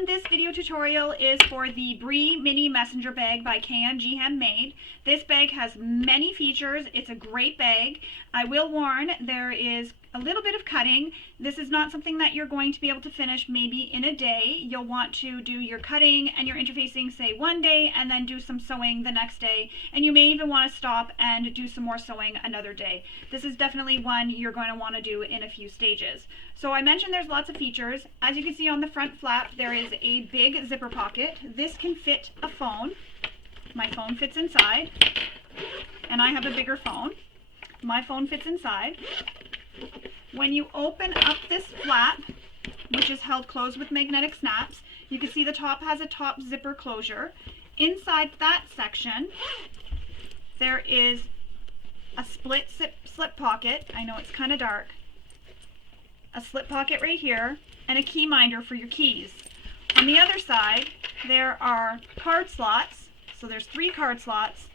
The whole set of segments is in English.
everyone, this video tutorial is for the Brie Mini Messenger Bag by KMGhandmade. This bag has many features. It's a great bag. I will warn, there is a little bit of cutting. This is not something that you're going to be able to finish maybe in a day. You'll want to do your cutting and your interfacing, say, one day, and then do some sewing the next day. And you may even want to stop and do some more sewing another day. This is definitely one you're going to want to do in a few stages. So I mentioned there's lots of features. As you can see on the front flap, there is a big zipper pocket. This can fit a phone. My phone fits inside, and I have a bigger phone. My phone fits inside. When you open up this flap, which is held closed with magnetic snaps, you can see the top has a top zipper closure. Inside that section, there is a split slip pocket. I know it's kind of dark. A slip pocket right here, and a key minder for your keys. On the other side, there are card slots. So there's 3 card slots.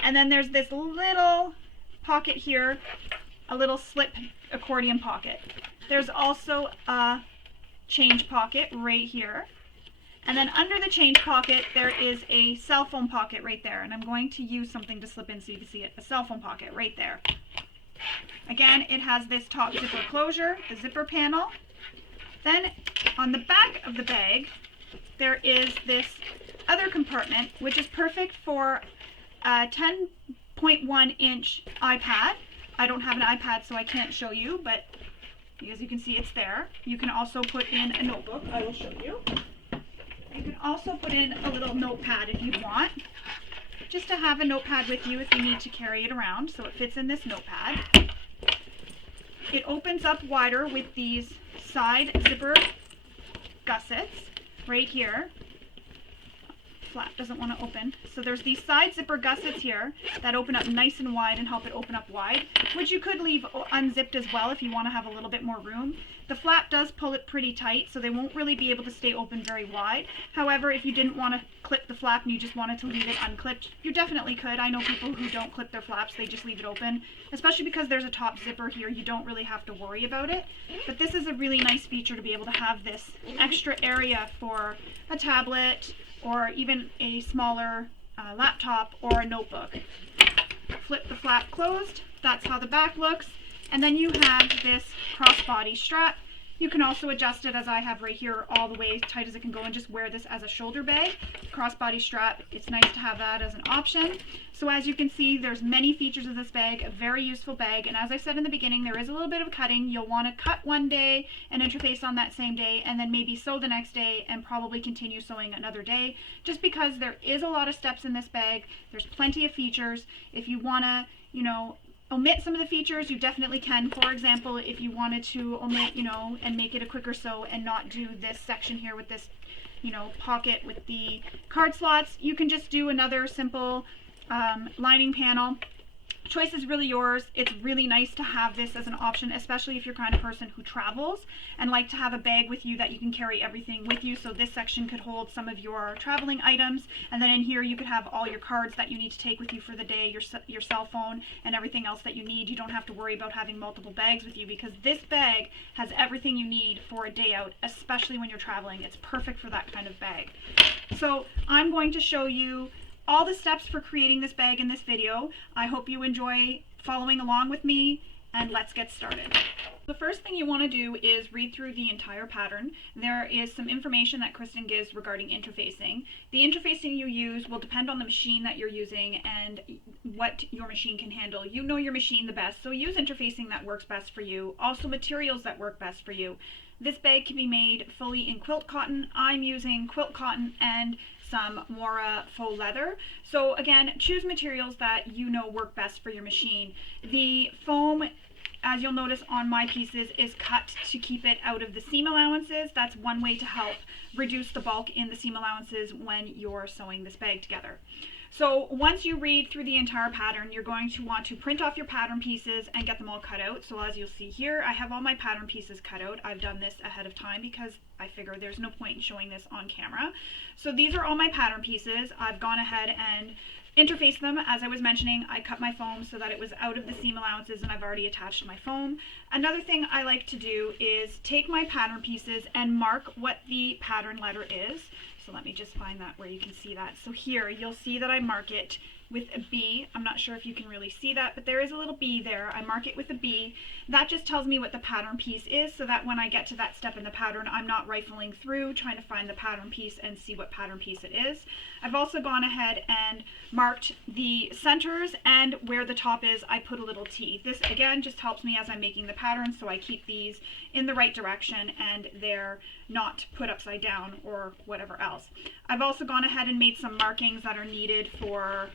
And then there's this little pocket here, a little slip accordion pocket. There's also a change pocket right here. And then under the change pocket, there is a cell phone pocket right there. And I'm going to use something to slip in so you can see it. A cell phone pocket right there. Again, it has this top zipper closure, the zipper panel. Then on the back of the bag, there is this other compartment, which is perfect for a 10.1-inch iPad. I don't have an iPad, so I can't show you, but as you can see, it's there. You can also put in a notebook. I will show you. You can also put in a little notepad if you want, just to have a notepad with you if you need to carry it around. So it fits in this notepad. It opens up wider with these side zipper gussets right here. Flap doesn't want to open. So there's these side zipper gussets here that open up nice and wide and help it open up wide, which you could leave unzipped as well if you want to have a little bit more room. The flap does pull it pretty tight, so they won't really be able to stay open very wide. However, if you didn't want to clip the flap and you just wanted to leave it unclipped, you definitely could. I know people who don't clip their flaps, they just leave it open, especially because there's a top zipper here. You don't really have to worry about it. But this is a really nice feature to be able to have this extra area for a tablet or even a smaller laptop or a notebook. Flip the flap closed. That's how the back looks. And then you have this crossbody strap. You can also adjust it, as I have right here, all the way tight as it can go, and just wear this as a shoulder bag. Crossbody strap, it's nice to have that as an option. So as you can see, there's many features of this bag, a very useful bag. And as I said in the beginning, there is a little bit of cutting. You'll want to cut one day and interface on that same day, and then maybe sew the next day and probably continue sewing another day, just because there is a lot of steps in this bag. There's plenty of features. If you want to, omit some of the features, you definitely can. For example, if you wanted to omit, and make it a quicker sew and not do this section here with this, pocket with the card slots, you can just do another simple lining panel. Choice is really yours. It's really nice to have this as an option, especially if you're the kind of person who travels and like to have a bag with you that you can carry everything with you. So this section could hold some of your traveling items, and then in here you could have all your cards that you need to take with you for the day, your cell phone, and everything else that you need. You don't have to worry about having multiple bags with you, because this bag has everything you need for a day out, especially when you're traveling. It's perfect for that kind of bag. So I'm going to show you all the steps for creating this bag in this video. I hope you enjoy following along with me, and let's get started. The first thing you want to do is read through the entire pattern. There is some information that Kristen gives regarding interfacing. The interfacing you use will depend on the machine that you're using and what your machine can handle. You know your machine the best, so use interfacing that works best for you. Also materials that work best for you. This bag can be made fully in quilt cotton. I'm using quilt cotton and some Mora faux leather. So again, choose materials that you know work best for your machine. The foam, as you'll notice on my pieces, is cut to keep it out of the seam allowances. That's one way to help reduce the bulk in the seam allowances when you're sewing this bag together. So once you read through the entire pattern, you're going to want to print off your pattern pieces and get them all cut out. So as you'll see here, I have all my pattern pieces cut out. I've done this ahead of time because I figure there's no point in showing this on camera. So these are all my pattern pieces. I've gone ahead and interface them. As I was mentioning, I cut my foam so that it was out of the seam allowances, and I've already attached my foam. Another thing I like to do is take my pattern pieces and mark what the pattern letter is. So let me just find that where you can see that. So here you'll see that I mark it with a B. I'm not sure if you can really see that, but there is a little B there. I mark it with a B. That just tells me what the pattern piece is, so that when I get to that step in the pattern, I'm not rifling through trying to find the pattern piece and see what pattern piece it is. I've also gone ahead and marked the centers, and where the top is, I put a little T. This again just helps me as I'm making the pattern, so I keep these in the right direction and they're not put upside down or whatever else. I've also gone ahead and made some markings that are needed for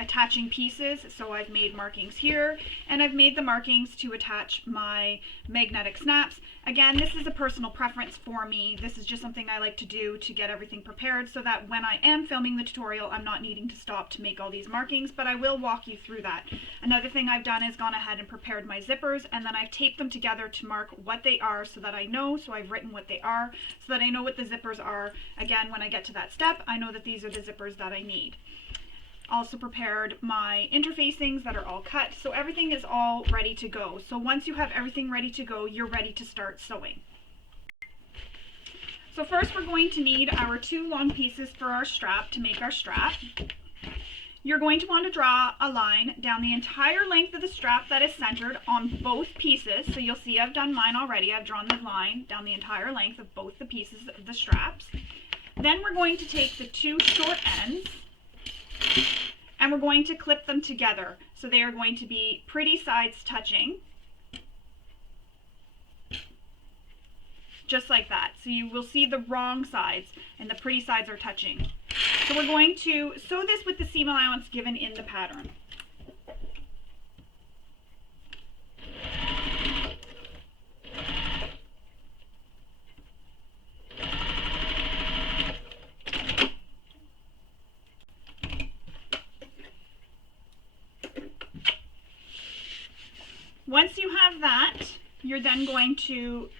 attaching pieces. So I've made markings here, and I've made the markings to attach my magnetic snaps. Again, this is a personal preference for me. This is just something I like to do to get everything prepared so that when I am filming the tutorial, I'm not needing to stop to make all these markings, but I will walk you through that. Another thing I've done is gone ahead and prepared my zippers, and then I've taped them together to mark what they are so that I know. So I've written what they are so that I know what the zippers are. Again, when I get to that step, I know that these are the zippers that I need. Also prepared my interfacings that are all cut, so everything is all ready to go. So once you have everything ready to go, you're ready to start sewing. So first we're going to need our 2 long pieces for our strap to make our strap. You're going to want to draw a line down the entire length of the strap that is centered on both pieces. So you'll see I've done mine already. I've drawn the line down the entire length of both the pieces of the straps. Then we're going to take the 2 short ends and we're going to clip them together. So they are going to be pretty sides touching. Just like that. So you will see the wrong sides and the pretty sides are touching. So we're going to sew this with the seam allowance given in the pattern. Once you have that, you're then going to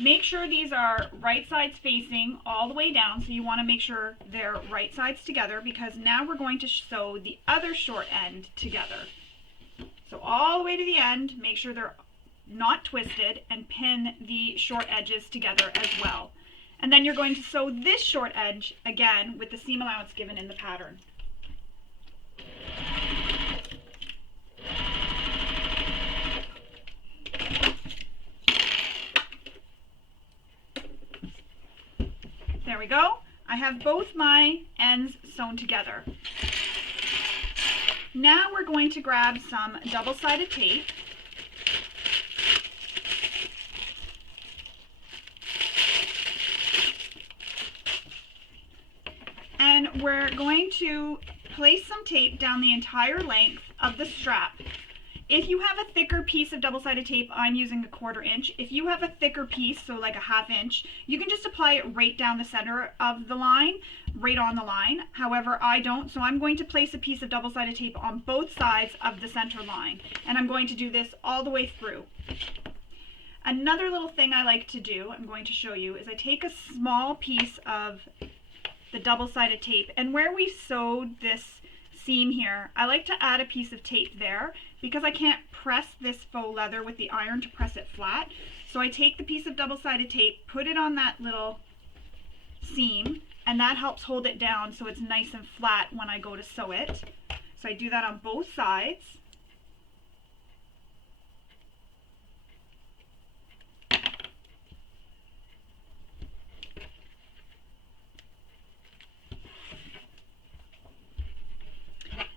make sure these are right sides facing all the way down. So you want to make sure they're right sides together, because now we're going to sew the other short end together. So all the way to the end, make sure they're not twisted, and pin the short edges together as well. And then you're going to sew this short edge again with the seam allowance given in the pattern. There we go. I have both my ends sewn together. Now we're going to grab some double-sided tape. And we're going to place some tape down the entire length of the strap. If you have a thicker piece of double-sided tape, I'm using a 1/4 inch. If you have a thicker piece, so like a 1/2 inch, you can just apply it right down the center of the line, right on the line. However, I don't, so I'm going to place a piece of double-sided tape on both sides of the center line, and I'm going to do this all the way through. Another little thing I like to do, I'm going to show you, is I take a small piece of the double-sided tape, and where we sewed this seam here, I like to add a piece of tape there, because I can't press this faux leather with the iron to press it flat. So I take the piece of double-sided tape, put it on that little seam, and that helps hold it down so it's nice and flat when I go to sew it. So I do that on both sides.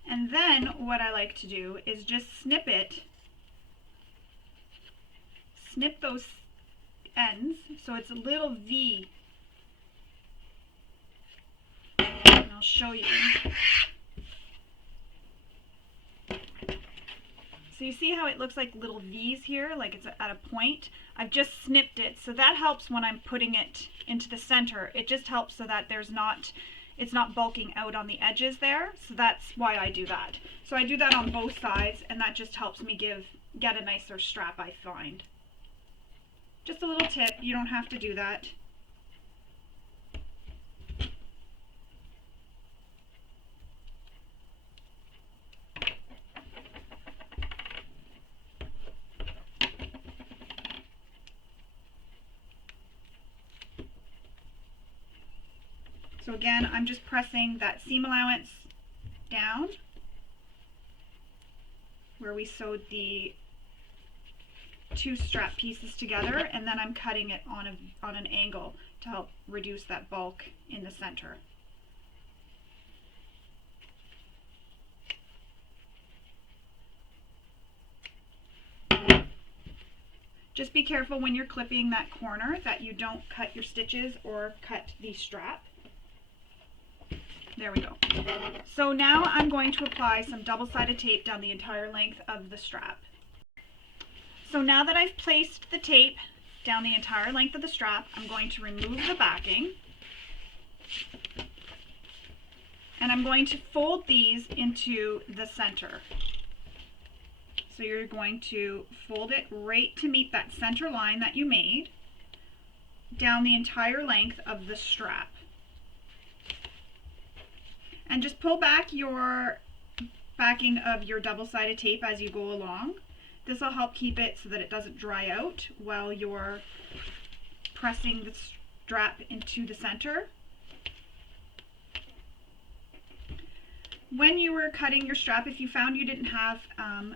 And then what I like to do is just snip those ends so it's a little V. And I'll show you. So you see how it looks like little V's here, like it's at a point? I've just snipped it, so that helps when I'm putting it into the center. It just helps so that it's not bulking out on the edges there, so that's why I do that. So I do that on both sides, and that just helps me get a nicer strap, I find. Just a little tip, you don't have to do that. So again, I'm just pressing that seam allowance down where we sewed the two strap pieces together, and then I'm cutting it on an angle to help reduce that bulk in the center. Just be careful when you're clipping that corner that you don't cut your stitches or cut the strap. There we go. So now I'm going to apply some double-sided tape down the entire length of the strap. So now that I've placed the tape down the entire length of the strap, I'm going to remove the backing. And I'm going to fold these into the center. So you're going to fold it right to meet that center line that you made down the entire length of the strap. And just pull back your backing of your double-sided tape as you go along. This will help keep it so that it doesn't dry out while you're pressing the strap into the center. When you were cutting your strap, if you found you didn't have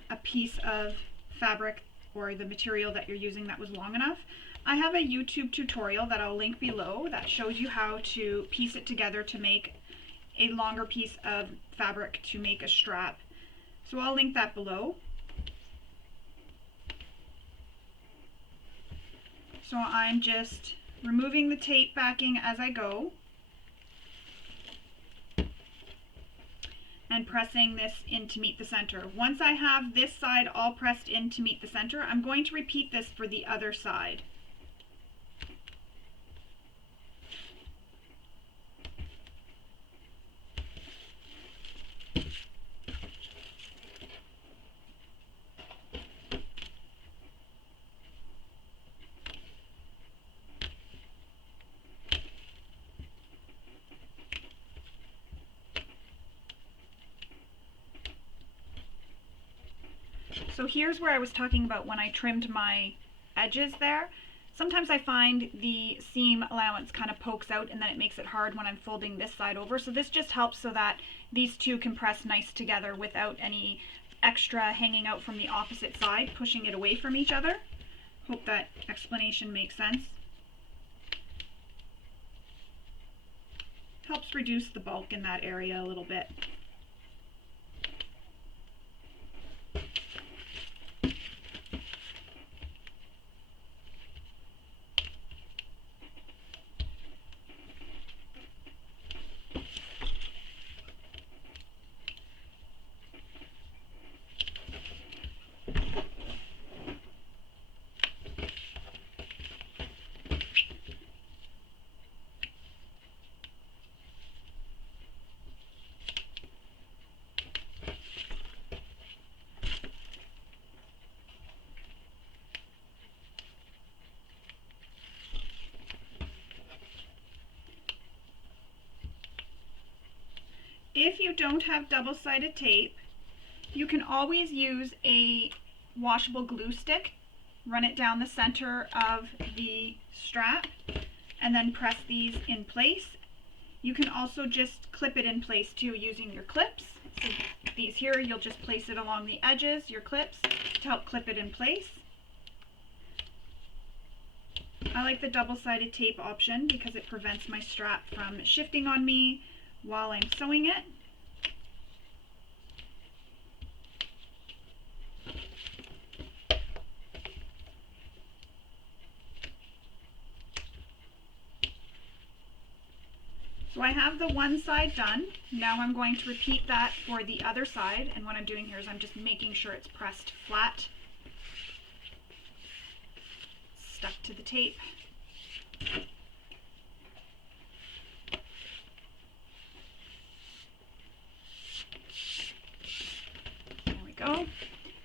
a piece of fabric or the material that you're using that was long enough, I have a YouTube tutorial that I'll link below that shows you how to piece it together to make a longer piece of fabric to make a strap. So I'll link that below. So I'm just removing the tape backing as I go and pressing this in to meet the center. Once I have this side all pressed in to meet the center, I'm going to repeat this for the other side. So here's where I was talking about when I trimmed my edges there. Sometimes I find the seam allowance kind of pokes out and then it makes it hard when I'm folding this side over. So this just helps so that these two can press nice together without any extra hanging out from the opposite side, pushing it away from each other. Hope that explanation makes sense. Helps reduce the bulk in that area a little bit. If you don't have double-sided tape, you can always use a washable glue stick, run it down the center of the strap, and then press these in place. You can also just clip it in place too using your clips. So these here, you'll just place it along the edges, your clips, to help clip it in place. I like the double-sided tape option because it prevents my strap from shifting on me while I'm sewing it. So I have the one side done. Now I'm going to repeat that for the other side, and what I'm doing here is I'm just making sure it's pressed flat, stuck to the tape. There we go.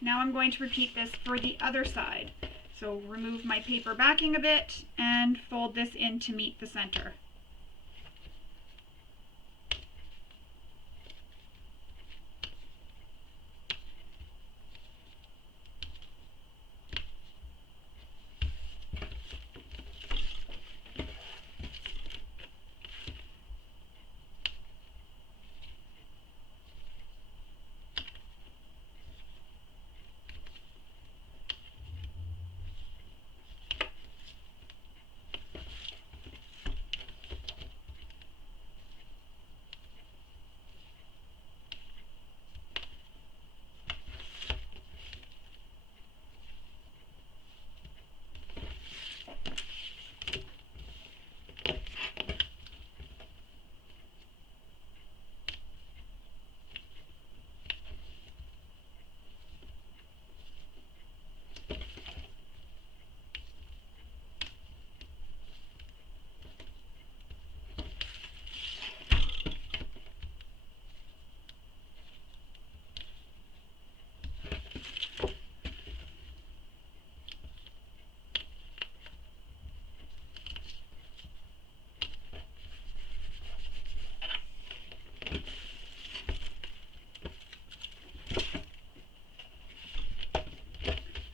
Now I'm going to repeat this for the other side. So remove my paper backing a bit and fold this in to meet the center.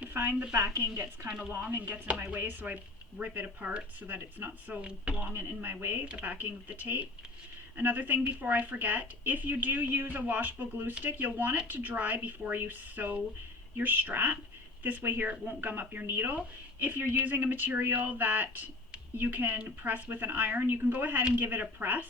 I find the backing gets kind of long and gets in my way, so I rip it apart so that it's not so long and in my way, the backing of the tape. Another thing before I forget, if you do use a washable glue stick, you'll want it to dry before you sew your strap. This way here it won't gum up your needle. If you're using a material that you can press with an iron, you can go ahead and give it a press.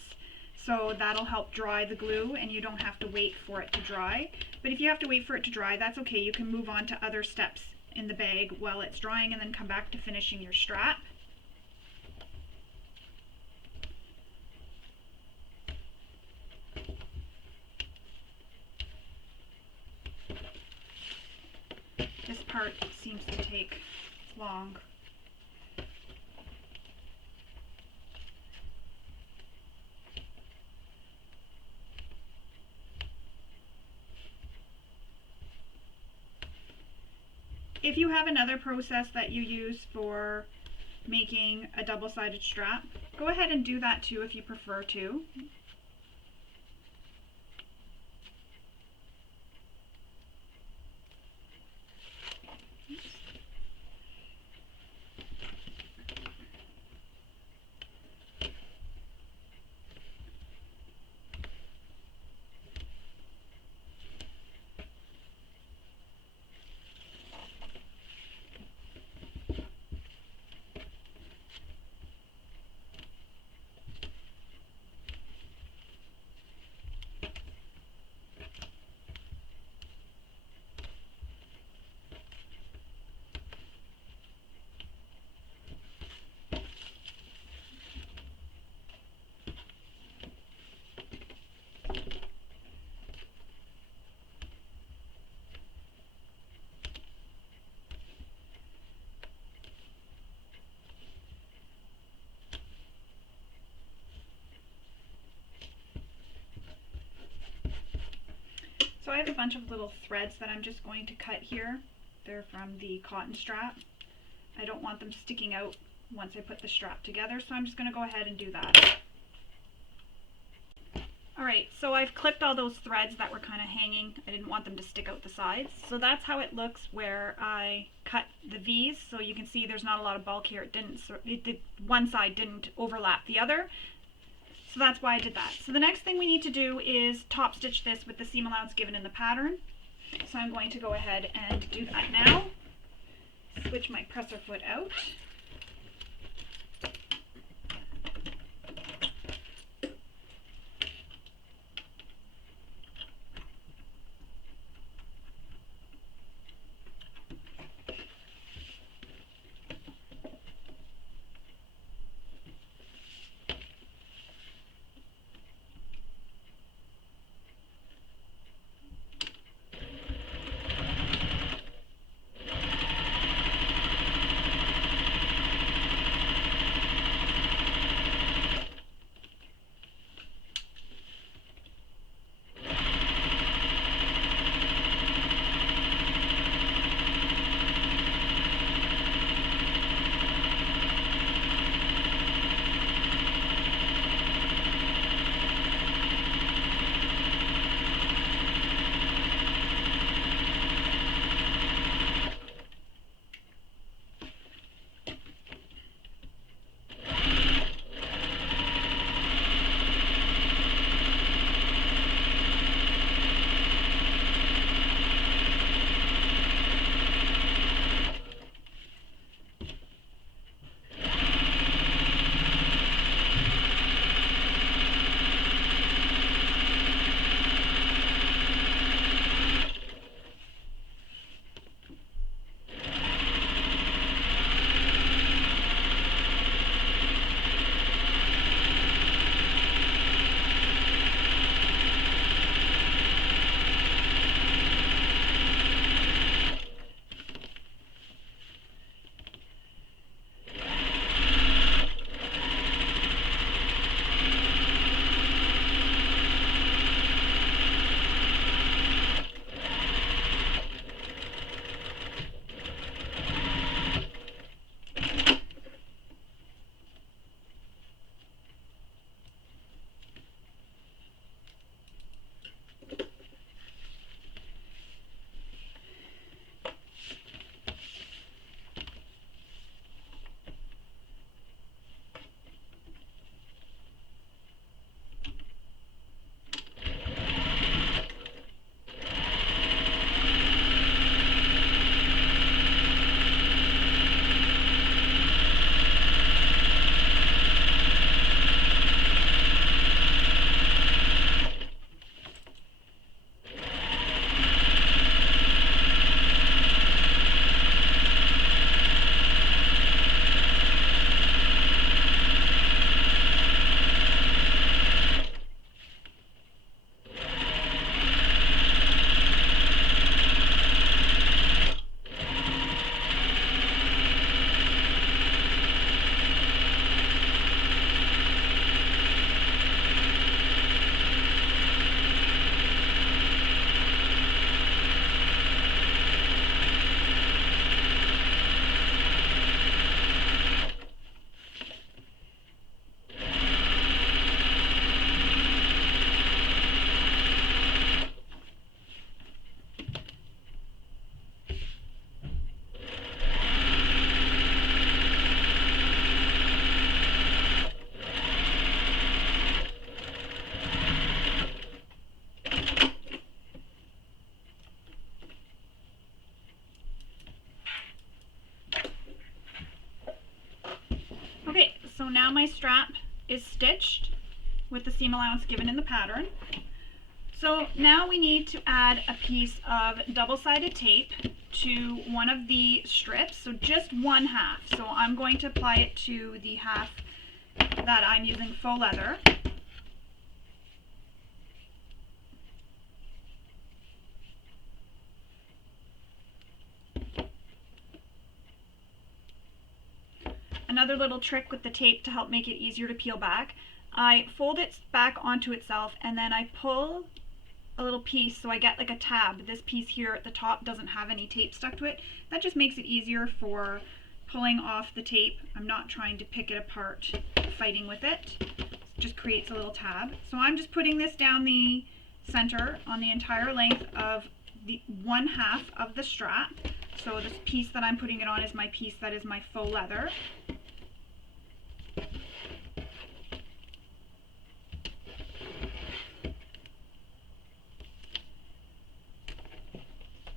So that'll help dry the glue and you don't have to wait for it to dry. But if you have to wait for it to dry, that's okay. You can move on to other steps in the bag while it's drying and then come back to finishing your strap. This part seems to take long. If you have another process that you use for making a double-sided strap, go ahead and do that too if you prefer to. So I have a bunch of little threads that I'm just going to cut here. They're from the cotton strap. I don't want them sticking out once I put the strap together, so I'm just going to go ahead and do that. Alright, so I've clipped all those threads that were kind of hanging. I didn't want them to stick out the sides. So that's how it looks where I cut the V's. So you can see there's not a lot of bulk here. One side didn't overlap the other. So that's why I did that. So the next thing we need to do is top stitch this with the seam allowance given in the pattern. So I'm going to go ahead and do that now. Switch my presser foot out. now my strap is stitched with the seam allowance given in the pattern. So now we need to add a piece of double-sided tape to one of the strips, so just 1/2. So I'm going to apply it to the half that I'm using faux leather. Another little trick with the tape to help make it easier to peel back, I fold it back onto itself and then I pull a little piece so I get like a tab. This piece here at the top doesn't have any tape stuck to it. That just makes it easier for pulling off the tape. I'm not trying to pick it apart, fighting with it. It just creates a little tab. So I'm just putting this down the center on the entire length of the 1/2 of the strap. So this piece that I'm putting it on is my piece that is my faux leather.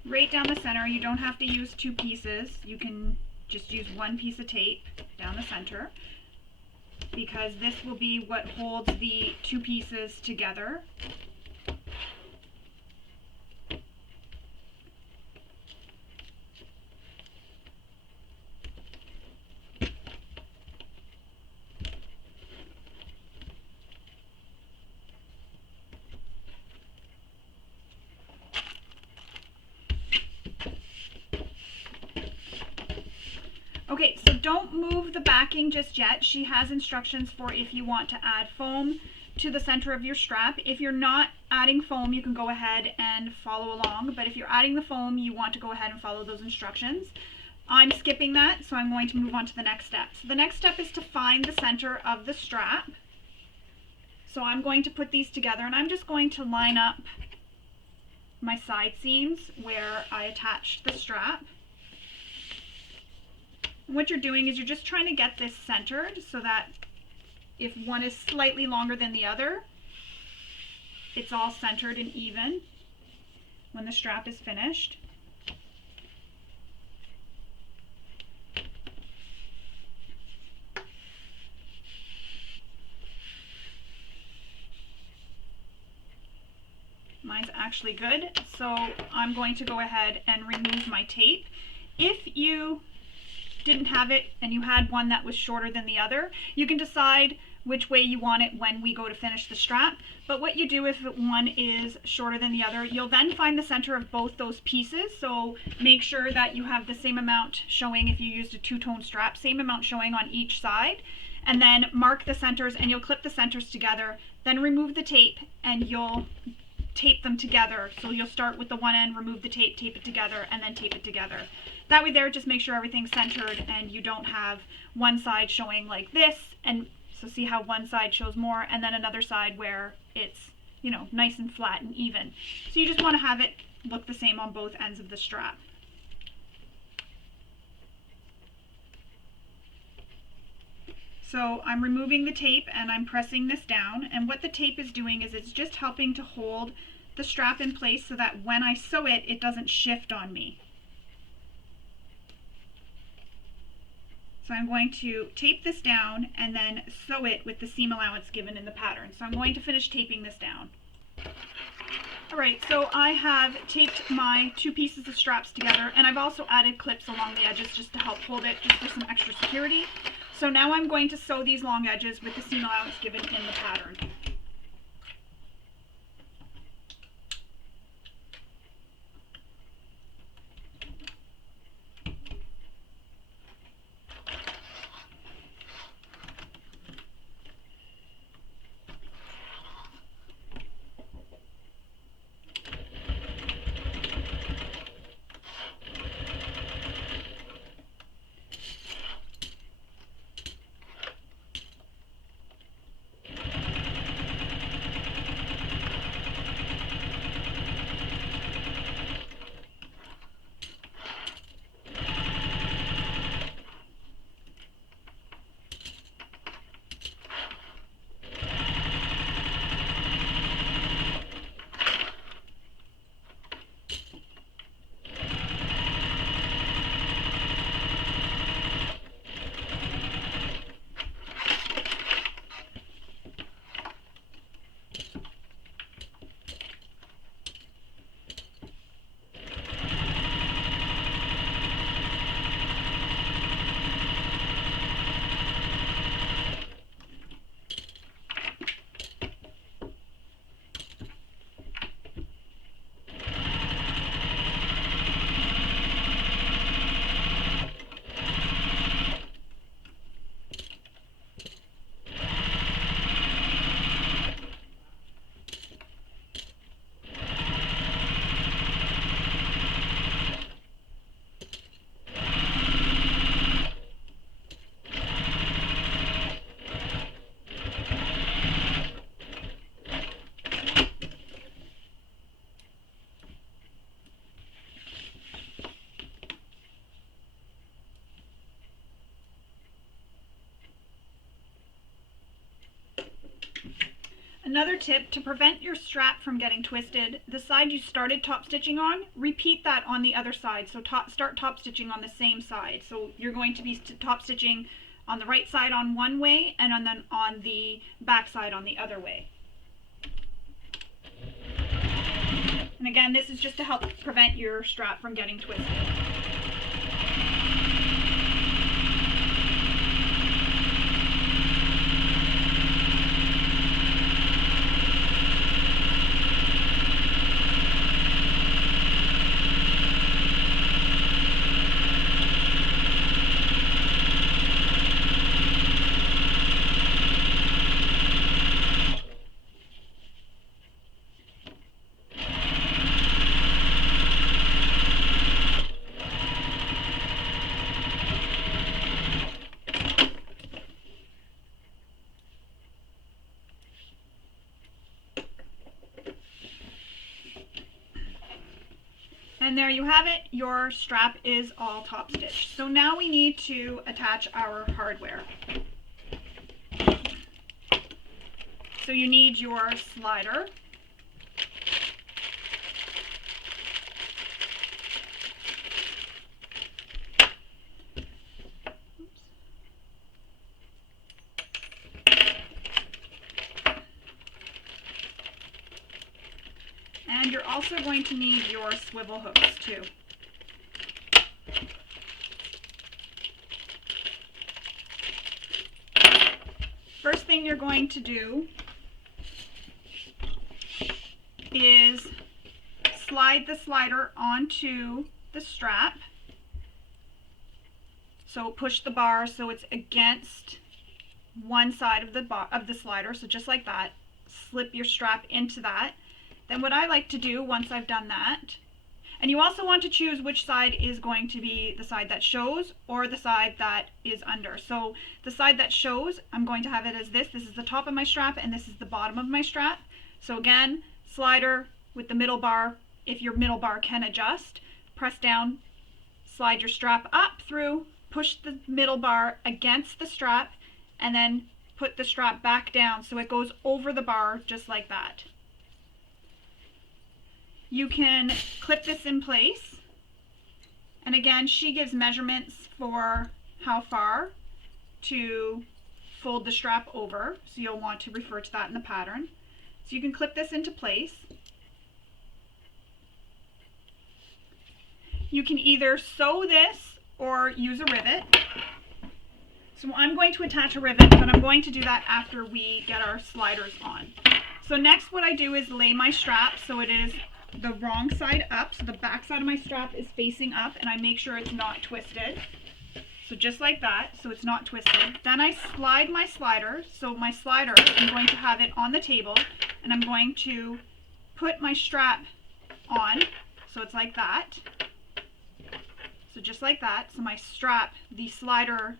Right down the center. You don't have to use 2 pieces. You can just use 1 piece of tape down the center, because this will be what holds the 2 pieces together. Okay, so don't move the backing just yet. She has instructions for if you want to add foam to the center of your strap. If you're not adding foam, you can go ahead and follow along, but if you're adding the foam, you want to go ahead and follow those instructions. I'm skipping that, so I'm going to move on to the next step. So the next step is to find the center of the strap. So I'm going to put these together, and I'm just going to line up my side seams where I attached the strap. What you're doing is you're just trying to get this centered so that if one is slightly longer than the other, it's all centered and even when the strap is finished. Mine's actually good, so I'm going to go ahead and remove my tape. If you didn't have it and you had one that was shorter than the other, you can decide which way you want it when we go to finish the strap. But what you do if one is shorter than the other, you'll then find the center of both those pieces. So make sure that you have the same amount showing if you used a 2-tone strap, same amount showing on each side, and then mark the centers and you'll clip the centers together. Then remove the tape and you'll tape them together. So you'll start with the one end, remove the tape, tape it together, and then tape it together. That way there, just make sure everything's centered and you don't have one side showing like this, and so see how one side shows more and then another side where it's, you know, nice and flat and even. So you just want to have it look the same on both ends of the strap. So I'm removing the tape and I'm pressing this down, and what the tape is doing is it's just helping to hold the strap in place so that when I sew it, it doesn't shift on me. So I'm going to tape this down and then sew it with the seam allowance given in the pattern. So I'm going to finish taping this down. Alright, so I have taped my 2 pieces of straps together, and I've also added clips along the edges just to help hold it, just for some extra security. So now I'm going to sew these long edges with the seam allowance given in the pattern. Another tip to prevent your strap from getting twisted, the side you started top stitching on, repeat that on the other side. So start top stitching on the same side. So you're going to be top stitching on the right side on one way and then on the back side on the other way. And again, this is just to help prevent your strap from getting twisted. And there you have it, your strap is all top stitched. So now we need to attach our hardware. So you need your slider. And you're also going to need your swivel hooks too. First thing you're going to do is slide the slider onto the strap. So push the bar so it's against one side of the slider, so just like that. Slip your strap into that. Then what I like to do once I've done that, and you also want to choose which side is going to be the side that shows or the side that is under. So the side that shows, I'm going to have it as this. This is the top of my strap and this is the bottom of my strap. So again, slider with the middle bar, if your middle bar can adjust, press down, slide your strap up through, push the middle bar against the strap, and then put the strap back down so it goes over the bar just like that. You can clip this in place, and again she gives measurements for how far to fold the strap over, so you'll want to refer to that in the pattern. So you can clip this into place. You can either sew this or use a rivet. So I'm going to attach a rivet, but I'm going to do that after we get our sliders on. So next what I do is lay my strap so it is the wrong side up, so the back side of my strap is facing up, and I make sure it's not twisted. So just like that, so it's not twisted. Then I slide my slider, so my slider, I'm going to have it on the table, and I'm going to put my strap on, so it's like that. So just like that, so my strap, the slider,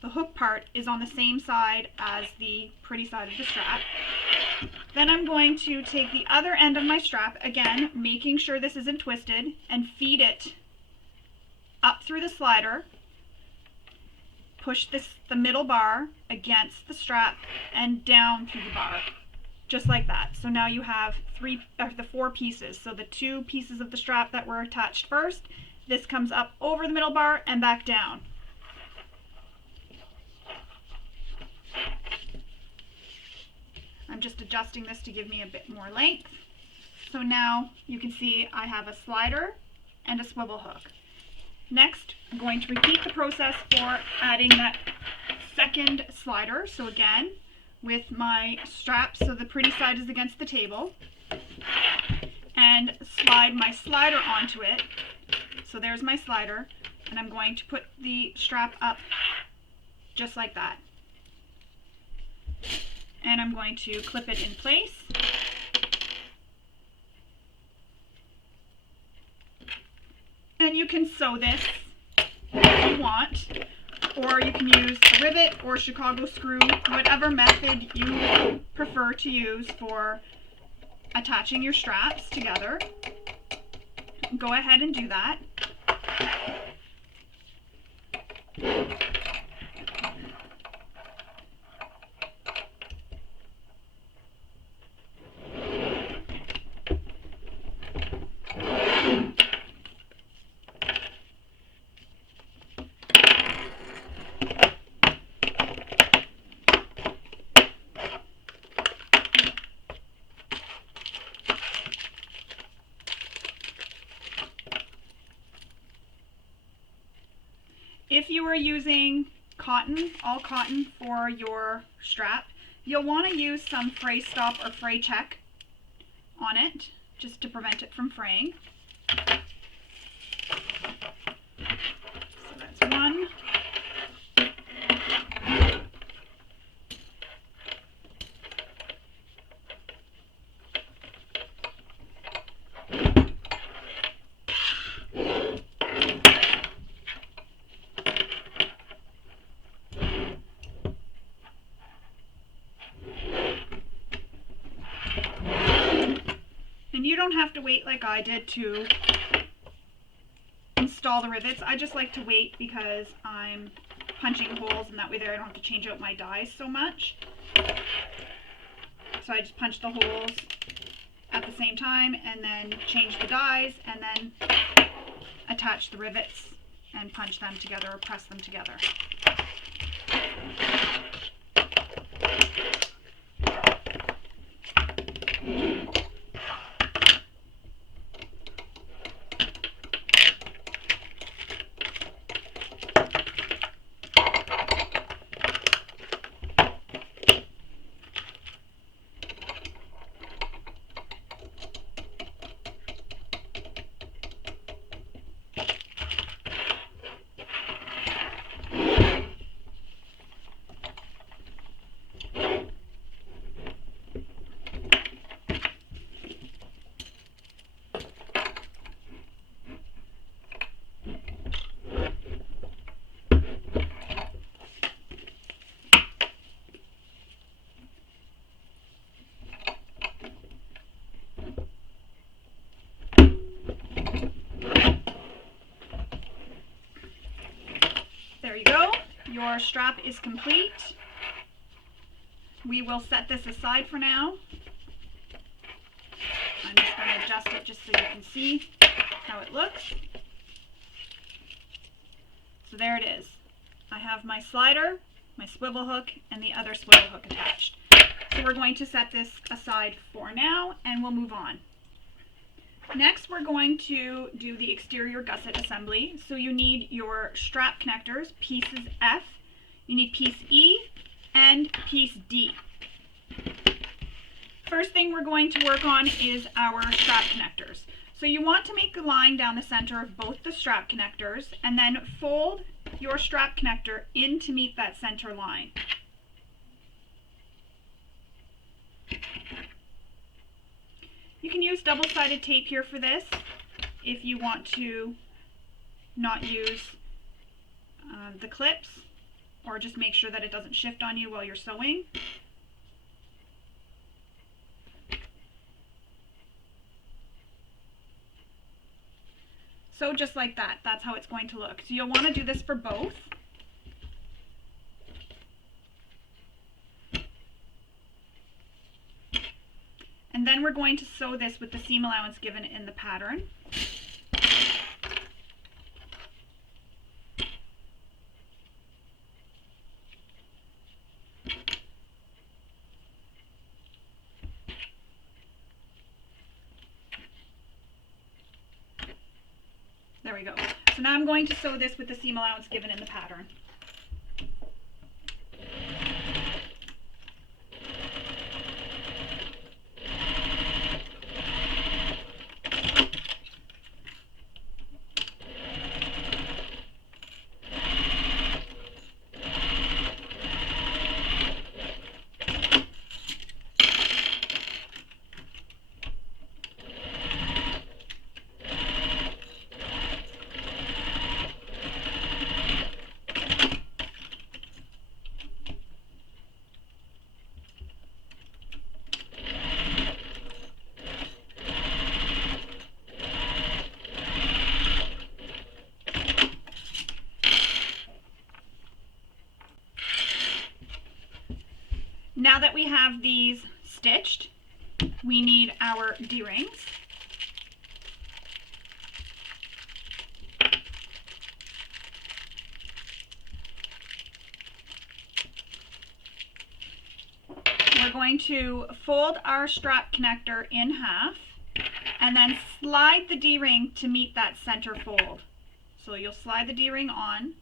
the hook part is on the same side as the pretty side of the strap. Then I'm going to take the other end of my strap, again, making sure this isn't twisted, and feed it up through the slider. Push the middle bar against the strap and down through the bar, just like that. So now you have the four pieces. So the two pieces of the strap that were attached first, this comes up over the middle bar and back down. I'm just adjusting this to give me a bit more length. So now you can see I have a slider and a swivel hook. Next, I'm going to repeat the process for adding that second slider. So again, with my strap, so the pretty side is against the table, and slide my slider onto it. So there's my slider, and I'm going to put the strap up just like that. And I'm going to clip it in place. And you can sew this if you want, or you can use a rivet or Chicago screw, whatever method you prefer to use for attaching your straps together. Go ahead and do that. If you are using cotton, all cotton for your strap, you'll want to use some fray stop or fray check on it just to prevent it from fraying. So that's one. And you don't have to wait like I did to install the rivets. I just like to wait because I'm punching holes, and that way there I don't have to change out my dies so much. So I just punch the holes at the same time and then change the dies and then attach the rivets and punch them together or press them together. There you go. Your strap is complete. We will set this aside for now. I'm just going to adjust it just so you can see how it looks. So there it is. I have my slider, my swivel hook, and the other swivel hook attached. So we're going to set this aside for now, and we'll move on. Next, we're going to do the exterior gusset assembly. So you need your strap connectors, pieces F, you need piece E, and piece D. First thing we're going to work on is our strap connectors. So you want to make a line down the center of both the strap connectors and then fold your strap connector in to meet that center line. You can use double-sided tape here for this if you want to not use the clips, or just make sure that it doesn't shift on you while you're sewing. So just like that, that's how it's going to look. So you'll want to do this for both. And then we're going to sew this with the seam allowance given in the pattern. There we go. So now I'm going to sew this with the seam allowance given in the pattern. Now that we have these stitched, we need our D-rings. We're going to fold our strap connector in half and then slide the D-ring to meet that center fold. So you'll slide the D-ring on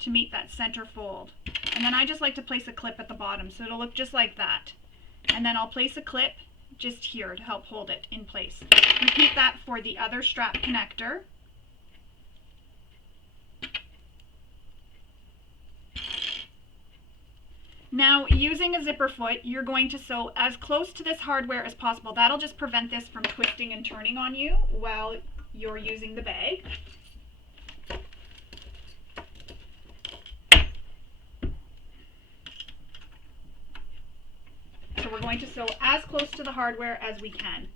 to meet that center fold. And then I just like to place a clip at the bottom so it'll look just like that. And then I'll place a clip just here to help hold it in place. Repeat that for the other strap connector. Now, using a zipper foot, you're going to sew as close to this hardware as possible. That'll just prevent this from twisting and turning on you while you're using the bag. So we're going to sew as close to the hardware as we can.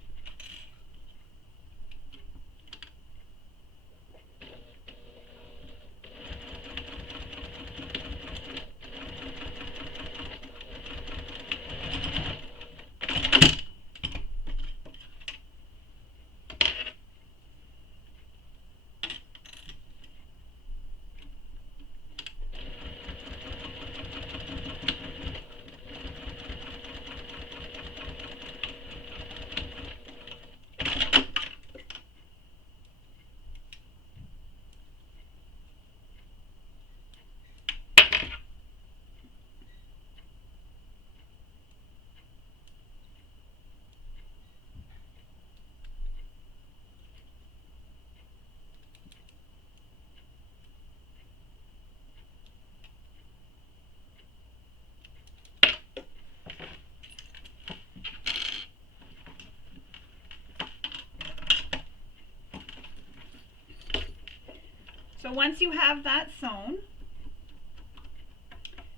So once you have that sewn,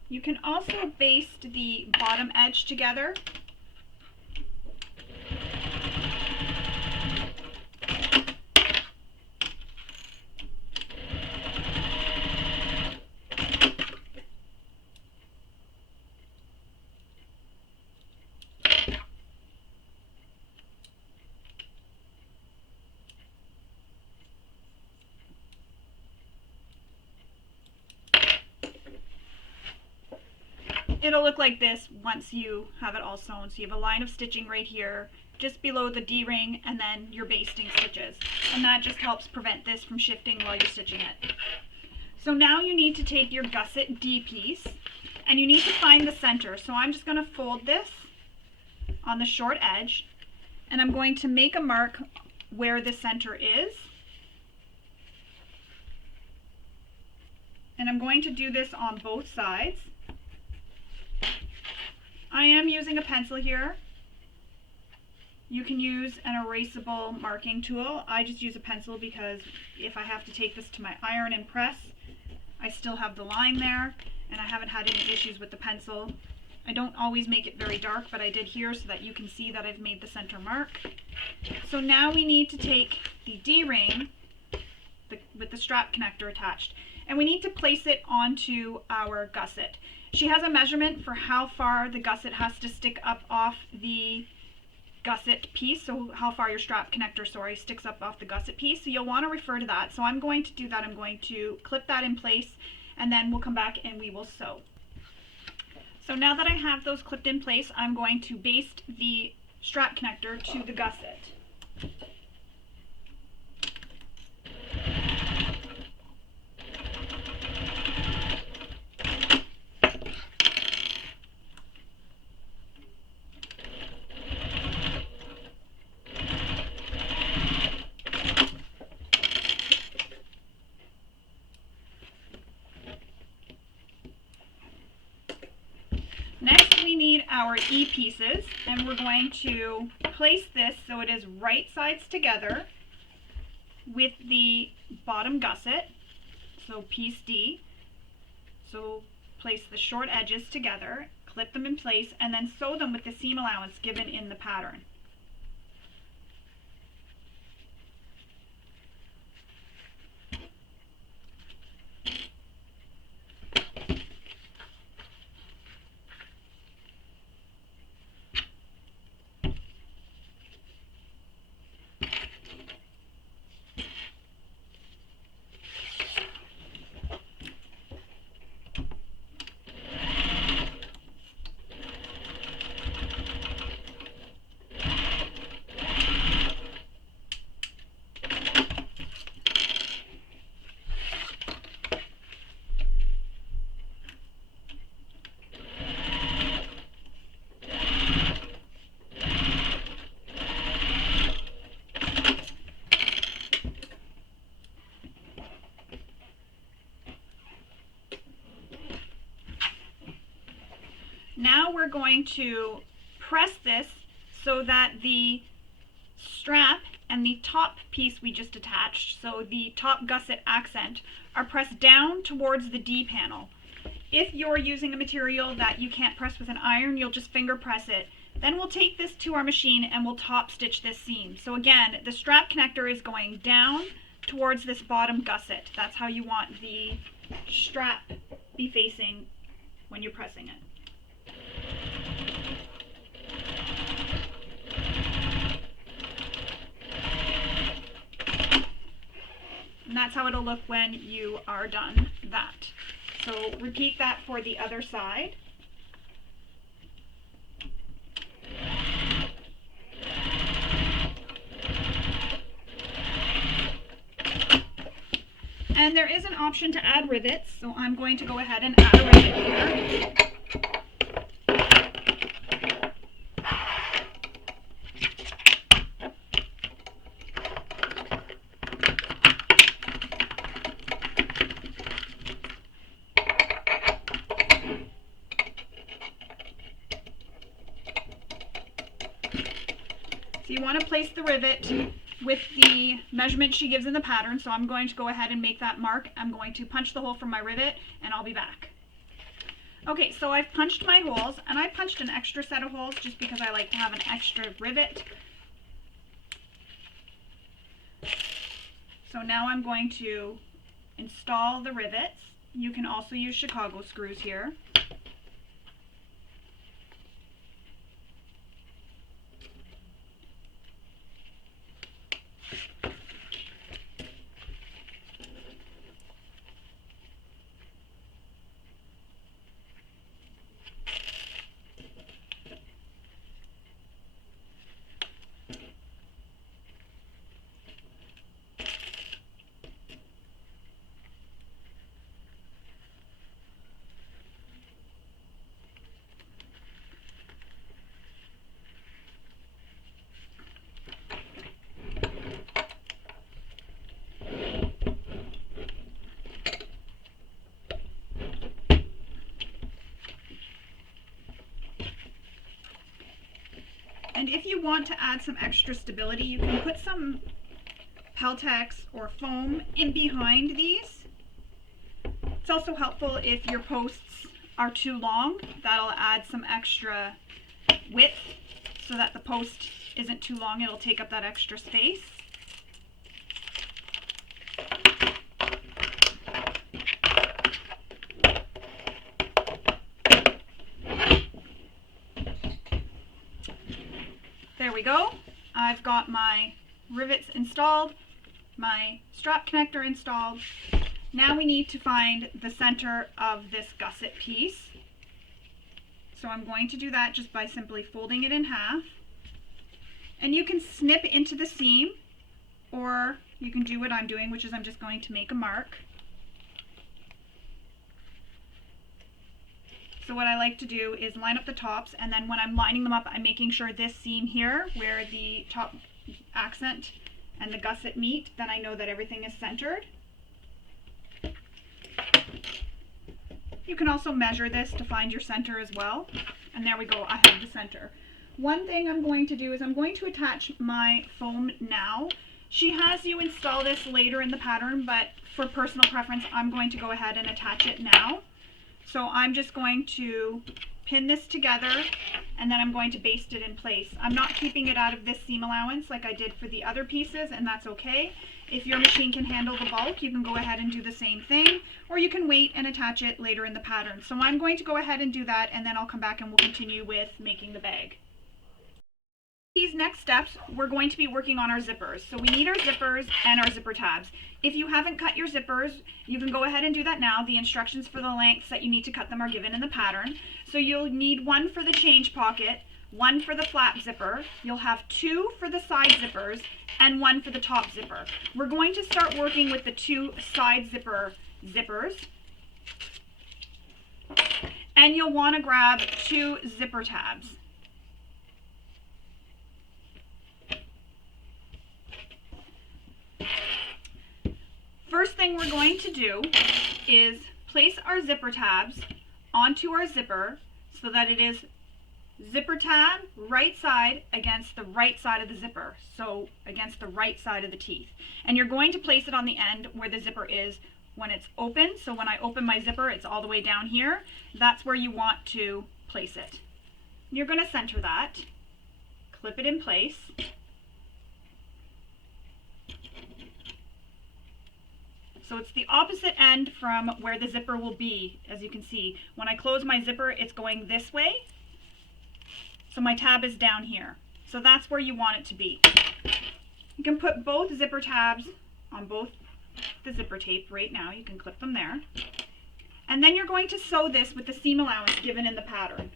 you can also baste the bottom edge together. It'll look like this once you have it all sewn. So you have a line of stitching right here, just below the D-ring, and then your basting stitches. And that just helps prevent this from shifting while you're stitching it. So now you need to take your gusset D piece, and you need to find the center. So I'm just going to fold this on the short edge, and I'm going to make a mark where the center is. And I'm going to do this on both sides. I am using a pencil here. You can use an erasable marking tool. I just use a pencil because if I have to take this to my iron and press, I still have the line there, and I haven't had any issues with the pencil. I don't always make it very dark, but I did here so that you can see that I've made the center mark. So now we need to take the D-ring with the strap connector attached, and we need to place it onto our gusset. She has a measurement for how far the gusset has to stick up off the gusset piece, so how far your strap connector, sticks up off the gusset piece. So you'll want to refer to that. So I'm going to do that. I'm going to clip that in place, and then we'll come back and we will sew. So now that I have those clipped in place, I'm going to baste the strap connector to the gusset. Next we need our E pieces, and we're going to place this so it is right sides together with the bottom gusset, so piece D. So place the short edges together, clip them in place, and then sew them with the seam allowance given in the pattern. going to press this so that the strap and the top piece we just attached, so the top gusset accent, are pressed down towards the D panel. If you're using a material that you can't press with an iron, you'll just finger press it. Then we'll take this to our machine and we'll top stitch this seam. So again, the strap connector is going down towards this bottom gusset. That's how you want the strap be facing when you're pressing it. And that's how it'll look when you are done that. So repeat that for the other side. And there is an option to add rivets, so I'm going to go ahead and add a rivet here. So you want to place the rivet with the measurement she gives in the pattern, so I'm going to go ahead and make that mark. I'm going to punch the hole from my rivet and I'll be back. Okay, so I've punched my holes, and I punched an extra set of holes just because I like to have an extra rivet. So now I'm going to install the rivets. You can also use Chicago screws here. And if you want to add some extra stability, you can put some Peltex or foam in behind these. It's also helpful if your posts are too long. That'll add some extra width so that the post isn't too long. It'll take up that extra space. There we go. I've got my rivets installed, my strap connector installed. Now we need to find the center of this gusset piece. So I'm going to do that just by simply folding it in half. And you can snip into the seam, or you can do what I'm doing, which is I'm just going to make a mark. So what I like to do is line up the tops, and then when I'm lining them up, I'm making sure this seam here, where the top accent and the gusset meet, then I know that everything is centered. You can also measure this to find your center as well. And there we go, I have the center. One thing I'm going to do is I'm going to attach my foam now. She has you install this later in the pattern, but for personal preference, I'm going to go ahead and attach it now. So I'm just going to pin this together, and then I'm going to baste it in place. I'm not keeping it out of this seam allowance like I did for the other pieces, and that's okay. If your machine can handle the bulk, you can go ahead and do the same thing, or you can wait and attach it later in the pattern. So I'm going to go ahead and do that, and then I'll come back and we'll continue with making the bag. These next steps, we're going to be working on our zippers. So we need our zippers and our zipper tabs. If you haven't cut your zippers, you can go ahead and do that now. The instructions for the lengths that you need to cut them are given in the pattern. So you'll need one for the change pocket, one for the flap zipper. You'll have two for the side zippers and one for the top zipper. We're going to start working with the two side zippers. And you'll want to grab two zipper tabs. First thing we're going to do is place our zipper tabs onto our zipper so that it is zipper tab, right side against the right side of the zipper, so against the right side of the teeth. And you're going to place it on the end where the zipper is when it's open. So when I open my zipper, it's all the way down here. That's where you want to place it. You're going to center that, clip it in place. So it's the opposite end from where the zipper will be. As you can see, when I close my zipper, it's going this way. So my tab is down here. So that's where you want it to be. You can put both zipper tabs on both the zipper tape right now. You can clip them there. And then you're going to sew this with the seam allowance given in the pattern.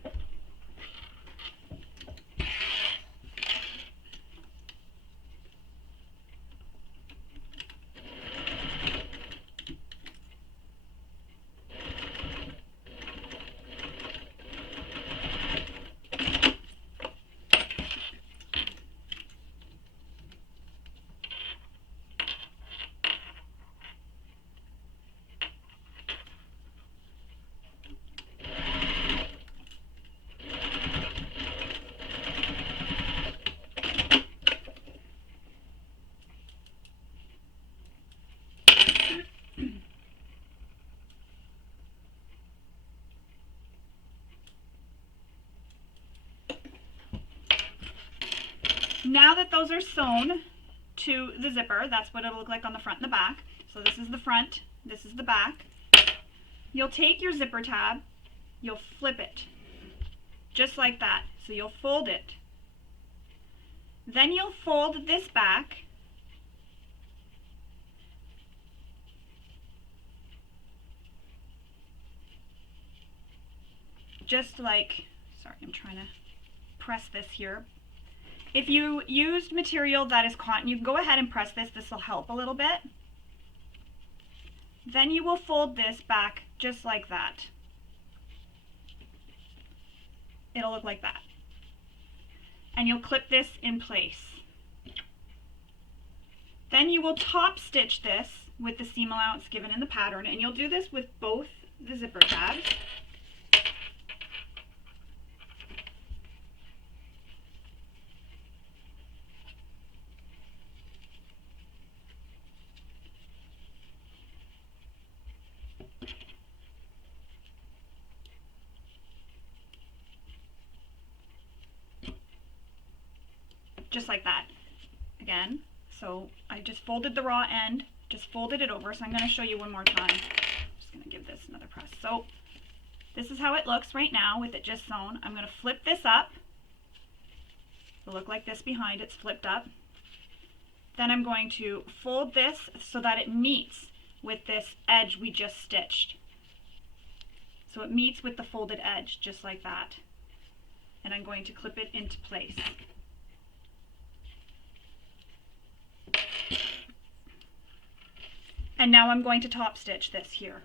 Now that those are sewn to the zipper, that's what it'll look like on the front and the back. So this is the front, this is the back. You'll take your zipper tab, you'll flip it, just like that. So you'll fold it. Then you'll fold this back. Just like, sorry, I'm trying to press this here. If you used material that is cotton, you can go ahead and press this. This will help a little bit. Then you will fold this back just like that. It'll look like that. And you'll clip this in place. Then you will top stitch this with the seam allowance given in the pattern, and you'll do this with both the zipper tabs. Just like that. Again, so I just folded the raw end, just folded it over. So I'm going to show you one more time. I'm just going to give this another press. So this is how it looks right now with it just sewn. I'm going to flip this up. It'll look like this behind, it's flipped up. Then I'm going to fold this so that it meets with this edge we just stitched. So it meets with the folded edge, just like that. And I'm going to clip it into place. And now I'm going to top stitch this here.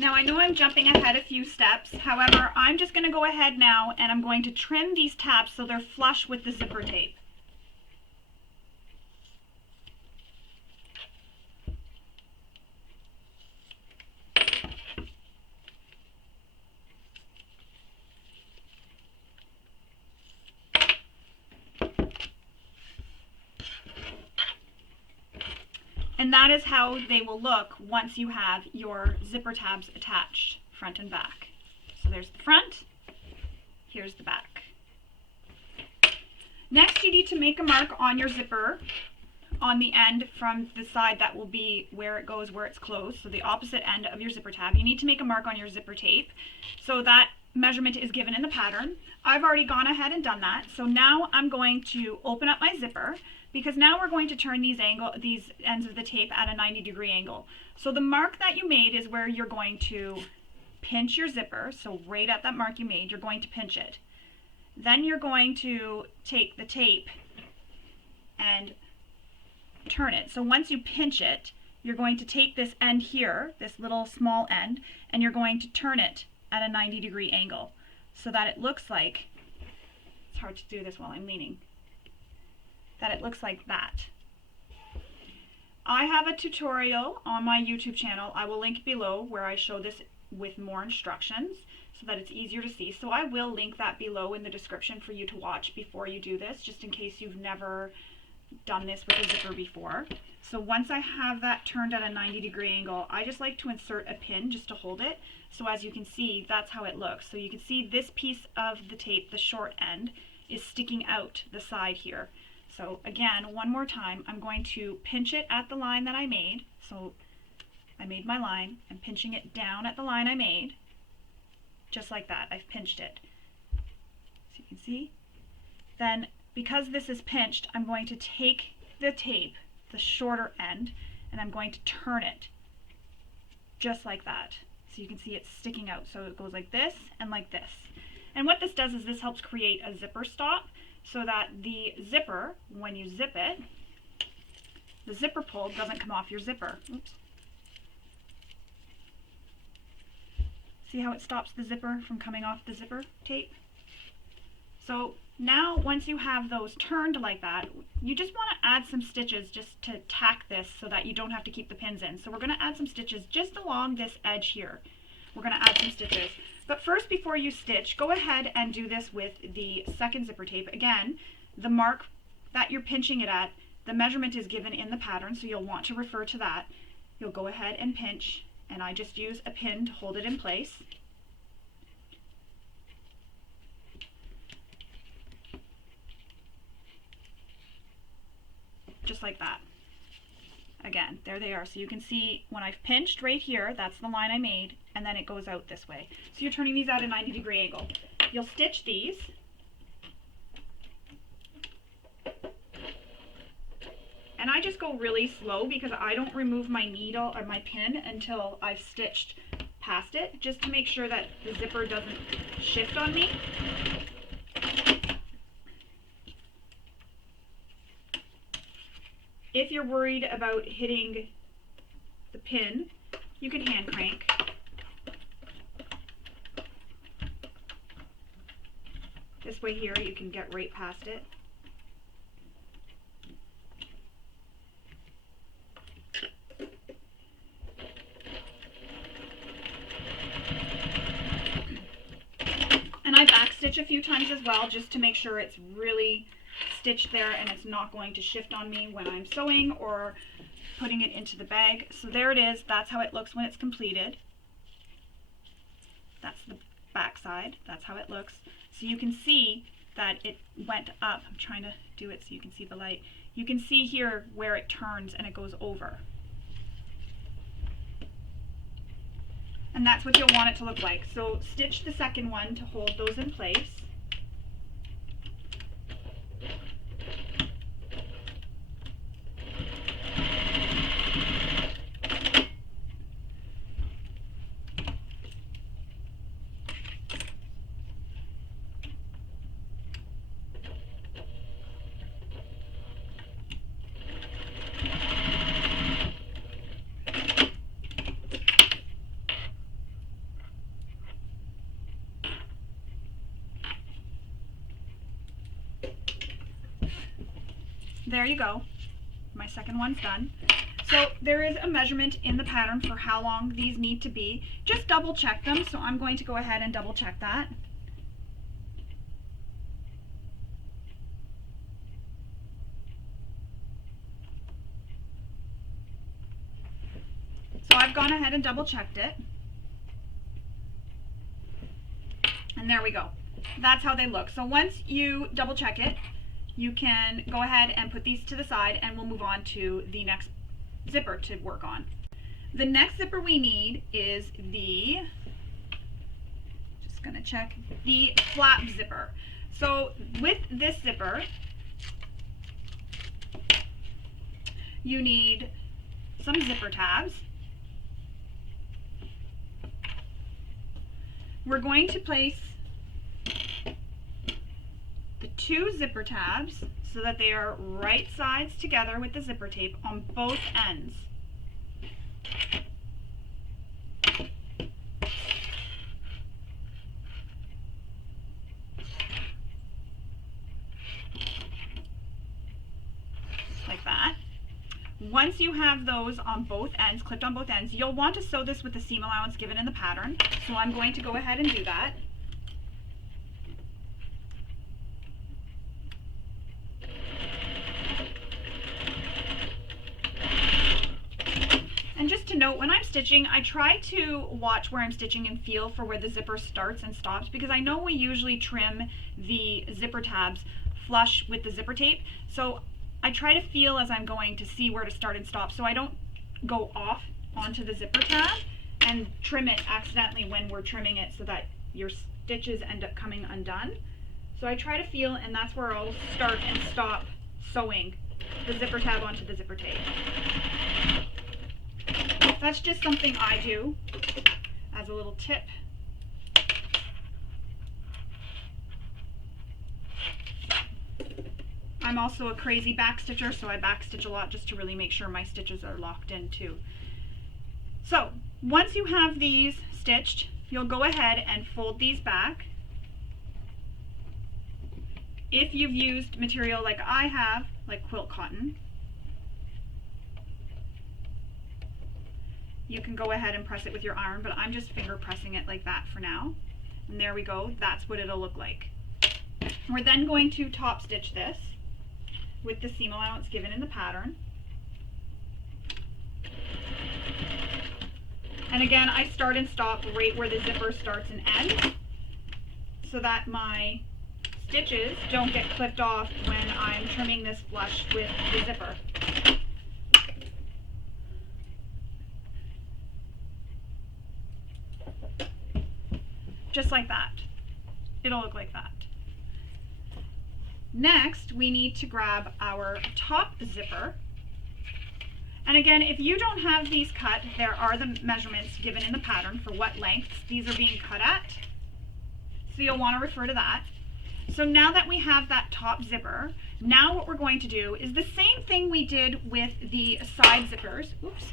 Now I know I'm jumping ahead a few steps, however, I'm just going to go ahead now and I'm going to trim these tabs so they're flush with the zipper tape. And that is how they will look once you have your zipper tabs attached, front and back. So there's the front, here's the back. Next, you need to make a mark on your zipper on the end from the side that will be where it goes, where it's closed, so the opposite end of your zipper tab. You need to make a mark on your zipper tape so that measurement is given in the pattern. I've already gone ahead and done that. So now I'm going to open up my zipper, because now we're going to turn these ends of the tape at a 90-degree angle. So the mark that you made is where you're going to pinch your zipper. So right at that mark you made, you're going to pinch it. Then you're going to take the tape and turn it. So once you pinch it, you're going to take this end here, this little small end, and you're going to turn it at a 90-degree angle so that it looks like, it's hard to do this while I'm leaning, that it looks like that. I have a tutorial on my YouTube channel. I will link below where I show this with more instructions so that it's easier to see. So I will link that below in the description for you to watch before you do this, just in case you've never done this with a zipper before. So once I have that turned at a 90-degree angle, I just like to insert a pin just to hold it. So as you can see, that's how it looks. So you can see this piece of the tape, the short end, is sticking out the side here. So again, one more time, I'm going to pinch it at the line that I made. So I made my line, I'm pinching it down at the line I made, just like that. I've pinched it. So you can see. Then, because this is pinched, I'm going to take the tape, the shorter end, and I'm going to turn it, just like that. So you can see it's sticking out. So it goes like this and like this. And what this does is this helps create a zipper stop, so that the zipper, when you zip it, the zipper pull doesn't come off your zipper. Oops. See how it stops the zipper from coming off the zipper tape? So now once you have those turned like that, you just want to add some stitches just to tack this so that you don't have to keep the pins in. So we're going to add some stitches just along this edge here. We're going to add some stitches. But first, before you stitch, go ahead and do this with the second zipper tape. Again, the mark that you're pinching it at, the measurement is given in the pattern, so you'll want to refer to that. You'll go ahead and pinch, and I just use a pin to hold it in place. Just like that. Again, there they are. So you can see when I've pinched right here, that's the line I made, and then it goes out this way. So you're turning these at a 90-degree angle. You'll stitch these. And I just go really slow because I don't remove my needle or my pin until I've stitched past it, just to make sure that the zipper doesn't shift on me. If you're worried about hitting the pin, you can hand crank. This way here, you can get right past it. And I backstitch a few times as well, just to make sure it's really stitched there and it's not going to shift on me when I'm sewing or putting it into the bag. So there it is. That's how it looks when it's completed. That's the back side. That's how it looks. So you can see that it went up. I'm trying to do it so you can see the light. You can see here where it turns and it goes over. And that's what you'll want it to look like. So stitch the second one to hold those in place. There you go. My second one's done. So there is a measurement in the pattern for how long these need to be. Just double check them. So I'm going to go ahead and double check that. So I've gone ahead and double checked it. And there we go. That's how they look. So once you double check it, you can go ahead and put these to the side, and we'll move on to the next zipper to work on. The next zipper we need is the, just gonna check, the flap zipper. So with this zipper, you need some zipper tabs. We're going to place the 2 zipper tabs so that they are right sides together with the zipper tape on both ends. Like that. Once you have those on both ends, clipped on both ends, you'll want to sew this with the seam allowance given in the pattern. So I'm going to go ahead and do that. And just to note, when I'm stitching, I try to watch where I'm stitching and feel for where the zipper starts and stops, because I know we usually trim the zipper tabs flush with the zipper tape. So I try to feel as I'm going to see where to start and stop, so I don't go off onto the zipper tab and trim it accidentally when we're trimming it so that your stitches end up coming undone. So I try to feel, and that's where I'll start and stop sewing the zipper tab onto the zipper tape. That's just something I do as a little tip. I'm also a crazy backstitcher, so I backstitch a lot just to really make sure my stitches are locked in too. So once you have these stitched, you'll go ahead and fold these back. If you've used material like I have, like quilt cotton, you can go ahead and press it with your iron, but I'm just finger pressing it like that for now. And there we go, that's what it'll look like. We're then going to top stitch this with the seam allowance given in the pattern. And again, I start and stop right where the zipper starts and ends, so that my stitches don't get clipped off when I'm trimming this flush with the zipper. Just like that. It'll look like that. Next, we need to grab our top zipper. And again, if you don't have these cut, there are the measurements given in the pattern for what lengths these are being cut at. So you'll want to refer to that. So now that we have that top zipper, now what we're going to do is the same thing we did with the side zippers. Oops.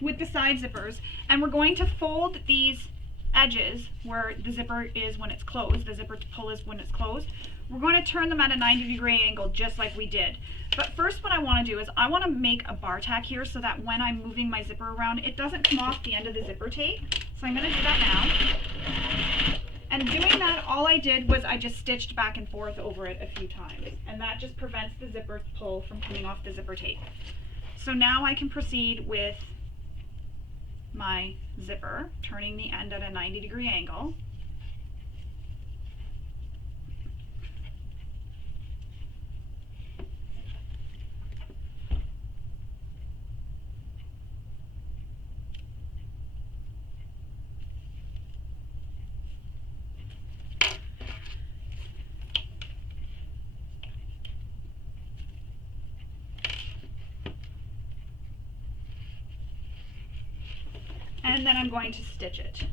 With the side zippers, and we're going to fold these edges where the zipper is when it's closed, the zipper pull is when it's closed. We're going to turn them at a 90-degree angle just like we did. But first what I want to do is I want to make a bar tack here so that when I'm moving my zipper around, it doesn't come off the end of the zipper tape. So I'm going to do that now. And doing that, all I did was I just stitched back and forth over it a few times. And that just prevents the zipper pull from coming off the zipper tape. So now I can proceed with my zipper, turning the end at a 90-degree angle. And then I'm going to stitch it.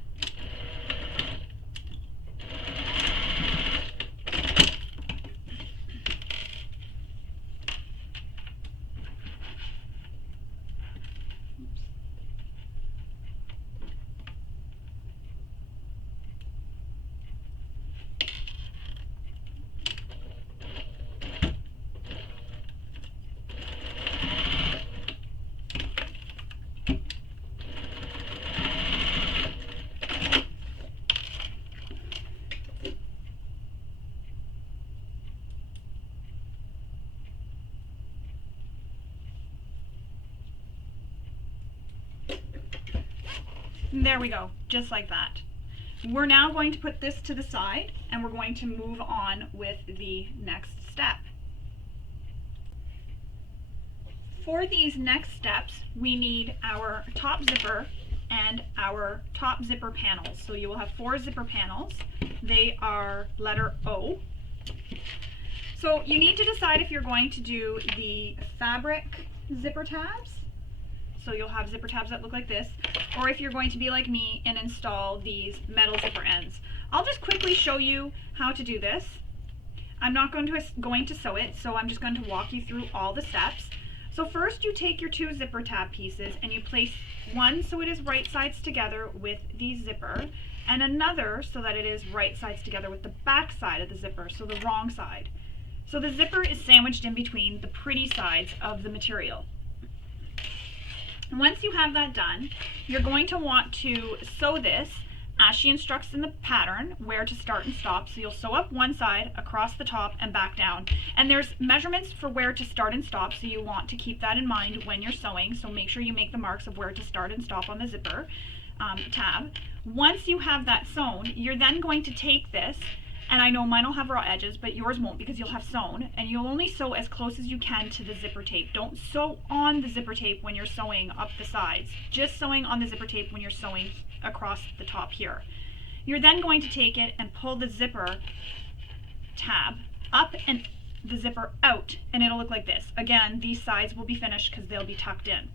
And there we go, just like that. We're now going to put this to the side and we're going to move on with the next step. For these next steps, we need our top zipper and our top zipper panels. So you will have 4 zipper panels. They are letter O. So you need to decide if you're going to do the fabric zipper tabs. So you'll have zipper tabs that look like this, or if you're going to be like me and install these metal zipper ends. I'll just quickly show you how to do this. I'm not going to sew it, so I'm just going to walk you through all the steps. So first you take your 2 zipper tab pieces and you place one so it is right sides together with the zipper, and another so that it is right sides together with the back side of the zipper, so the wrong side. So the zipper is sandwiched in between the pretty sides of the material. Once you have that done, you're going to want to sew this as she instructs in the pattern where to start and stop. So you'll sew up one side across the top and back down. And there's measurements for where to start and stop, so you want to keep that in mind when you're sewing. So make sure you make the marks of where to start and stop on the zipper tab. Once you have that sewn, you're then going to take this, and I know mine will have raw edges, but yours won't because you'll have sewn, and you'll only sew as close as you can to the zipper tape. Don't sew on the zipper tape when you're sewing up the sides. Just sewing on the zipper tape when you're sewing across the top here. You're then going to take it and pull the zipper tab up and the zipper out, and it'll look like this. Again, these sides will be finished because they'll be tucked in.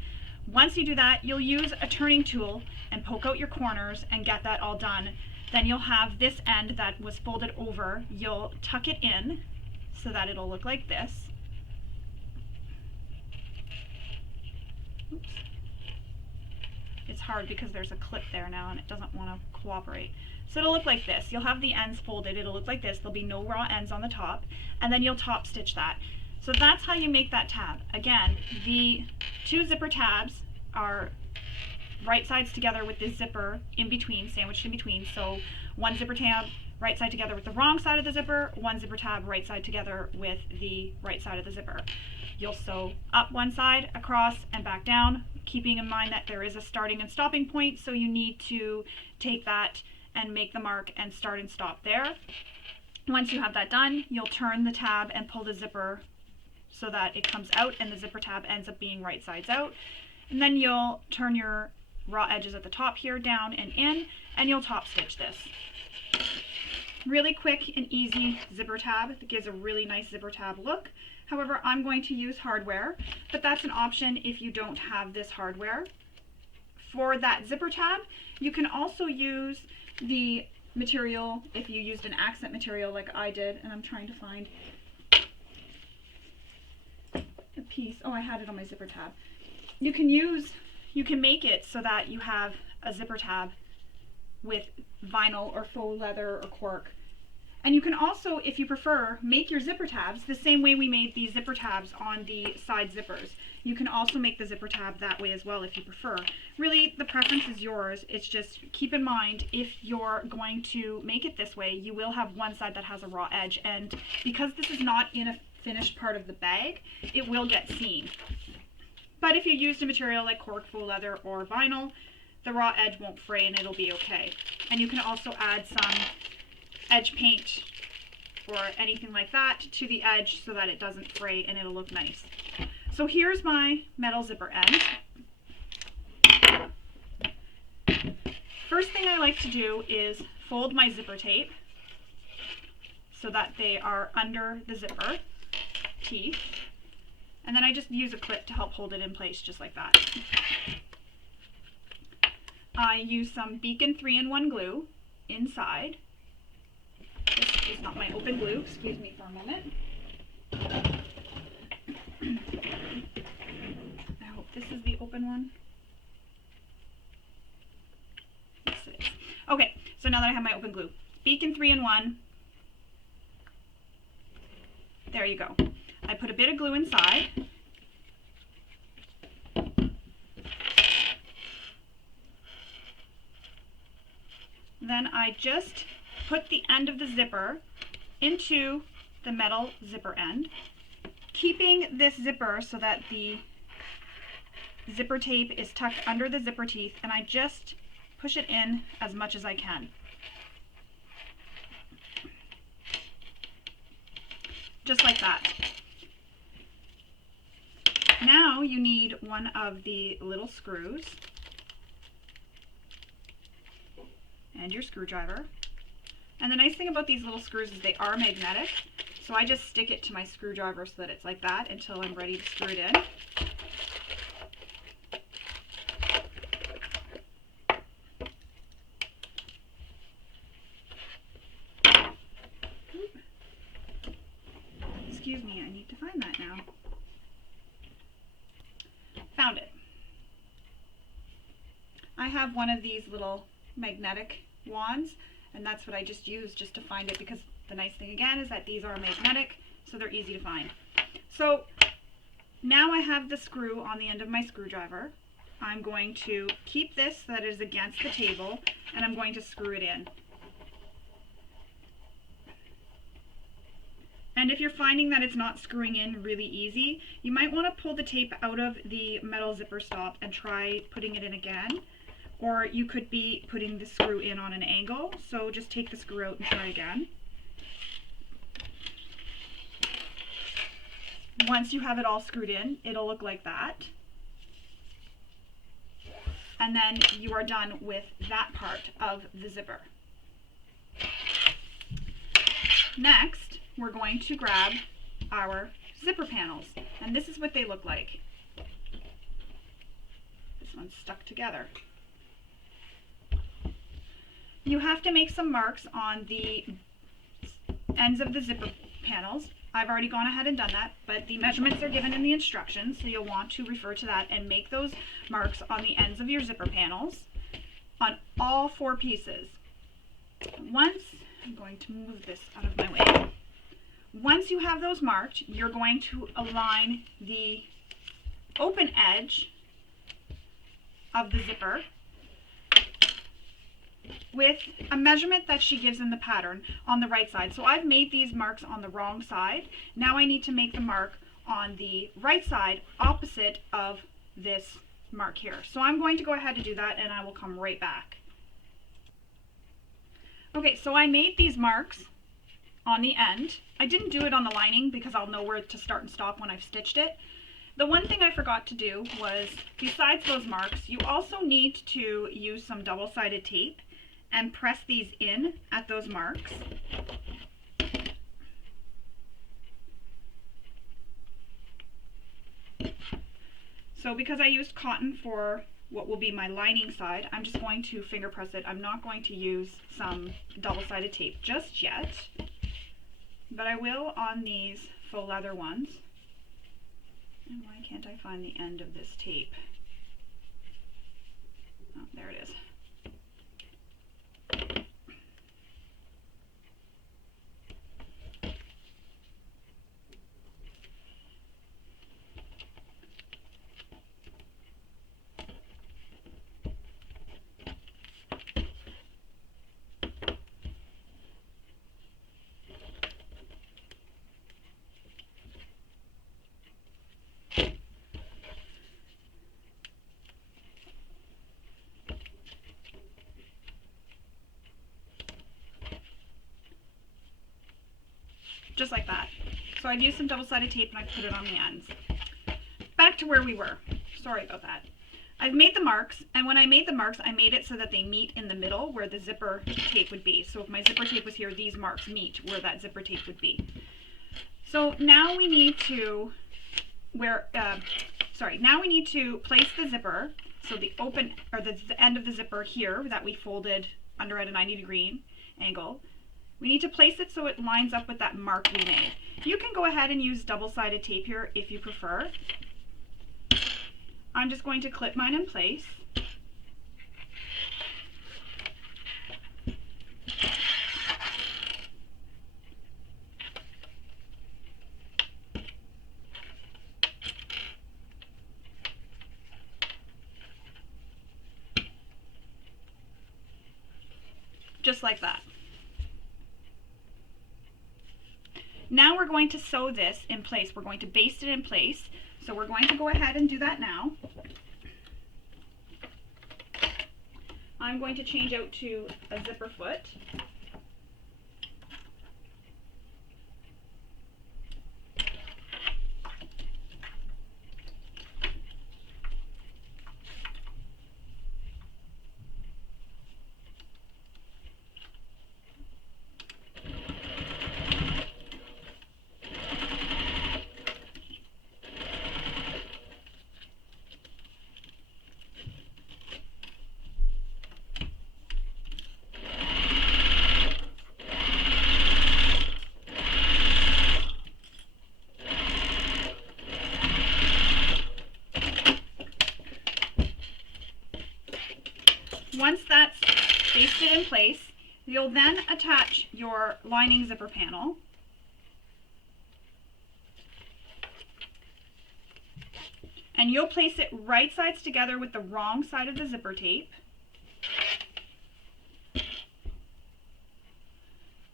Once you do that, you'll use a turning tool and poke out your corners and get that all done. Then you'll have this end that was folded over. You'll tuck it in so that it'll look like this. Oops. It's hard because there's a clip there now and it doesn't want to cooperate. So it'll look like this. You'll have the ends folded. It'll look like this. There'll be no raw ends on the top, and then you'll top stitch that. So that's how you make that tab. Again, the 2 zipper tabs are right sides together with this zipper in between, sandwiched in between. So one zipper tab right side together with the wrong side of the zipper, one zipper tab right side together with the right side of the zipper. You'll sew up one side, across, and back down, keeping in mind that there is a starting and stopping point, so you need to take that and make the mark and start and stop there. Once you have that done, you'll turn the tab and pull the zipper so that it comes out and the zipper tab ends up being right sides out. And then you'll turn your raw edges at the top here down and in, and you'll top stitch this. Really quick and easy zipper tab that gives a really nice zipper tab look. However, I'm going to use hardware, but that's an option if you don't have this hardware. For that zipper tab, you can also use the material if you used an accent material like I did, and I'm trying to find a piece. Oh, I had it on my zipper tab. You can make it so that you have a zipper tab with vinyl or faux leather or cork. And you can also, if you prefer, make your zipper tabs the same way we made these zipper tabs on the side zippers. You can also make the zipper tab that way as well if you prefer. Really, the preference is yours. It's just keep in mind, if you're going to make it this way, you will have one side that has a raw edge, and because this is not in a finished part of the bag, it will get seen. But if you used a material like cork, faux leather, or vinyl, the raw edge won't fray and it'll be okay. And you can also add some edge paint or anything like that to the edge so that it doesn't fray and it'll look nice. So here's my metal zipper end. First thing I like to do is fold my zipper tape so that they are under the zipper teeth. And then I just use a clip to help hold it in place just like that. I use some Beacon 3-in-1 glue inside. This is not my open glue, excuse me for a moment. I hope this is the open one. Yes, it is. Okay, so now that I have my open glue, Beacon 3-in-1. There you go. I put a bit of glue inside. Then I just put the end of the zipper into the metal zipper end, keeping this zipper so that the zipper tape is tucked under the zipper teeth, and I just push it in as much as I can. just like that. Now you need one of the little screws and your screwdriver. And the nice thing about these little screws is they are magnetic, so I just stick it to my screwdriver so that it's like that until I'm ready to screw it in. Excuse me, I need to find that now. Found it. I have one of these little magnetic wands, and that's what I just used just to find it, because the nice thing again is that these are magnetic, so they're easy to find. So now I have the screw on the end of my screwdriver. I'm going to keep this so that it is against the table, and I'm going to screw it in. And if you're finding that it's not screwing in really easy, you might want to pull the tape out of the metal zipper stop and try putting it in again. Or you could be putting the screw in on an angle, so just take the screw out and try again. Once you have it all screwed in, it'll look like that. And then you are done with that part of the zipper. Next, we're going to grab our zipper panels, and this is what they look like. This one's stuck together. You have to make some marks on the ends of the zipper panels. I've already gone ahead and done that, but the measurements are given in the instructions, so you'll want to refer to that and make those marks on the ends of your zipper panels on all 4 pieces. Once, I'm going to move this out of my way. Once you have those marked, you're going to align the open edge of the zipper with a measurement that she gives in the pattern on the right side. So I've made these marks on the wrong side. Now I need to make the mark on the right side opposite of this mark here. So I'm going to go ahead and do that, and I will come right back. Okay, so I made these marks on the end. I didn't do it on the lining because I'll know where to start and stop when I've stitched it. The one thing I forgot to do was, besides those marks, you also need to use some double-sided tape and press these in at those marks. So because I used cotton for what will be my lining side, I'm just going to finger press it. I'm not going to use some double-sided tape just yet, but I will on these faux leather ones. And why can't I find the end of this tape? Oh, there it is. Just like that. So I've used some double-sided tape and I've put it on the ends. Back to where we were. Sorry about that. I've made the marks, and when I made the marks, I made it so that they meet in the middle where the zipper tape would be. So if my zipper tape was here, these marks meet where that zipper tape would be. So now we need to now we need to place the zipper, so the open, or the end of the zipper here that we folded under at a 90-degree angle. We need to place it so it lines up with that mark we made. You can go ahead and use double-sided tape here if you prefer. I'm just going to clip mine in place. Just like that. Now we're going to sew this in place. We're going to baste it in place. So we're going to go ahead and do that now. I'm going to change out to a zipper foot. Once that's basted in place, you'll then attach your lining zipper panel. And you'll place it right sides together with the wrong side of the zipper tape.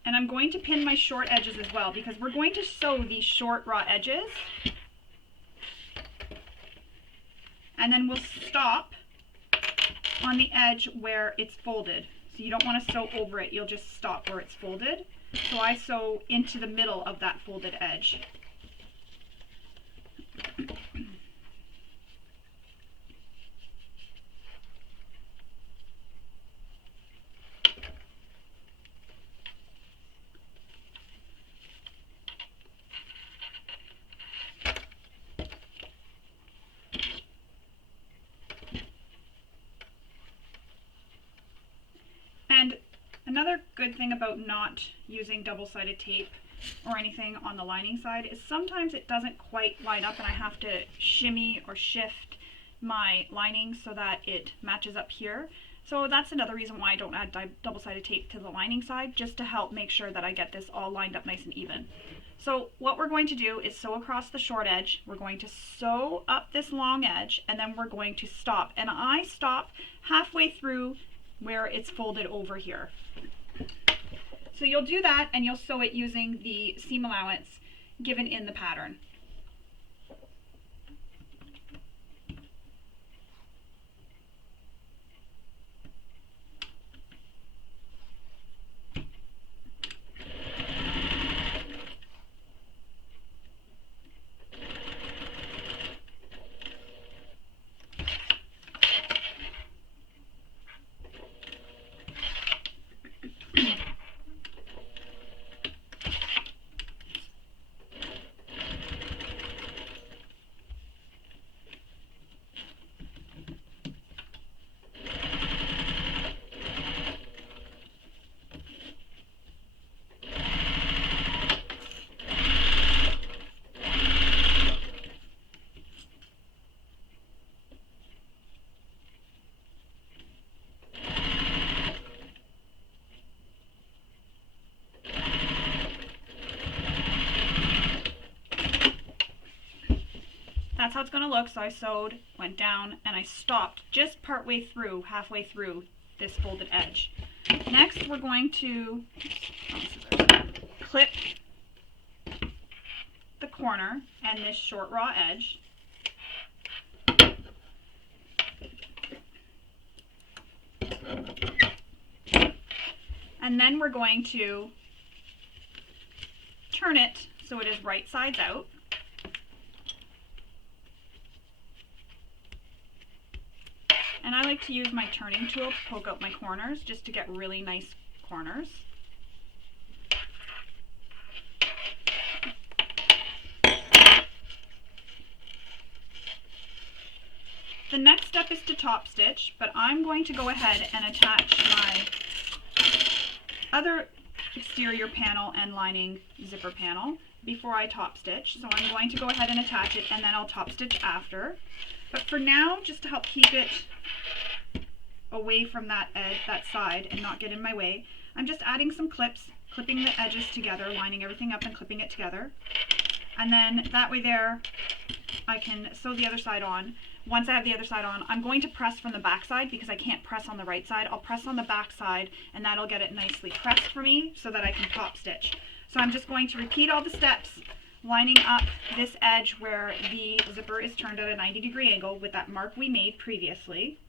And I'm going to pin my short edges as well because we're going to sew these short raw edges. And then we'll stop on the edge where it's folded. So you don't want to sew over it, you'll just stop where it's folded. So I sew into the middle of that folded edge. And another good thing about not using double-sided tape or anything on the lining side is sometimes it doesn't quite line up and I have to shimmy or shift my lining so that it matches up here. So that's another reason why I don't add double-sided tape to the lining side, just to help make sure that I get this all lined up nice and even. So what we're going to do is sew across the short edge, we're going to sew up this long edge, and then we're going to stop. And I stop halfway through where it's folded over here. So you'll do that and you'll sew it using the seam allowance given in the pattern. That's how it's going to look. So I sewed, went down, and I stopped just partway through, halfway through this folded edge. Next, we're going to clip the corner and this short raw edge. And then we're going to turn it so it is right sides out. And I like to use my turning tool to poke out my corners just to get really nice corners. The next step is to top stitch, but I'm going to go ahead and attach my other exterior panel and lining zipper panel before I top stitch. So I'm going to go ahead and attach it and then I'll top stitch after. But for now, just to help keep it away from that edge, that side, and not get in my way, I'm just adding some clips, clipping the edges together, lining everything up and clipping it together. And then that way there, I can sew the other side on. Once I have the other side on, I'm going to press from the back side because I can't press on the right side. I'll press on the back side and that'll get it nicely pressed for me so that I can top stitch. So I'm just going to repeat all the steps, lining up this edge where the zipper is turned at a 90-degree angle with that mark we made previously.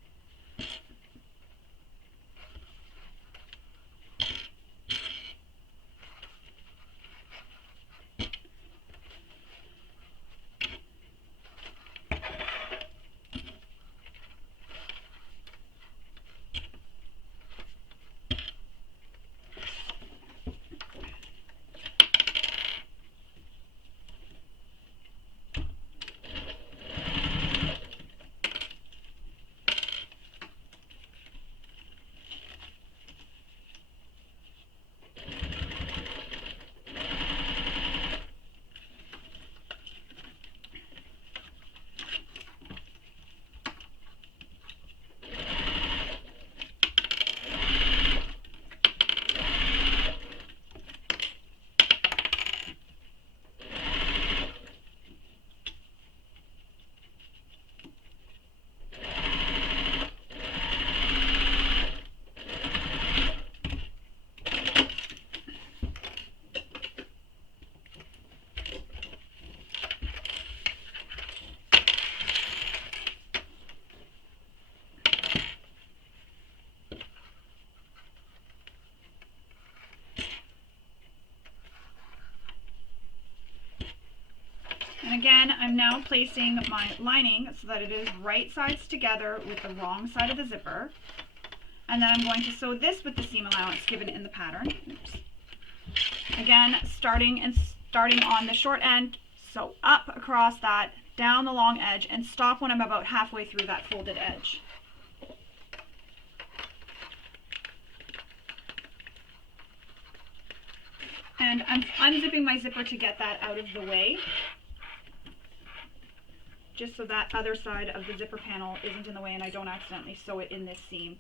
Again, I'm now placing my lining so that it is right sides together with the wrong side of the zipper. And then I'm going to sew this with the seam allowance given in the pattern. Oops. Again, starting on the short end, sew up across that, down the long edge, and stop when I'm about halfway through that folded edge. And I'm unzipping my zipper to get that out of the way, just so that other side of the zipper panel isn't in the way and I don't accidentally sew it in this seam.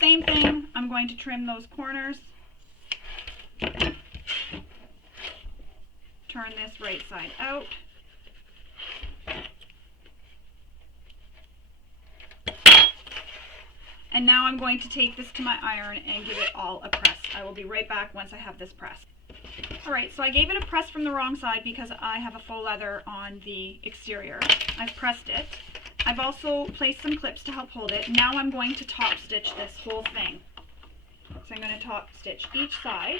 Same thing, I'm going to trim those corners, turn this right side out, and now I'm going to take this to my iron and give it all a press. I will be right back once I have this pressed. Alright, so I gave it a press from the wrong side because I have a faux leather on the exterior. I've pressed it. I've also placed some clips to help hold it. Now I'm going to top stitch this whole thing. So I'm going to top stitch each side.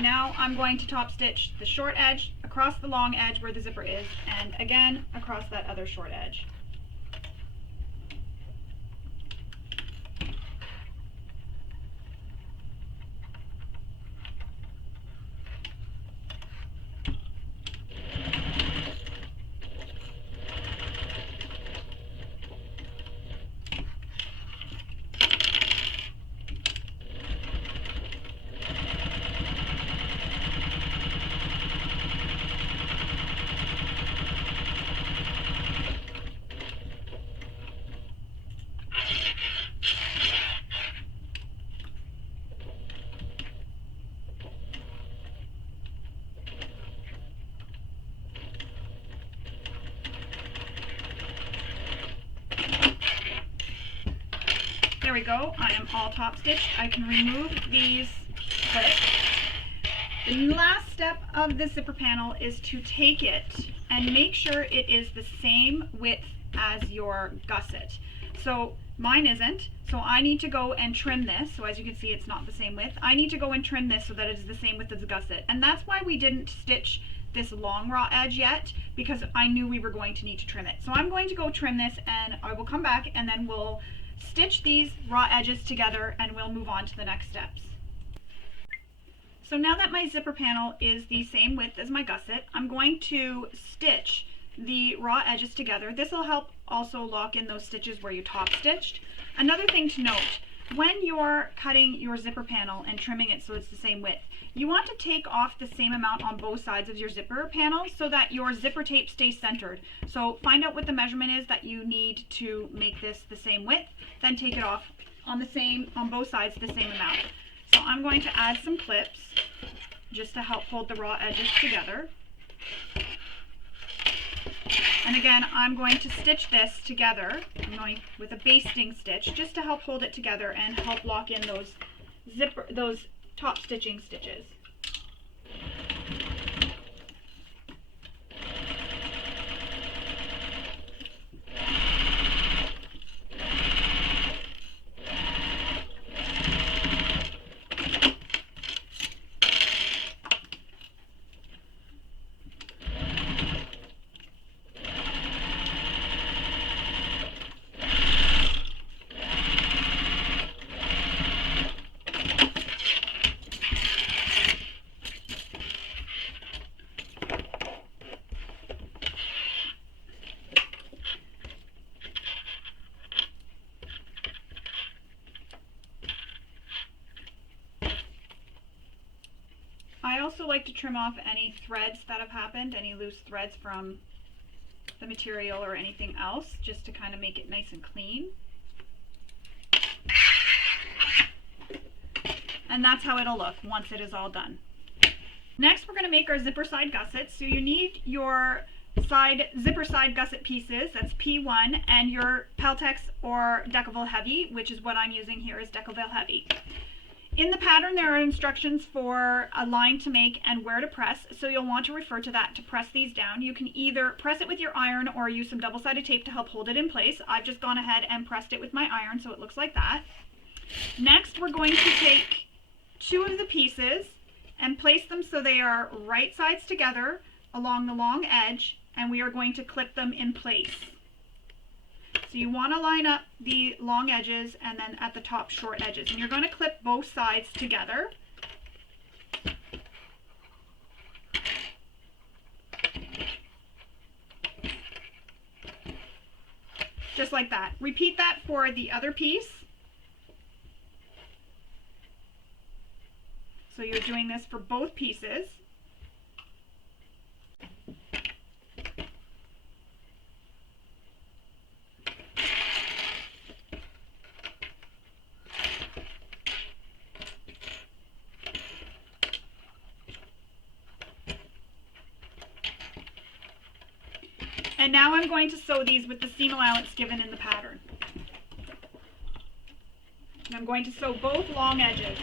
Now I'm going to top stitch the short edge across the long edge where the zipper is, and again across that other short edge. There we go, I am all top stitched. I can remove these clips. The last step of the zipper panel is to take it and make sure it is the same width as your gusset. So mine isn't, so I need to go and trim this. So as you can see, it's not the same width. I need to go and trim this so that it is the same width as the gusset. And that's why we didn't stitch this long raw edge yet, because I knew we were going to need to trim it. So I'm going to go trim this and I will come back and then we'll stitch these raw edges together and we'll move on to the next steps. So now that my zipper panel is the same width as my gusset, I'm going to stitch the raw edges together. This will help also lock in those stitches where you top stitched. Another thing to note, when you're cutting your zipper panel and trimming it so it's the same width, you want to take off the same amount on both sides of your zipper panel so that your zipper tape stays centered. So find out what the measurement is that you need to make this the same width, then take it off on both sides the same amount. So I'm going to add some clips just to help hold the raw edges together. And again, I'm going to stitch this together. I'm going with a basting stitch just to help hold it together and help lock in those top stitching stitches. I also like to trim off any threads that have happened, any loose threads from the material or anything else, just to kind of make it nice and clean. And that's how it'll look once it is all done. Next, we're going to make our zipper side gussets. So you need your zipper side gusset pieces, that's P1, and your Peltex or Decaville Heavy, which is what I'm using here is Decaville Heavy. In the pattern, there are instructions for a line to make and where to press, so you'll want to refer to that to press these down. You can either press it with your iron or use some double-sided tape to help hold it in place. I've just gone ahead and pressed it with my iron so it looks like that. Next, we're going to take two of the pieces and place them so they are right sides together along the long edge, and we are going to clip them in place. So you want to line up the long edges and then at the top short edges. And you're going to clip both sides together. Just like that. Repeat that for the other piece. So you're doing this for both pieces. And now I'm going to sew these with the seam allowance given in the pattern. And I'm going to sew both long edges.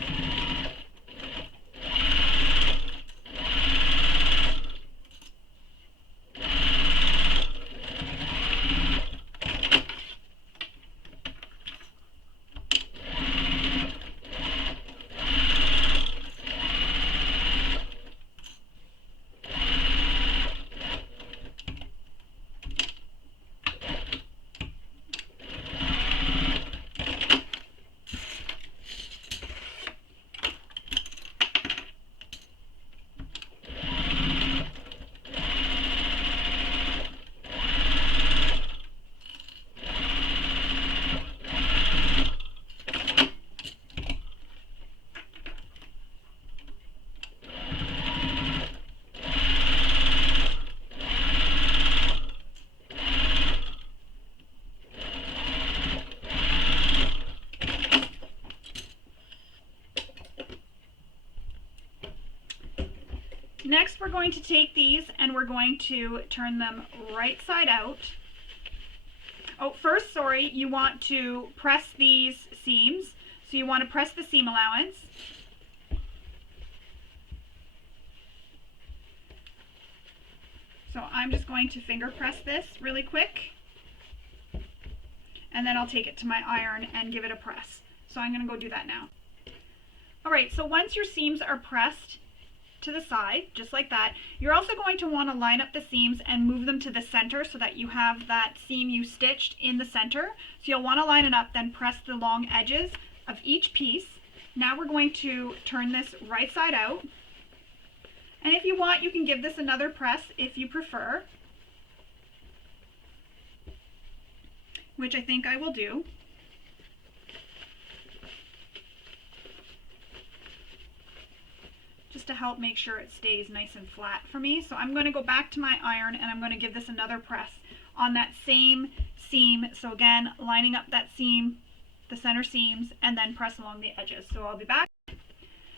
Next, we're going to take these and we're going to turn them right side out. Oh, first, sorry, you want to press these seams. So you want to press the seam allowance. So I'm just going to finger press this really quick. And then I'll take it to my iron and give it a press. So I'm going to go do that now. All right, so once your seams are pressed to the side, just like that, you're also going to want to line up the seams and move them to the center so that you have that seam you stitched in the center. So you'll want to line it up, then press the long edges of each piece. Now we're going to turn this right side out. And if you want, you can give this another press if you prefer, which I think I will do. just to help make sure it stays nice and flat for me. So I'm going to go back to my iron and I'm going to give this another press on that same seam. So again, lining up that seam, the center seams, and then press along the edges. So I'll be back.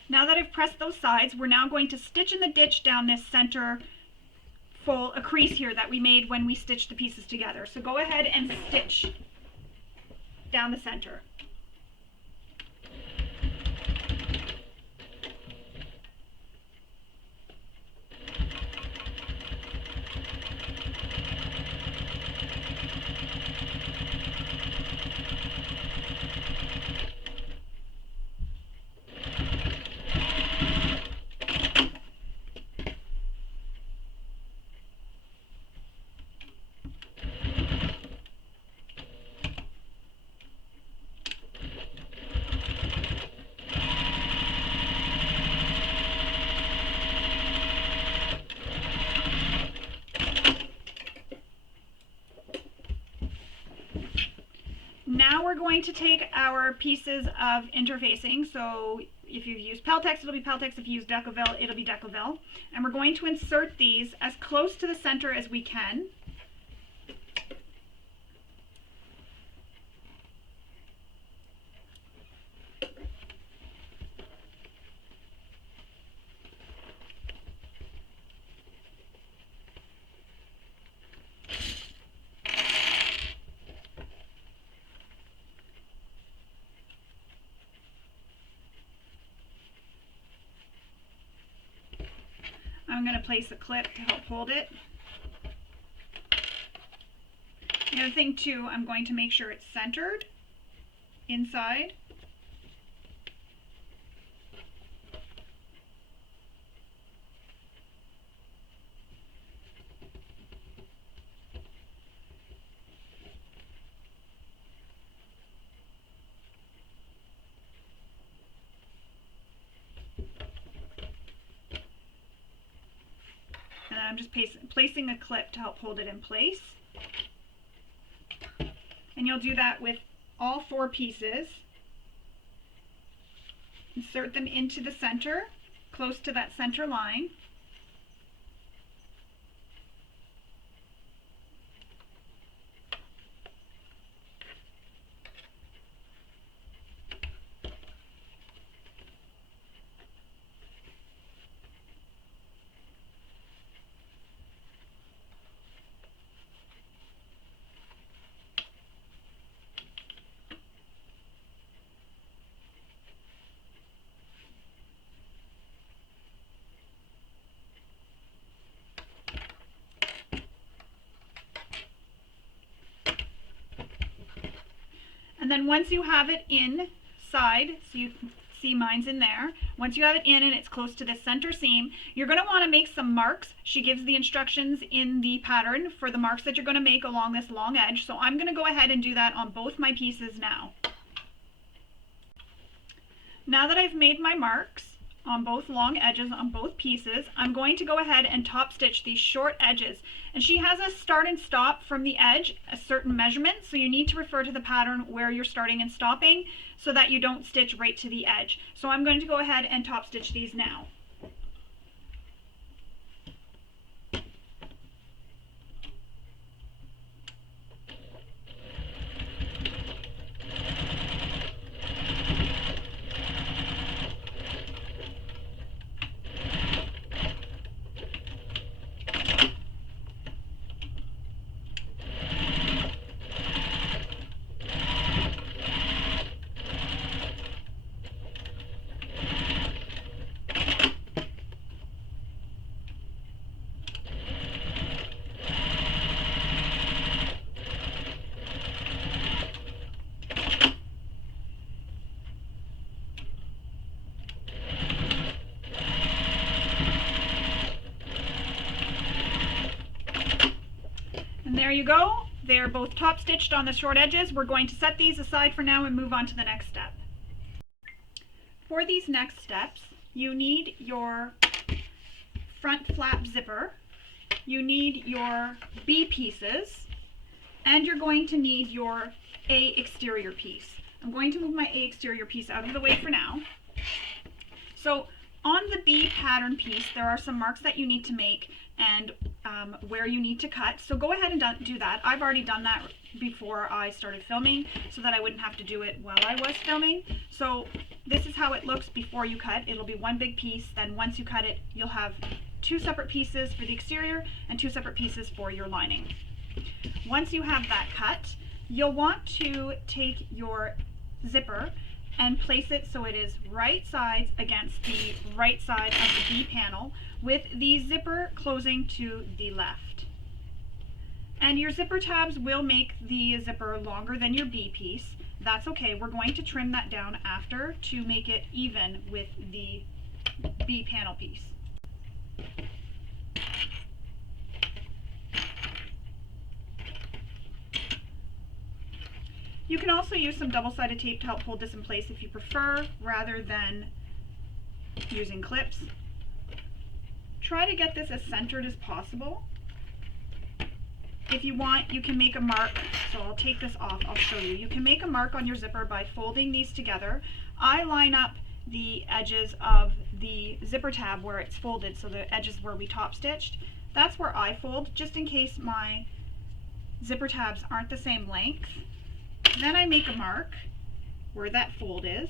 Now that I've pressed those sides, we're now going to stitch in the ditch down this center a crease here that we made when we stitched the pieces together. So go ahead and stitch down the center. Now we're going to take our pieces of interfacing. So if you've used Peltex, it'll be Peltex. If you use Decoville, it'll be Decoville. And we're going to insert these as close to the center as we can. I'm going to place a clip to help hold it. The other thing too, I'm going to make sure it's centered inside. And I'm just placing a clip to help hold it in place. And you'll do that with all 4 pieces. Insert them into the center, close to that center line. And then once you have it inside, so you can see mine's in there, once you have it in and it's close to the center seam, you're going to want to make some marks. She gives the instructions in the pattern for the marks that you're going to make along this long edge. So I'm going to go ahead and do that on both my pieces now. Now that I've made my marks on both long edges on both pieces, I'm going to go ahead and top stitch these short edges. And she has a start and stop from the edge, a certain measurement, so you need to refer to the pattern where you're starting and stopping so that you don't stitch right to the edge. So I'm going to go ahead and top stitch these now. And there you go. They're both top stitched on the short edges. We're going to set these aside for now and move on to the next step. For these next steps, you need your front flap zipper, you need your B pieces, and you're going to need your A exterior piece. I'm going to move my A exterior piece out of the way for now. So On the B pattern piece, there are some marks that you need to make and where you need to cut. So go ahead and do that. I've already done that before I started filming so that I wouldn't have to do it while I was filming. So this is how it looks before you cut. It'll be one big piece. Then once you cut it, you'll have two separate pieces for the exterior and two separate pieces for your lining. Once you have that cut, you'll want to take your zipper and place it so it is right sides against the right side of the B panel with the zipper closing to the left. And your zipper tabs will make the zipper longer than your B piece. That's okay. We're going to trim that down after to make it even with the B panel piece. You can also use some double-sided tape to help hold this in place if you prefer, rather than using clips. Try to get this as centered as possible. If you want, you can make a mark. So I'll take this off, I'll show you. You can make a mark on your zipper by folding these together. I line up the edges of the zipper tab where it's folded, so the edges where we top stitched. That's where I fold, just in case my zipper tabs aren't the same length. Then I make a mark where that fold is,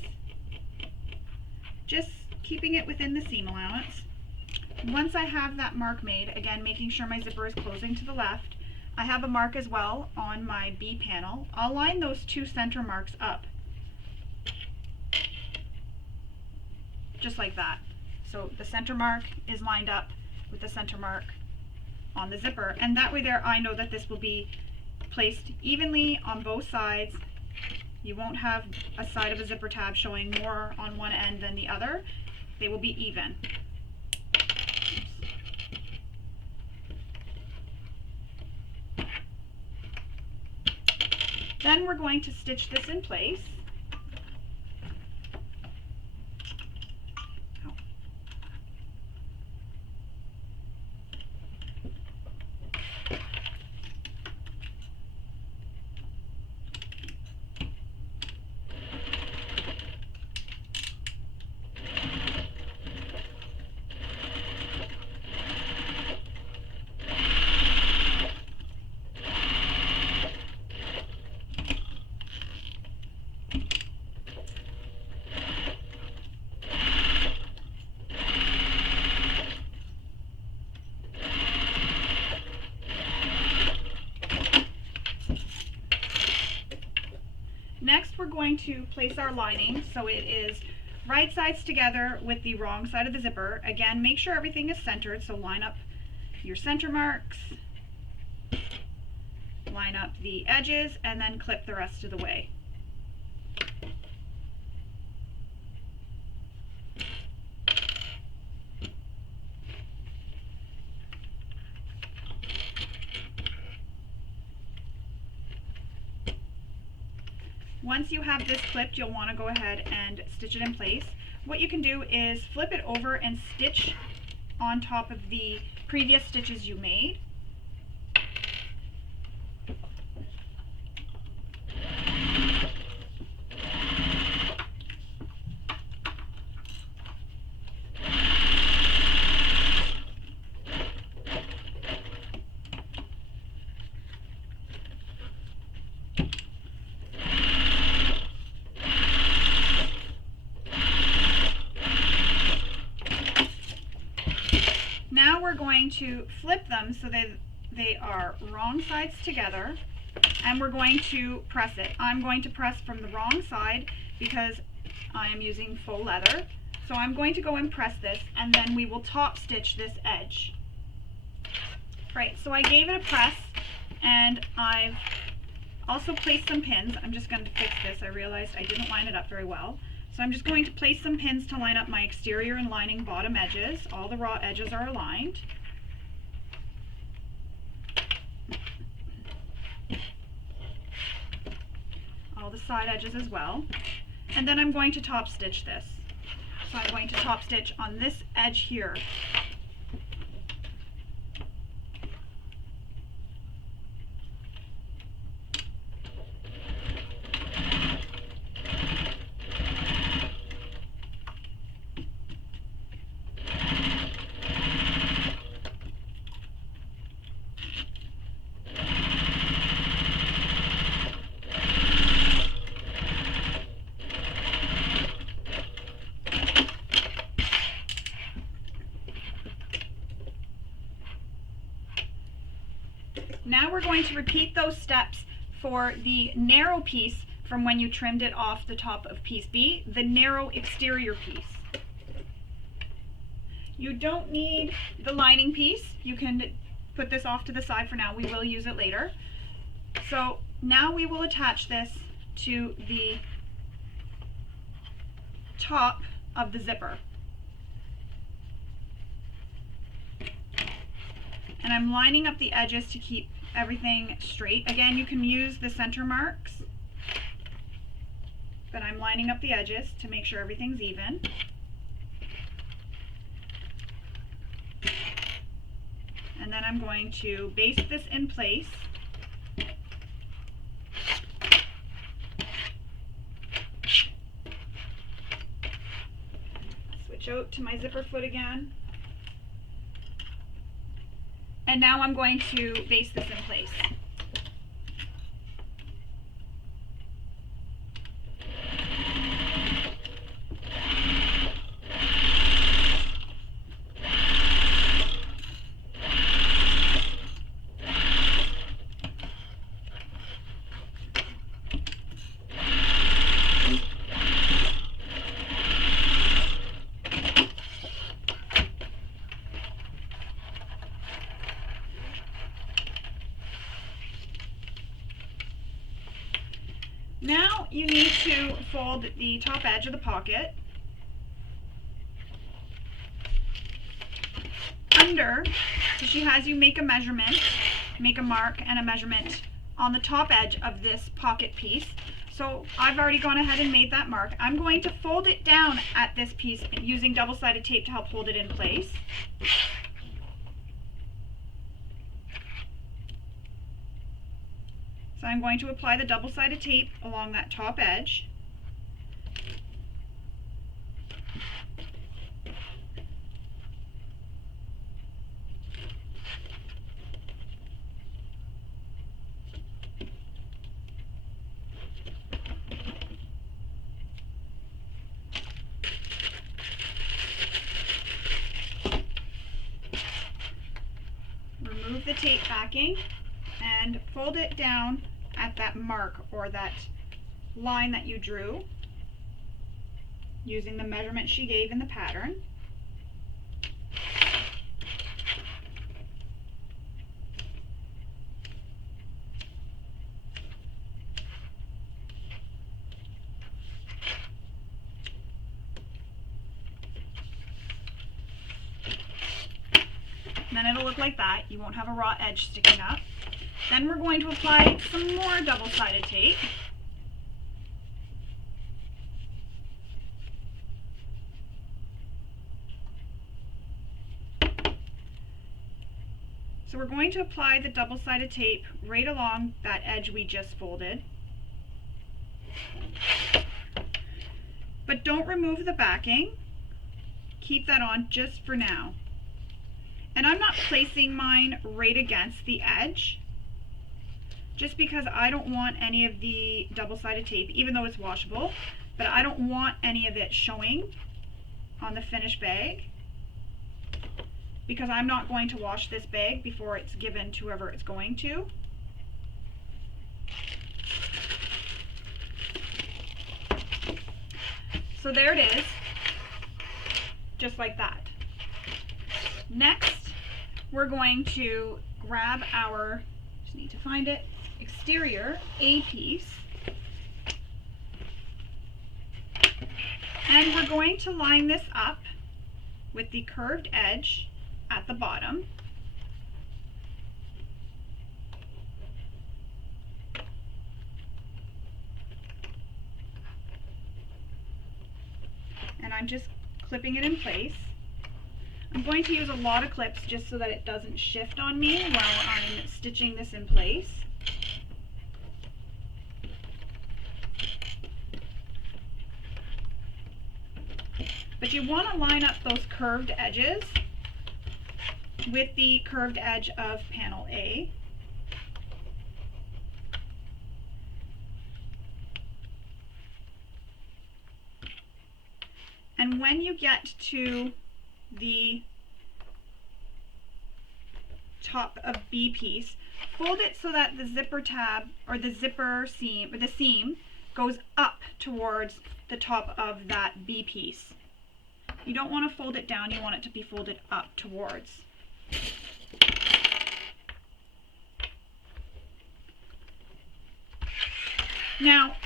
just keeping it within the seam allowance. Once I have that mark made, again making sure my zipper is closing to the left, I have a mark as well on my B panel. I'll line those two center marks up, just like that. So the center mark is lined up with the center mark on the zipper, and that way there I know that this will be placed evenly on both sides. You won't have a side of a zipper tab showing more on one end than the other. They will be even. Then we're going to stitch this in place. Next, we're going to place our lining so it is right sides together with the wrong side of the zipper. Again, make sure everything is centered, so line up your center marks, line up the edges, and then clip the rest of the way. Once you have this clipped, you'll want to go ahead and stitch it in place. What you can do is flip it over and stitch on top of the previous stitches you made. Now we're going to flip them so that they are wrong sides together, and we're going to press it. I'm going to press from the wrong side because I am using faux leather. So I'm going to go and press this, and then we will top stitch this edge. Right, so I gave it a press, and I've also placed some pins. I'm just going to fix this. I realized I didn't line it up very well. So I'm just going to place some pins to line up my exterior and lining bottom edges. All the raw edges are aligned. All the side edges as well. And then I'm going to top stitch this. So I'm going to top stitch on this edge here. Now we're going to repeat those steps for the narrow piece from when you trimmed it off the top of piece B, the narrow exterior piece. You don't need the lining piece. You can put this off to the side for now. We will use it later. So now we will attach this to the top of the zipper. And I'm lining up the edges to keep everything straight. Again, you can use the center marks, but I'm lining up the edges to make sure everything's even. And then I'm going to baste this in place. Switch out to my zipper foot again. And now I'm going to baste this in place. Now you need to fold the top edge of the pocket under, so she has you make a measurement, make a mark and a measurement on the top edge of this pocket piece. So I've already gone ahead and made that mark. I'm going to fold it down at this piece using double-sided tape to help hold it in place. So I'm going to apply the double-sided tape along that top edge. Remove the tape backing and fold it down at that mark or that line that you drew using the measurement she gave in the pattern. Then it'll look like that. You won't have a raw edge sticking up. Then we're going to apply some more double-sided tape. So we're going to apply the double-sided tape right along that edge we just folded. But don't remove the backing. Keep that on just for now. And I'm not placing mine right against the edge, just because I don't want any of the double-sided tape, even though it's washable, but I don't want any of it showing on the finished bag, because I'm not going to wash this bag before it's given to whoever it's going to. So there it is, just like that. Next, we're going to grab our, just need to find it, exterior A piece, and we're going to line this up with the curved edge at the bottom. And I'm just clipping it in place. I'm going to use a lot of clips just so that it doesn't shift on me while I'm stitching this in place. But you want to line up those curved edges with the curved edge of panel A. And when you get to the top of B piece, fold it so that the zipper tab or the zipper seam or the seam goes up towards the top of that B piece. You don't want to fold it down, you want it to be folded up towards. Now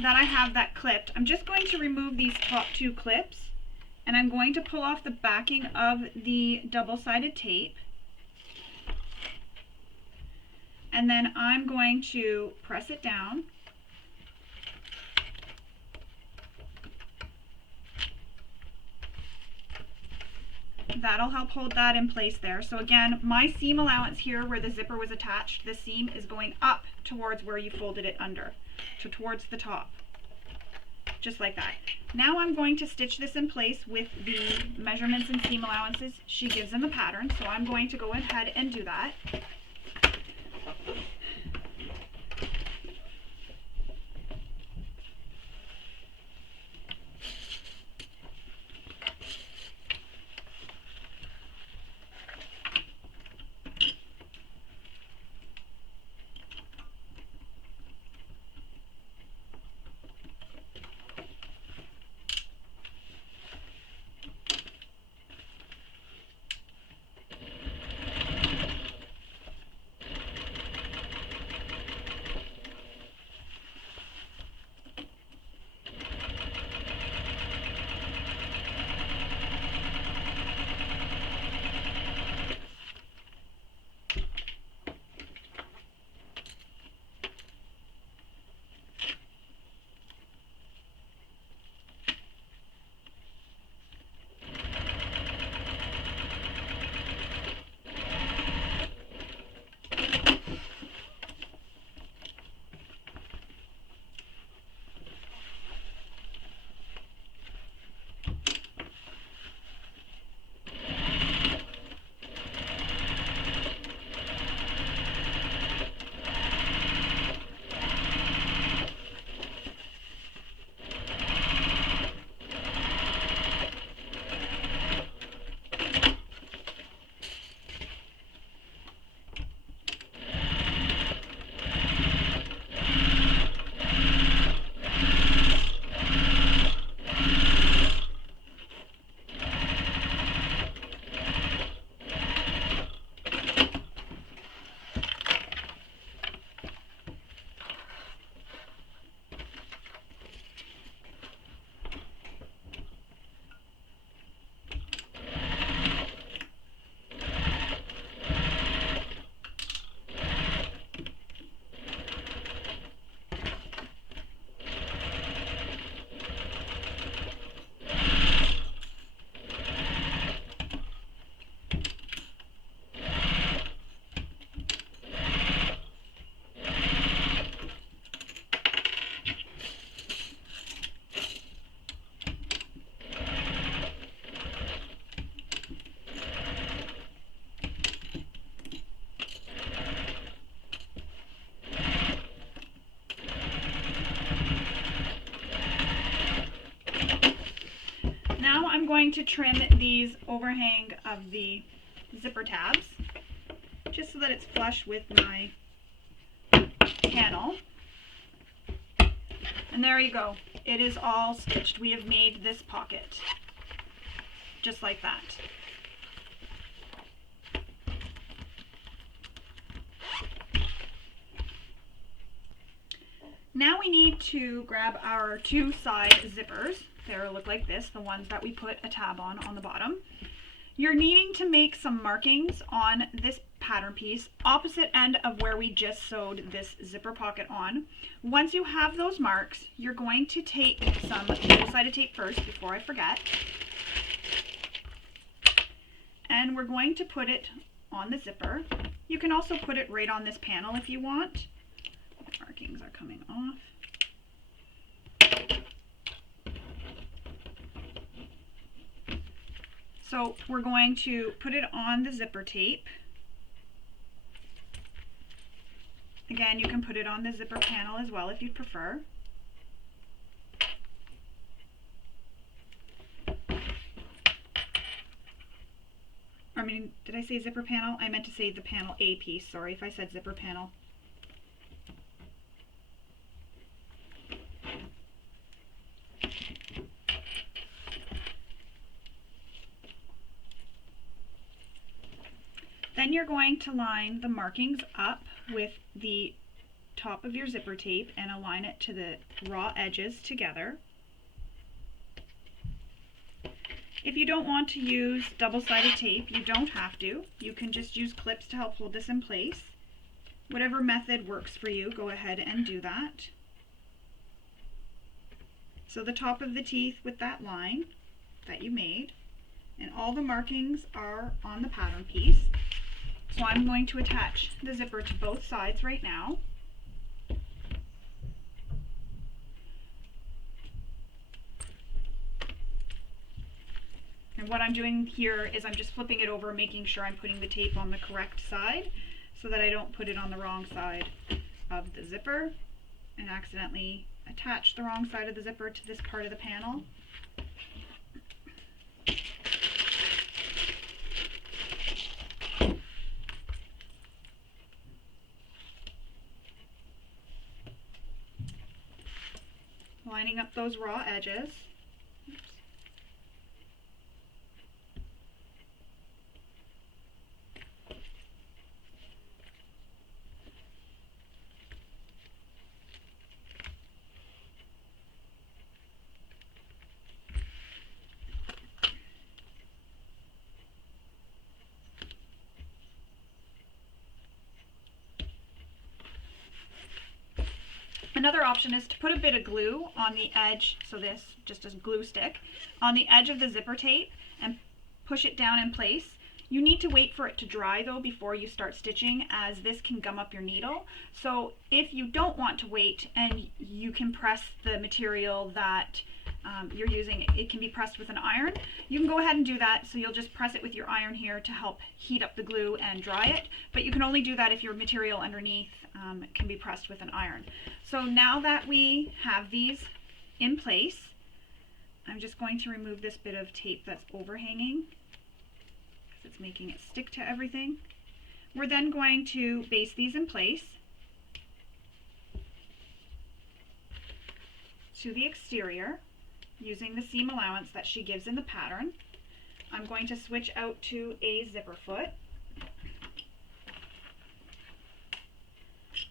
that I have that clipped, I'm just going to remove these top two clips, and I'm going to pull off the backing of the double-sided tape, and then I'm going to press it down. That'll help hold that in place there. So again, my seam allowance here where the zipper was attached, the seam is going up towards where you folded it under, so towards the top, just like that. Now I'm going to stitch this in place with the measurements and seam allowances she gives in the pattern, so I'm going to go ahead and do that. I'm going to trim these overhang of the zipper tabs just so that it's flush with my panel. And there you go. It is all stitched. We have made this pocket just like that. Now we need to grab our two side zippers. They look like this, the ones that we put a tab on the bottom. You're needing to make some markings on this pattern piece opposite end of where we just sewed this zipper pocket on. Once you have those marks, you're going to take some double-sided tape first before I forget. And we're going to put it on the zipper. You can also put it right on this panel if you want. The markings are coming off. So we're going to put it on the zipper tape. Again, you can put it on the zipper panel as well if you'd prefer. Did I say zipper panel? I meant to say the panel A piece. Sorry if I said zipper panel. Then you're going to line the markings up with the top of your zipper tape and align it to the raw edges together. If you don't want to use double-sided tape, you don't have to. You can just use clips to help hold this in place. Whatever method works for you, go ahead and do that. So the top of the teeth with that line that you made, and all the markings are on the pattern piece. So I'm going to attach the zipper to both sides right now. And what I'm doing here is I'm just flipping it over, making sure I'm putting the tape on the correct side so that I don't put it on the wrong side of the zipper and accidentally attach the wrong side of the zipper to this part of the panel. Lining up those raw edges. Oops. Another option is to put a bit of glue on the edge, so this, just a glue stick, on the edge of the zipper tape and push it down in place. You need to wait for it to dry though before you start stitching, as this can gum up your needle. So if you don't want to wait and you can press the material that you're using, it can be pressed with an iron. You can go ahead and do that, so you'll just press it with your iron here to help heat up the glue and dry it, but you can only do that if your material underneath can be pressed with an iron. So now that we have these in place, I'm just going to remove this bit of tape that's overhanging because it's making it stick to everything. We're then going to base these in place to the exterior using the seam allowance that she gives in the pattern. I'm going to switch out to a zipper foot.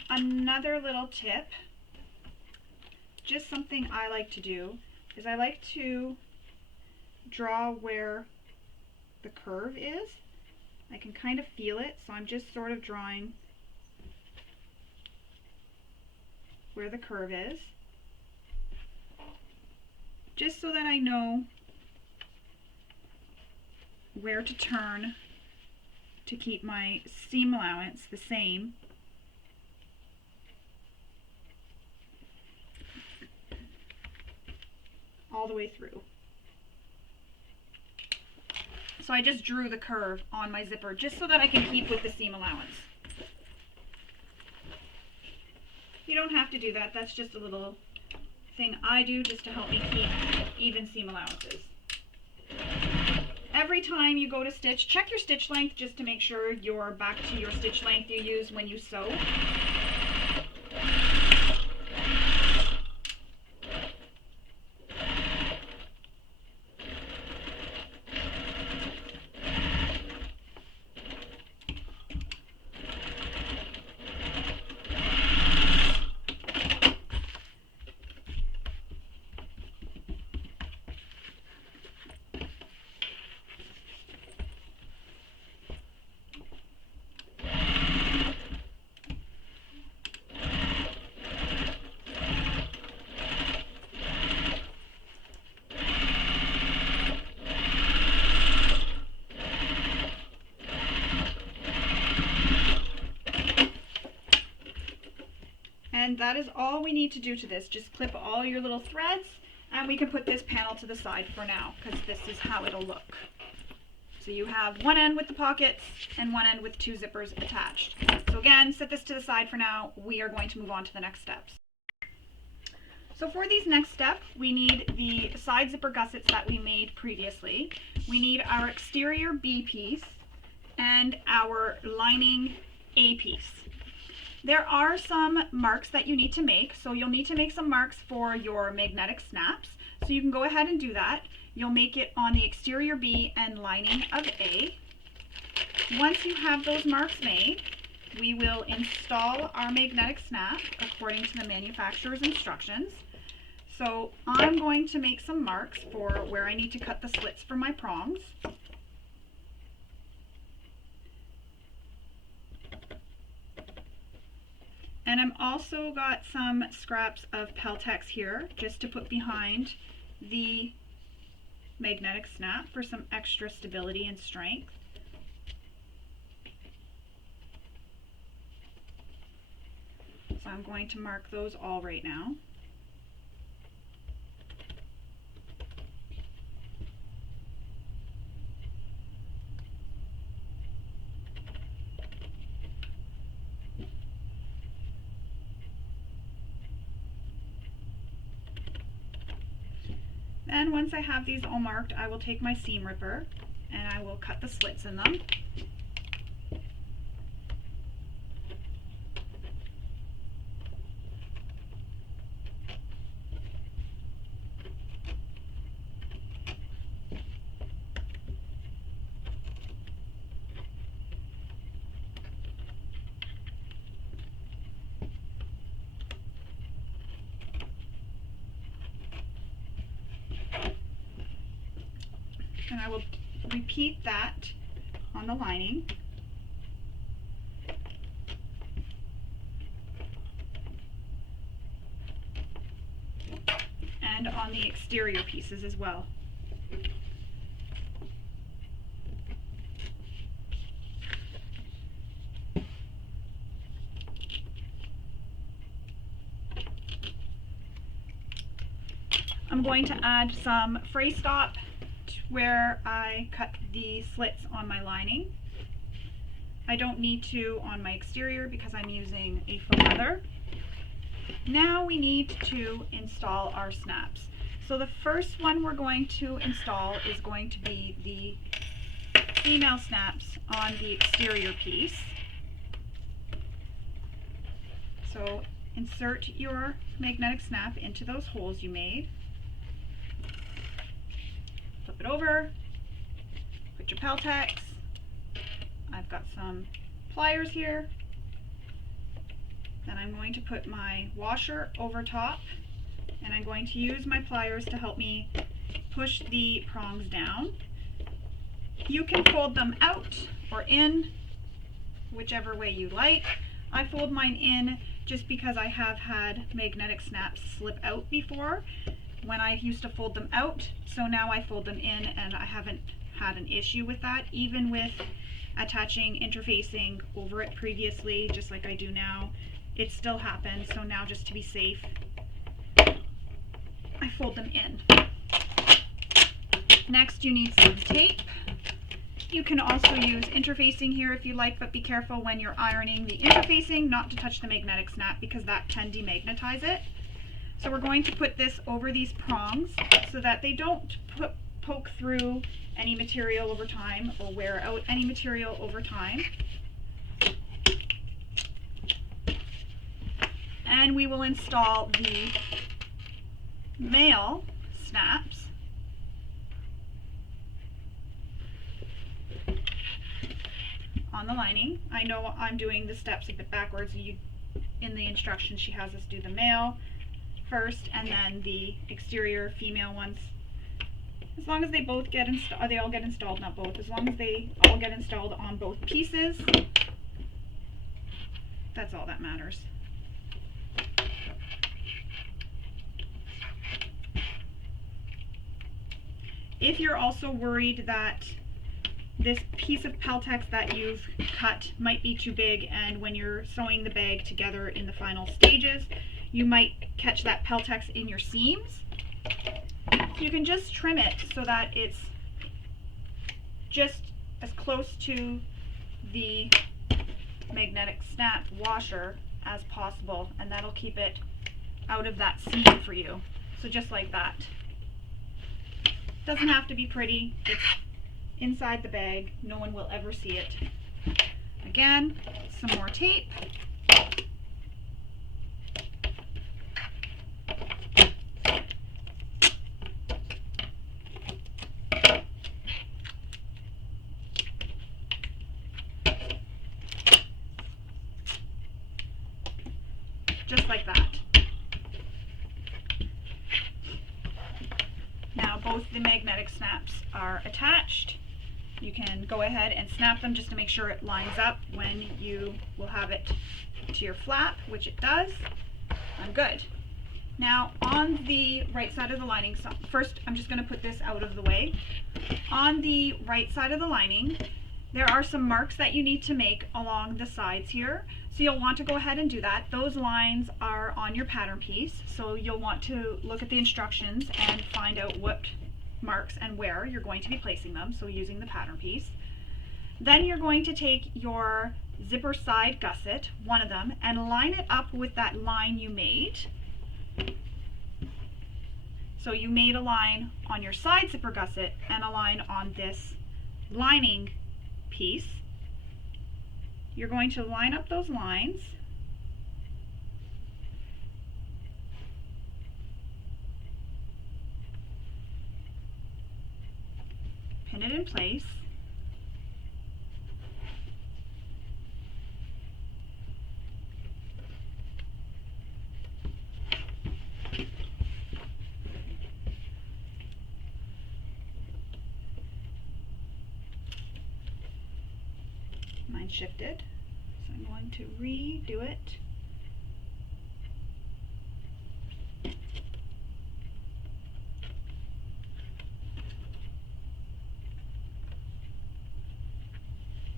Another little tip, just something I like to do, is I like to draw where the curve is. I can kind of feel it, so I'm just sort of drawing where the curve is, just so that I know where to turn to keep my seam allowance the same. All the way through. So I just drew the curve on my zipper just so that I can keep with the seam allowance. You don't have to do that, that's just a little thing I do just to help me keep even seam allowances. Every time you go to stitch, check your stitch length just to make sure you're back to your stitch length you use when you sew. And that is all we need to do to this. Just clip all your little threads and we can put this panel to the side for now because this is how it'll look. So you have one end with the pockets and one end with two zippers attached. So again, set this to the side for now. We are going to move on to the next steps. So for these next steps, we need the side zipper gussets that we made previously. We need our exterior B piece, and our lining A piece. There are some marks that you need to make, so you'll need to make some marks for your magnetic snaps. So you can go ahead and do that. You'll make it on the exterior B and lining of A. Once you have those marks made, we will install our magnetic snap according to the manufacturer's instructions. So I'm going to make some marks for where I need to cut the slits for my prongs. And I'm also got some scraps of Peltex here just to put behind the magnetic snap for some extra stability and strength. So I'm going to mark those all right now. Then once I have these all marked, I will take my seam ripper and I will cut the slits in them. And I will repeat that on the lining. And on the exterior pieces as well. I'm going to add some fray stop where I cut the slits on my lining. I don't need to on my exterior because I'm using a faux leather. Now we need to install our snaps. So the first one we're going to install is going to be the female snaps on the exterior piece. So insert your magnetic snap into those holes you made. Flip it over, put your Peltex. I've got some pliers here. Then I'm going to put my washer over top, and I'm going to use my pliers to help me push the prongs down. You can fold them out or in, whichever way you like. I fold mine in just because I have had magnetic snaps slip out before when I used to fold them out, so now I fold them in and I haven't had an issue with that, even with attaching interfacing over it previously, just like I do now. It still happens, so now just to be safe, I fold them in. Next, you need some tape. You can also use interfacing here if you like, but be careful when you're ironing the interfacing not to touch the magnetic snap because that can demagnetize it. So we're going to put this over these prongs so that they don't poke through any material over time or wear out any material over time. And we will install the male snaps on the lining. I know I'm doing the steps a bit backwards. In the instructions she has us do the male first and then the exterior female ones. As long as they both get installed, they all get installed, not both. As long as they all get installed on both pieces, that's all that matters. If you're also worried that this piece of Peltex that you've cut might be too big, and when you're sewing the bag together in the final stages, you might catch that Peltex in your seams. You can just trim it so that it's just as close to the magnetic snap washer as possible, and that'll keep it out of that seam for you. So just like that. Doesn't have to be pretty, it's inside the bag. No one will ever see it. Again, some more tape. Just like that. Now both the magnetic snaps are attached. You can go ahead and snap them just to make sure it lines up when you will have it to your flap, which it does. I'm good. Now on the right side of the lining, so first I'm just going to put this out of the way. On the right side of the lining, there are some marks that you need to make along the sides here. So you'll want to go ahead and do that. Those lines are on your pattern piece, so you'll want to look at the instructions and find out what marks and where you're going to be placing them, so using the pattern piece. Then you're going to take your zipper side gusset, one of them, and line it up with that line you made. So you made a line on your side zipper gusset and a line on this lining piece. You're going to line up those lines. Pin it in place. Mine shifted, so I'm going to redo it.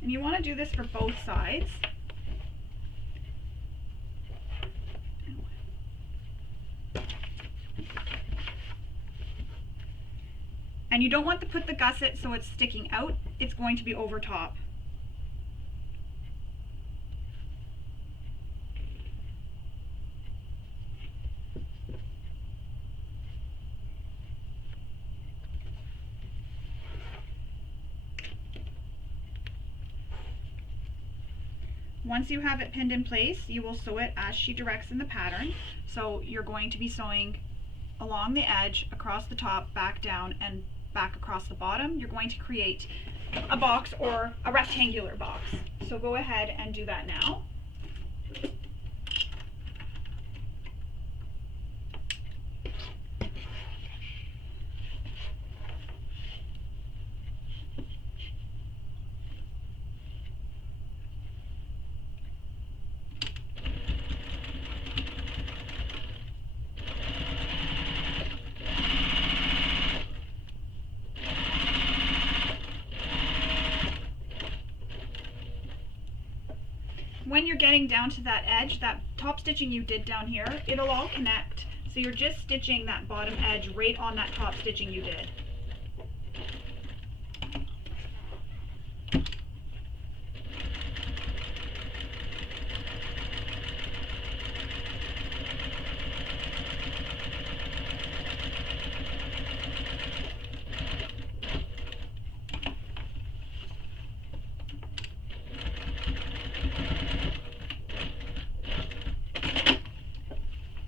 And you want to do this for both sides. And you don't want to put the gusset so it's sticking out, it's going to be over top. Once you have it pinned in place, you will sew it as she directs in the pattern. So you're going to be sewing along the edge, across the top, back down, and back across the bottom. You're going to create a box or a rectangular box. So go ahead and do that now. When you're getting down to that edge, that top stitching you did down here, it'll all connect. So you're just stitching that bottom edge right on that top stitching you did.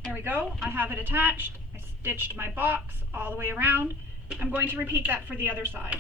There we go, I have it attached. I stitched my box all the way around. I'm going to repeat that for the other side.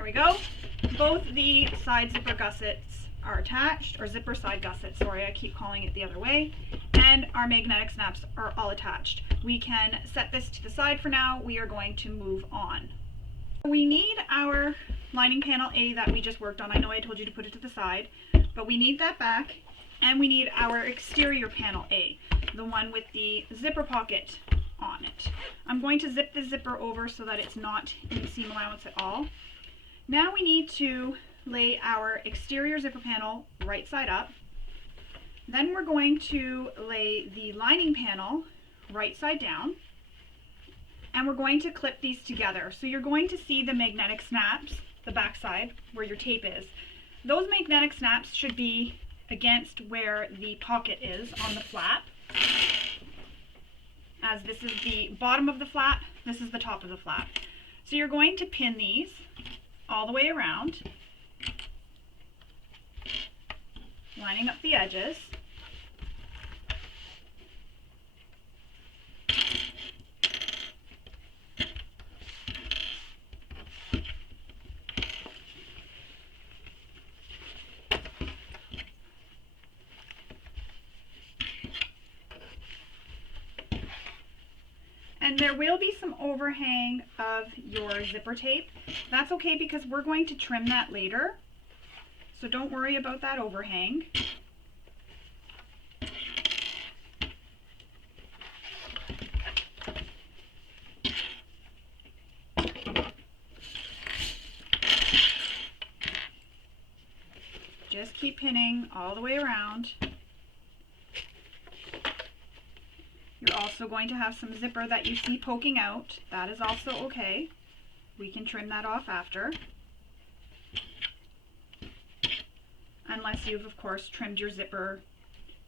We go. Both the side zipper gussets are attached, or zipper side gussets, sorry, I keep calling it the other way, and our magnetic snaps are all attached. We can set this to the side for now. We are going to move on. We need our lining panel A that we just worked on. I know I told you to put it to the side, but we need that back, and we need our exterior panel A, the one with the zipper pocket on it. I'm going to zip the zipper over so that it's not in the seam allowance at all. Now we need to lay our exterior zipper panel right side up. Then we're going to lay the lining panel right side down, and we're going to clip these together. So you're going to see the magnetic snaps, the back side where your tape is. Those magnetic snaps should be against where the pocket is on the flap. As this is the bottom of the flap, this is the top of the flap. So you're going to pin these all the way around, lining up the edges. And there will be some overhang of your zipper tape. That's okay because we're going to trim that later. So don't worry about that overhang. Just keep pinning all the way around. You're also going to have some zipper that you see poking out. That is also okay. We can trim that off after. Unless you've, of course, trimmed your zipper,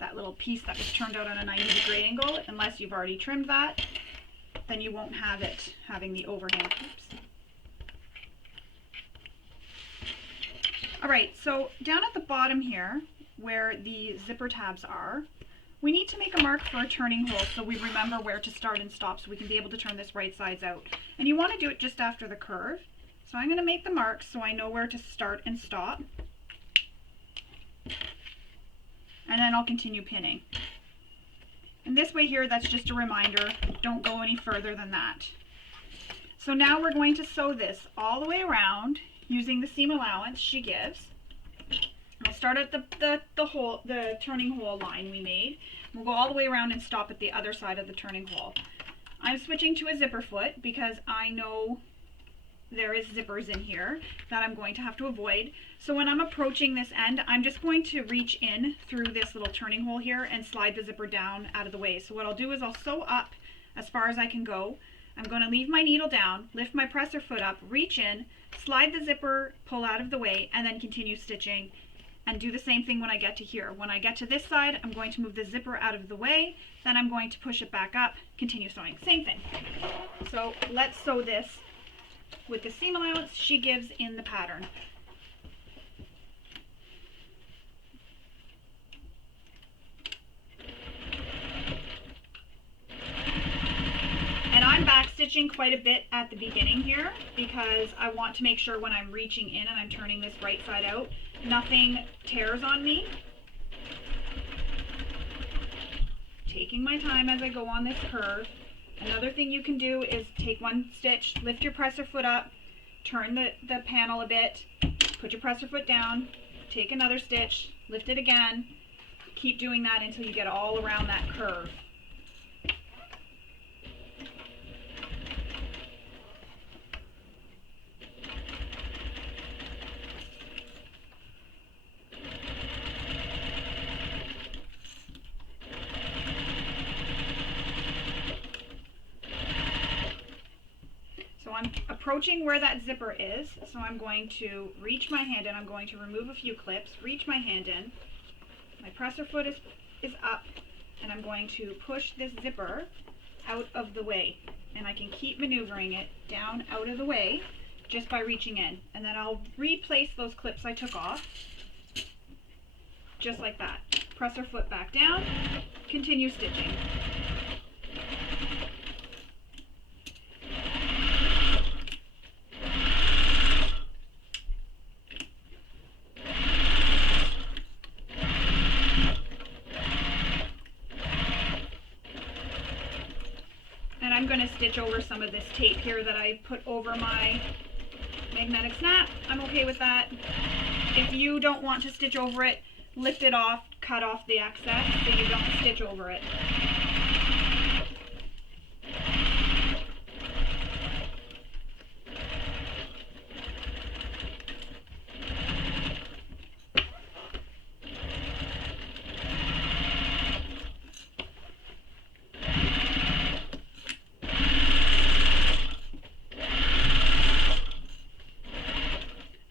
that little piece that was turned out on a 90-degree angle. Unless you've already trimmed that, then you won't have it having the overhang. Oops. Alright, so down at the bottom here, where the zipper tabs are, we need to make a mark for a turning hole so we remember where to start and stop so we can be able to turn this right sides out. And you want to do it just after the curve. So I'm going to make the mark so I know where to start and stop. And then I'll continue pinning. And this way here, that's just a reminder, don't go any further than that. So now we're going to sew this all the way around using the seam allowance she gives. I'll start at the turning hole line we made. We'll go all the way around and stop at the other side of the turning hole. I'm switching to a zipper foot because I know there is zippers in here that I'm going to have to avoid. So when I'm approaching this end, I'm just going to reach in through this little turning hole here and slide the zipper down out of the way. So what I'll do is I'll sew up as far as I can go. I'm going to leave my needle down, lift my presser foot up, reach in, slide the zipper, pull out of the way, and then continue stitching. And do the same thing when I get to here. When I get to this side, I'm going to move the zipper out of the way, then I'm going to push it back up, continue sewing. Same thing. So let's sew this with the seam allowance she gives in the pattern. And I'm back stitching quite a bit at the beginning here because I want to make sure when I'm reaching in and I'm turning this right side out, nothing tears on me. Taking my time as I go on this curve. Another thing you can do is take one stitch, lift your presser foot up, turn the panel a bit, put your presser foot down, take another stitch, lift it again. Keep doing that until you get all around that curve. I'm approaching where that zipper is, so I'm going to reach my hand in. I'm going to remove a few clips, reach my hand in. My presser foot is up, and I'm going to push this zipper out of the way. And I can keep maneuvering it down out of the way just by reaching in. And then I'll replace those clips I took off, just like that. Presser foot back down, continue stitching. I'm going to stitch over some of this tape here that I put over my magnetic snap. I'm okay with that. If you don't want to stitch over it, lift it off, cut off the excess so you don't stitch over it.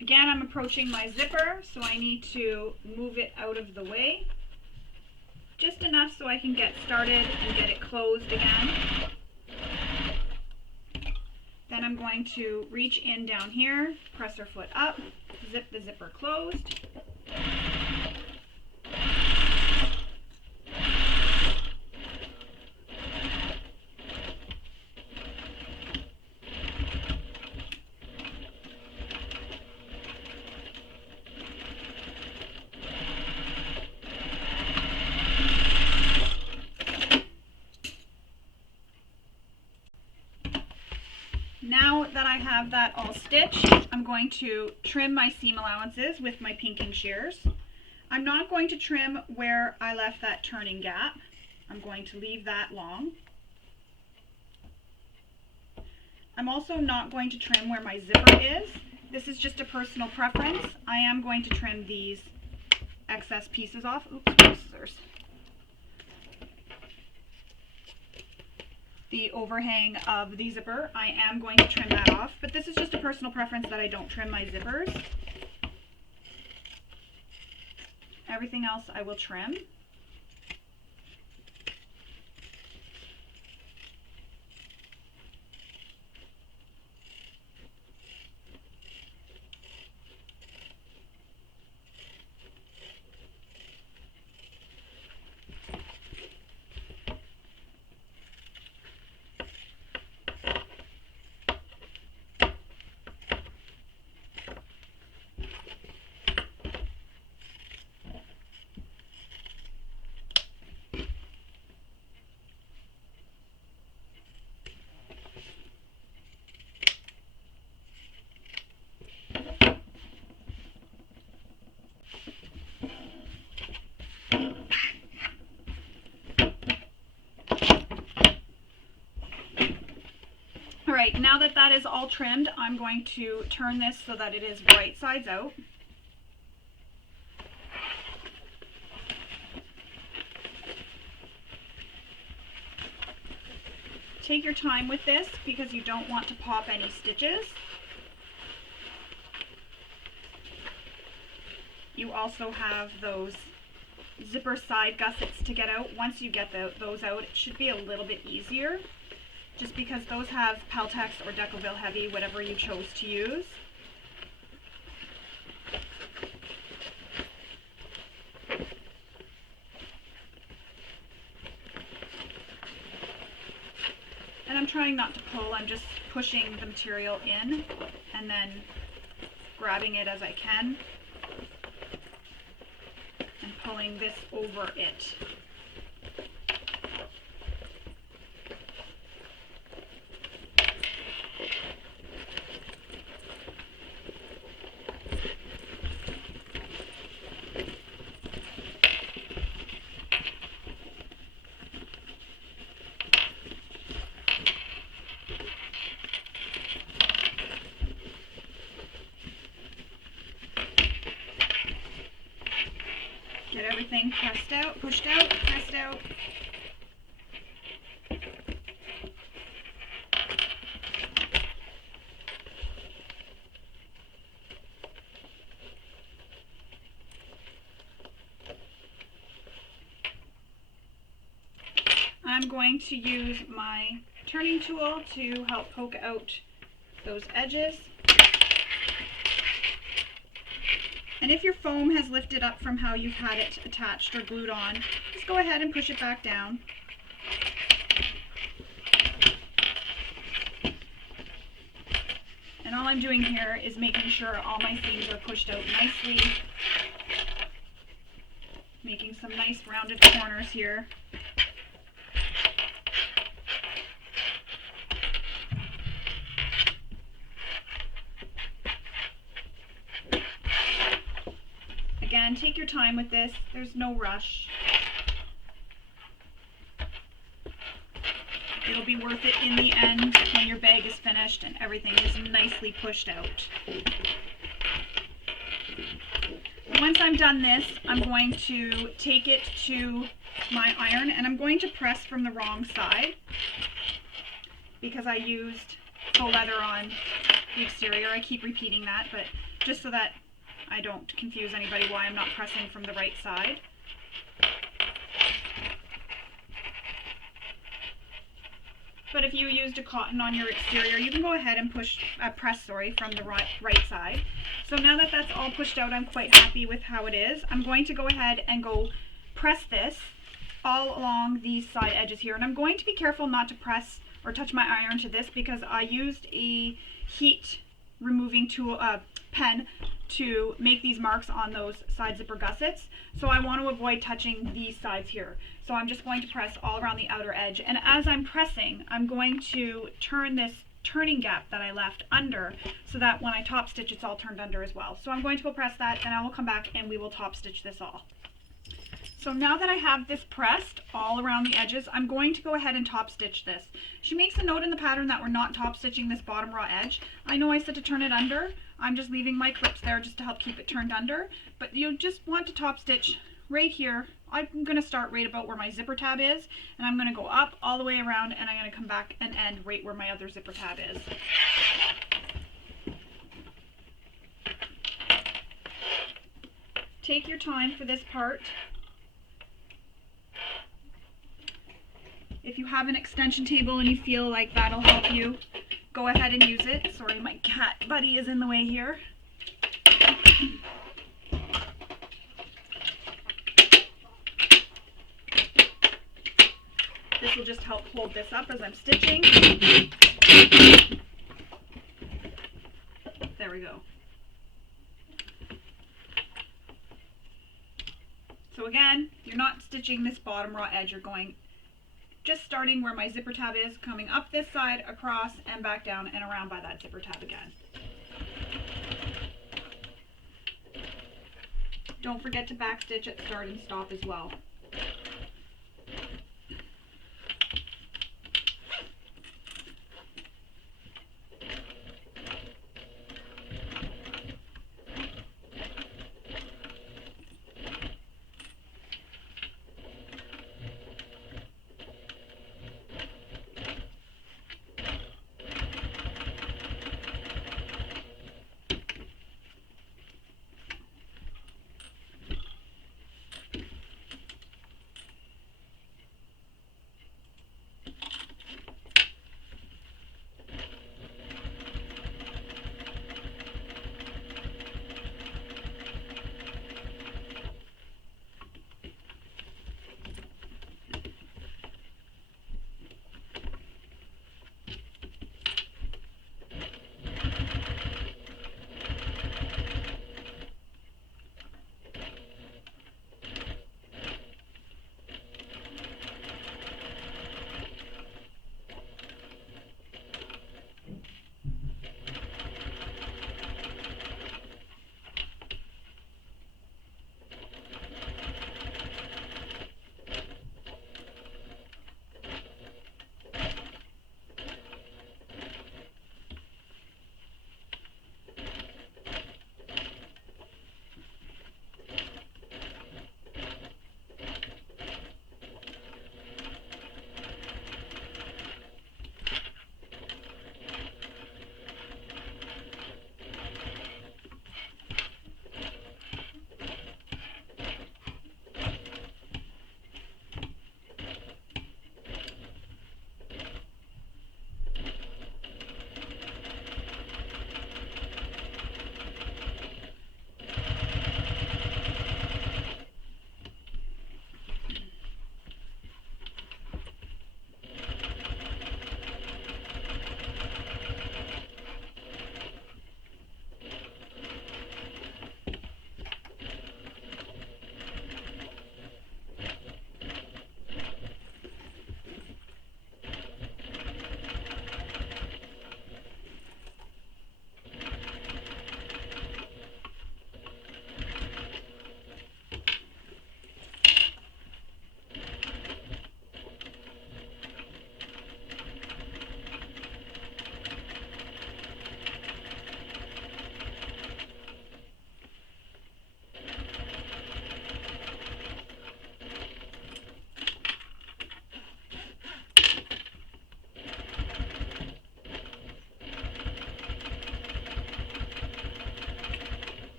Again, I'm approaching my zipper, so I need to move it out of the way. Just enough so I can get started and get it closed again. Then I'm going to reach in down here, press our foot up, zip the zipper closed. Now that I have that all stitched, I'm going to trim my seam allowances with my pinking shears. I'm not going to trim where I left that turning gap. I'm going to leave that long. I'm also not going to trim where my zipper is. This is just a personal preference. I am going to trim these excess pieces off. Oops, scissors. The overhang of the zipper, I am going to trim that off, but this is just a personal preference that I don't trim my zippers. Everything else I will trim. Alright, now that that is all trimmed, I'm going to turn this so that it is right sides out. Take your time with this because you don't want to pop any stitches. You also have those zipper side gussets to get out. Once you get those out, it should be a little bit easier, just because those have Peltex or Decoville Heavy, whatever you chose to use. And I'm trying not to pull, I'm just pushing the material in and then grabbing it as I can and pulling this over it. Get everything pressed out, pushed out, pressed out. I'm going to use my turning tool to help poke out those edges. And if your foam has lifted up from how you've had it attached or glued on, just go ahead and push it back down. And all I'm doing here is making sure all my seams are pushed out nicely, making some nice rounded corners here. Again, take your time with this. There's no rush. It'll be worth it in the end when your bag is finished and everything is nicely pushed out. Once I'm done this, I'm going to take it to my iron, and I'm going to press from the wrong side because I used faux leather on the exterior. I keep repeating that, but just so that I don't confuse anybody why I'm not pressing from the right side. But if you used a cotton on your exterior, you can go ahead and press from the right side. So now that that's all pushed out, I'm quite happy with how it is. I'm going to go ahead and go press this all along these side edges here. And I'm going to be careful not to press or touch my iron to this because I used a heat removing tool, pen, to make these marks on those side zipper gussets. So I want to avoid touching these sides here. So I'm just going to press all around the outer edge. And as I'm pressing, I'm going to turn this turning gap that I left under so that when I top stitch, it's all turned under as well. So I'm going to go press that, and I will come back and we will top stitch this all. So now that I have this pressed all around the edges, I'm going to go ahead and top stitch this. She makes a note in the pattern that we're not top stitching this bottom raw edge. I know I said to turn it under. I'm just leaving my clips there just to help keep it turned under, but you just want to top stitch right here. I'm going to start right about where my zipper tab is, and I'm going to go up all the way around, and I'm going to come back and end right where my other zipper tab is. Take your time for this part. If you have an extension table and you feel like that'll help you, go ahead and use it. Sorry, my cat buddy is in the way here. This will just help hold this up as I'm stitching. There we go. So again, you're not stitching this bottom raw edge, you're going just starting where my zipper tab is, coming up this side, across, and back down and around by that zipper tab again. Don't forget to backstitch at start and stop as well.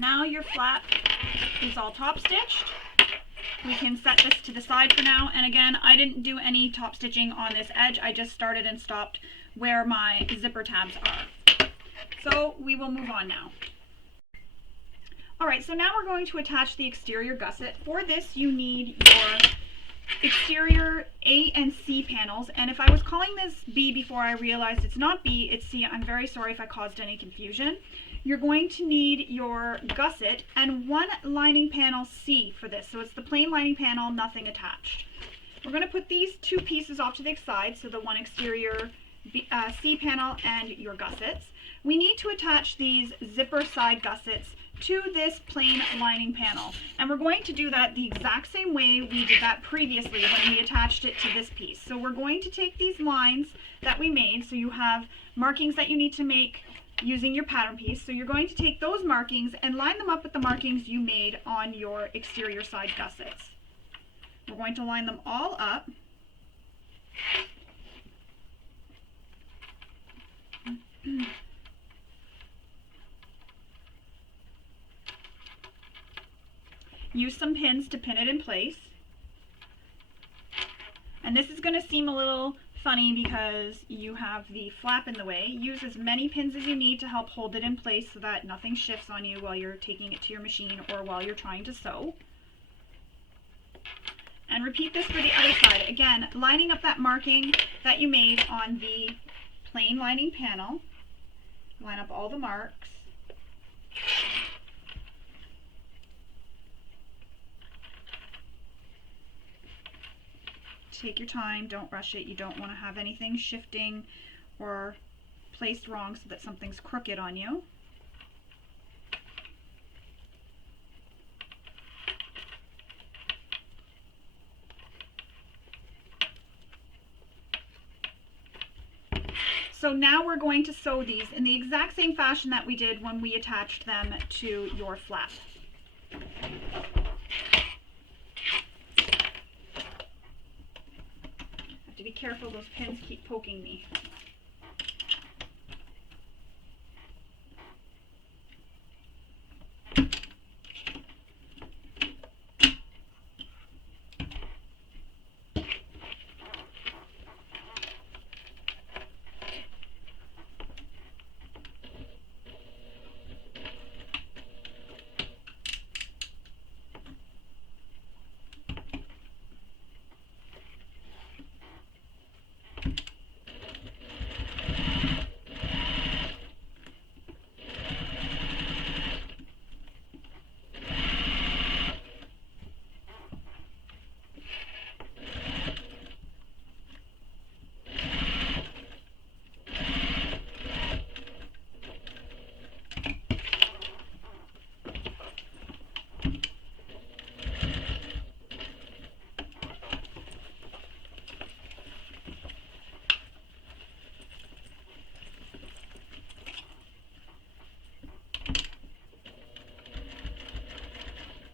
Now your flap is all top stitched. We can set this to the side for now, and again, I didn't do any top stitching on this edge. I just started and stopped where my zipper tabs are. So we will move on now. Alright, so now we're going to attach the exterior gusset. For this you need your exterior A and C panels, and if I was calling this B before I realized it's not B, it's C, I'm very sorry if I caused any confusion. You're going to need your gusset and one lining panel C for this. So it's the plain lining panel, nothing attached. We're going to put these two pieces off to the side, so the one exterior C panel and your gussets. We need to attach these zipper side gussets to this plain lining panel. And we're going to do that the exact same way we did that previously when we attached it to this piece. So we're going to take these lines that we made, so you have markings that you need to make using your pattern piece. So you're going to take those markings and line them up with the markings you made on your exterior side gussets. We're going to line them all up. Use some pins to pin it in place. And this is going to seem a little funny because you have the flap in the way. Use as many pins as you need to help hold it in place so that nothing shifts on you while you're taking it to your machine or while you're trying to sew. And repeat this for the other side. Again, lining up that marking that you made on the plain lining panel. Line up all the marks. Take your time, don't rush it. You don't want to have anything shifting or placed wrong so that something's crooked on you. So now we're going to sew these in the exact same fashion that we did when we attached them to your flap. To be careful, those pins keep poking me.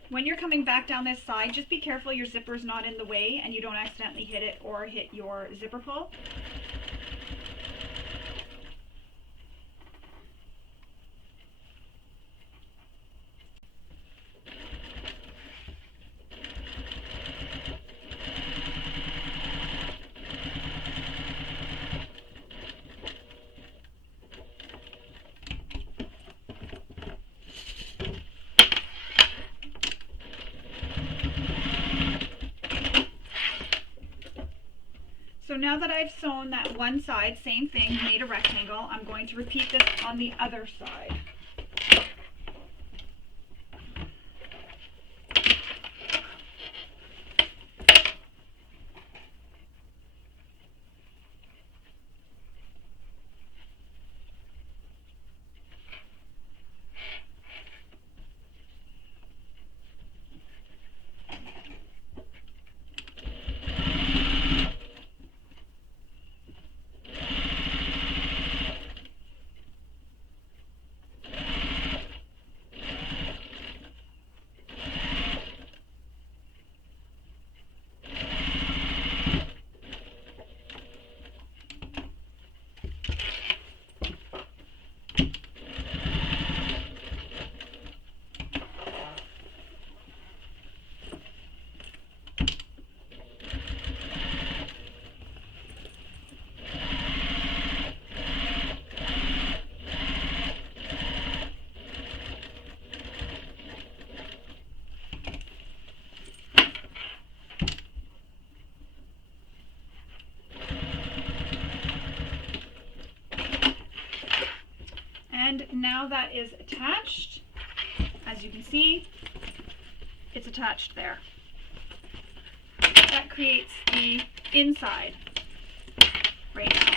When you're coming back down this side, just be careful your zipper's not in the way and you don't accidentally hit it or hit your zipper pull. So now that I've sewn that one side, same thing, made a rectangle, I'm going to repeat this on the other side. now that is attached. As you can see, it's attached there. That creates the inside right now.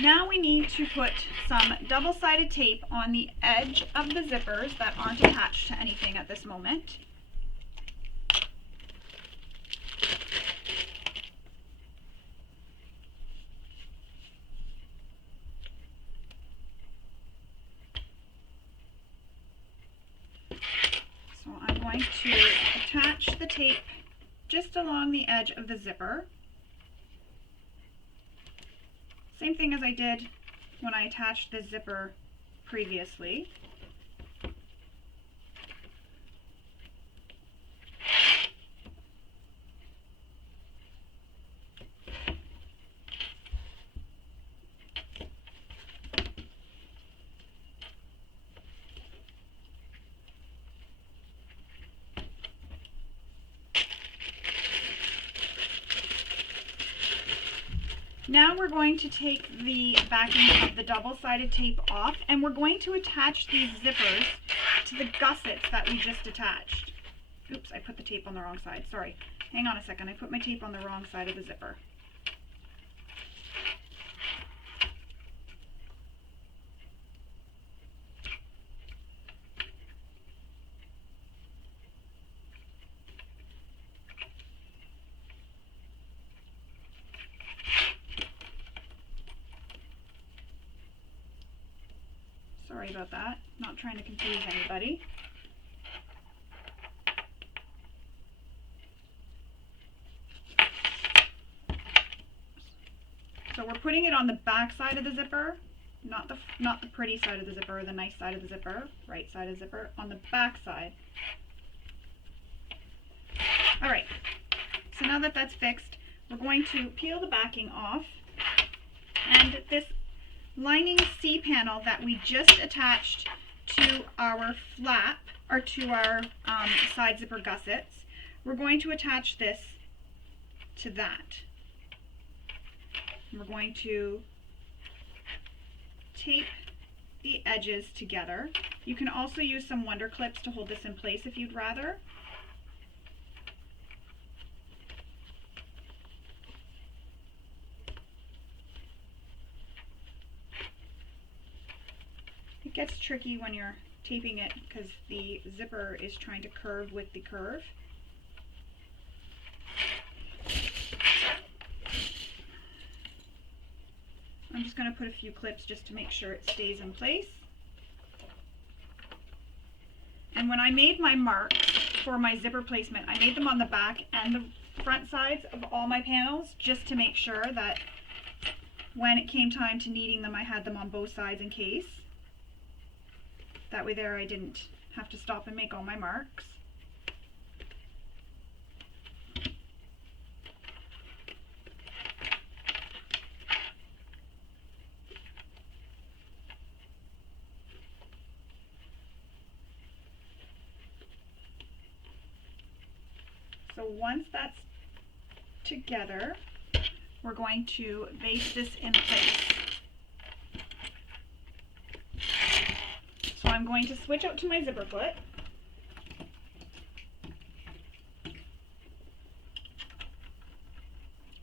Now we need to put some double-sided tape on the edge of the zippers that aren't attached to anything at this moment. So I'm going to attach the tape just along the edge of the zipper. Same thing as I did when I attached the zipper previously. Now we're going to take the backing of the double-sided tape off, and we're going to attach these zippers to the gussets that we just attached. Oops, I put the tape on the wrong side. Sorry. Hang on a second. I put my tape on the wrong side of the zipper. Sorry about that. Not trying to confuse anybody. So we're putting it on the back side of the zipper, not the pretty side of the zipper, the nice side of the zipper, right side of the zipper, on the back side. All right. So now that that's fixed, we're going to peel the backing off, and this lining C panel that we just attached to our flap, or to our side zipper gussets, we're going to attach this to that. We're going to tape the edges together. You can also use some wonder clips to hold this in place if you'd rather. It gets tricky when you're taping it because the zipper is trying to curve with the curve. I'm just going to put a few clips just to make sure it stays in place. And when I made my marks for my zipper placement, I made them on the back and the front sides of all my panels just to make sure that when it came time to kneading them, I had them on both sides in case. That way there I didn't have to stop and make all my marks. So once that's together, we're going to base this in place. So I'm going to switch out to my zipper foot.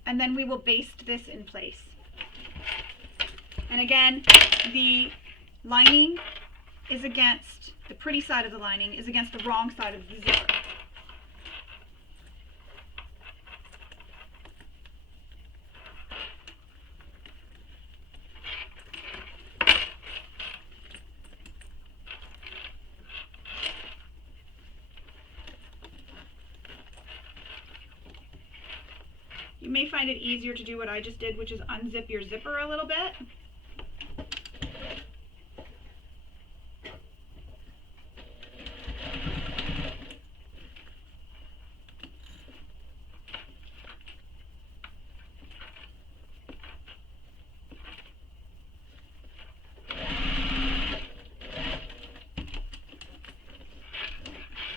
And then we will baste this in place. And again, the lining is against, the pretty side of the lining is against the wrong side of the zipper. You may find it easier to do what I just did, which is unzip your zipper a little bit.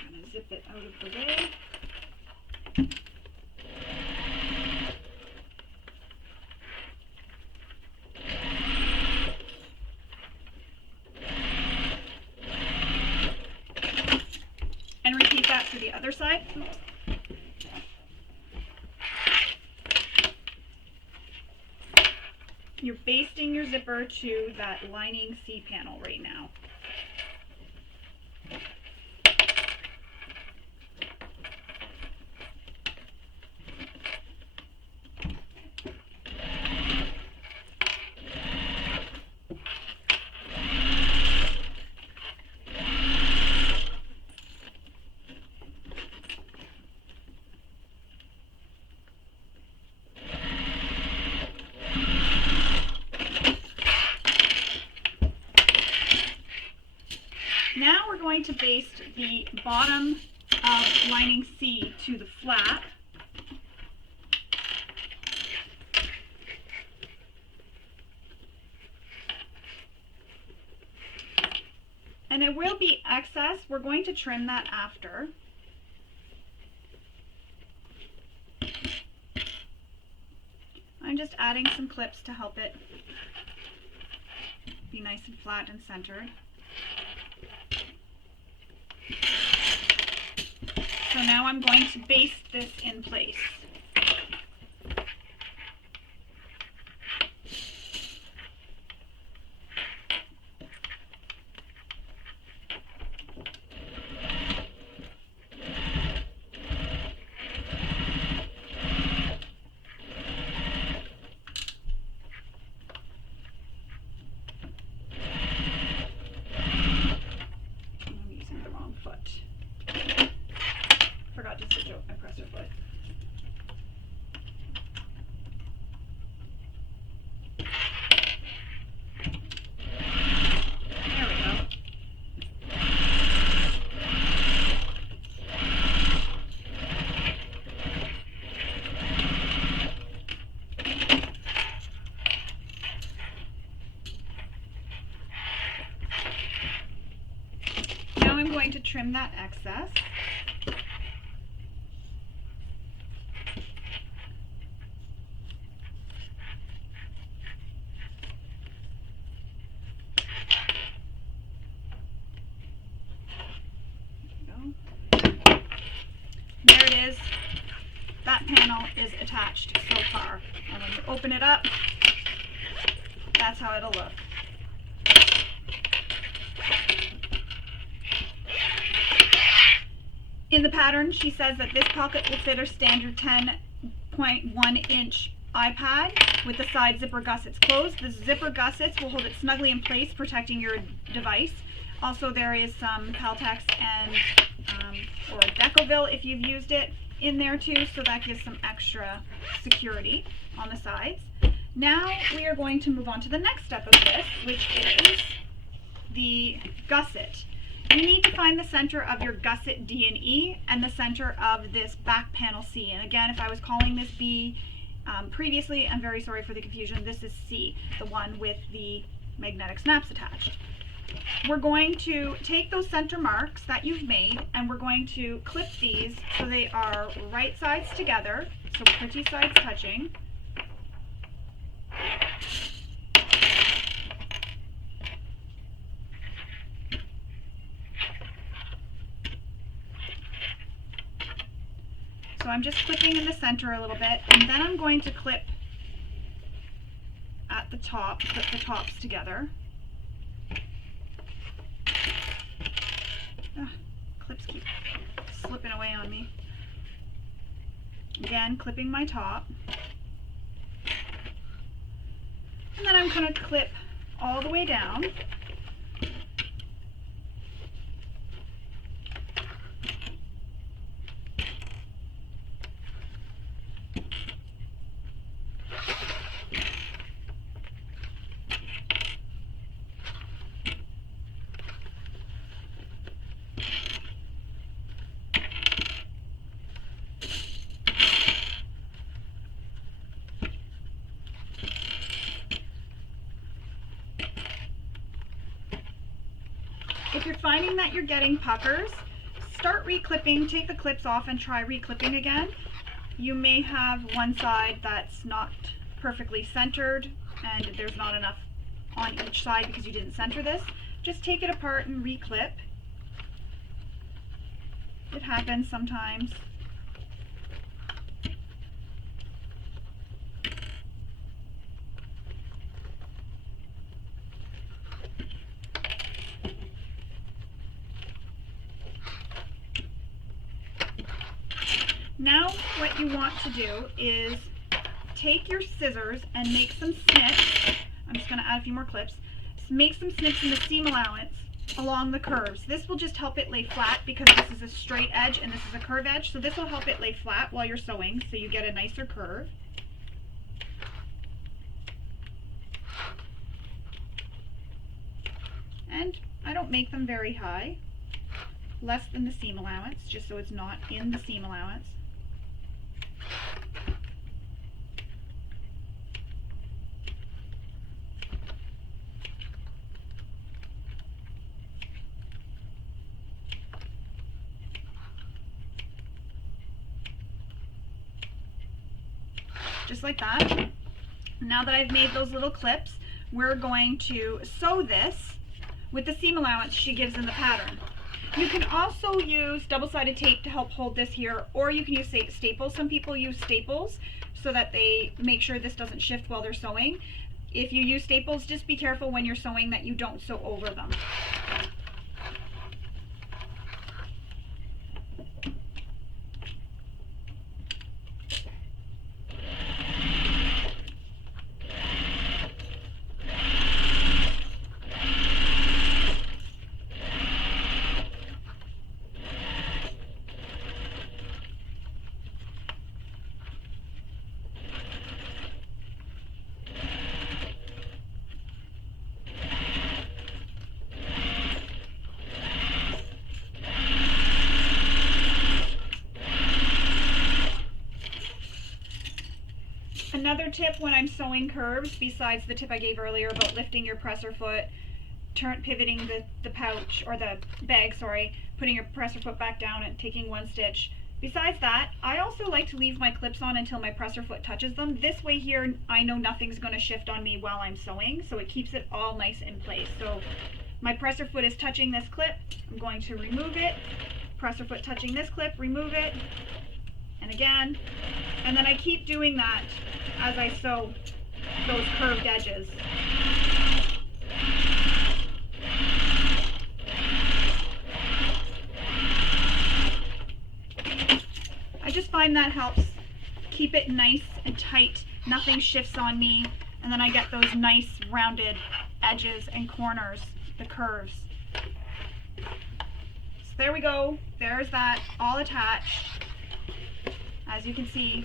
I'm going to zip it out of the way. for the other side. Oops. You're basting your zipper to that lining C panel right now. Now we're going to baste the bottom of lining C to the flap. And there will be excess. We're going to trim that after. I'm just adding some clips to help it be nice and flat and centered. So now I'm going to baste this in place. I'm going to trim that excess. There it is. That panel is attached so far. And when you open it up, that's how it'll look. In the pattern, she says that this pocket will fit her standard 10.1 inch iPad with the side zipper gussets closed. The zipper gussets will hold it snugly in place, protecting your device. Also, there is some Peltex and or Decoville if you've used it in there too, so that gives some extra security on the sides. Now we are going to move on to the next step of this, which is the gusset. You need to find the center of your gusset D and E and the center of this back panel C. And again, if I was calling this B previously, I'm very sorry for the confusion. This is C, the one with the magnetic snaps attached. We're going to take those center marks that you've made and we're going to clip these so they are right sides together, so pretty sides touching. So I'm just clipping in the center a little bit, and then I'm going to clip at the top, clip the tops together. Clips keep slipping away on me. Again, clipping my top. And then I'm going to clip all the way down. If you're finding that you're getting puckers, start reclipping, take the clips off and try reclipping again. You may have one side that's not perfectly centered and there's not enough on each side because you didn't center this. Just take it apart and reclip. It happens sometimes. Now what you want to do is take your scissors and make some snips. I'm just going to add a few more clips. Make some snips in the seam allowance along the curves. This will just help it lay flat because this is a straight edge and this is a curved edge. So this will help it lay flat while you're sewing so you get a nicer curve. And I don't make them very high, less than the seam allowance, just so it's not in the seam allowance. Just like that. Now that I've made those little clips, we're going to sew this with the seam allowance she gives in the pattern. You can also use double-sided tape to help hold this here, or you can use staples. Some people use staples so that they make sure this doesn't shift while they're sewing. If you use staples, just be careful when you're sewing that you don't sew over them. Another tip when I'm sewing curves, besides the tip I gave earlier about lifting your presser foot, pivoting the pouch, or the bag, sorry, putting your presser foot back down and taking one stitch. Besides that, I also like to leave my clips on until my presser foot touches them. This way here, I know nothing's going to shift on me while I'm sewing, so it keeps it all nice in place. So my presser foot is touching this clip, I'm going to remove it. Presser foot touching this clip, remove it. And again, and then I keep doing that as I sew those curved edges. I just find that helps keep it nice and tight, nothing shifts on me, and then I get those nice rounded edges and corners, the curves. So there we go, there's that all attached. As you can see,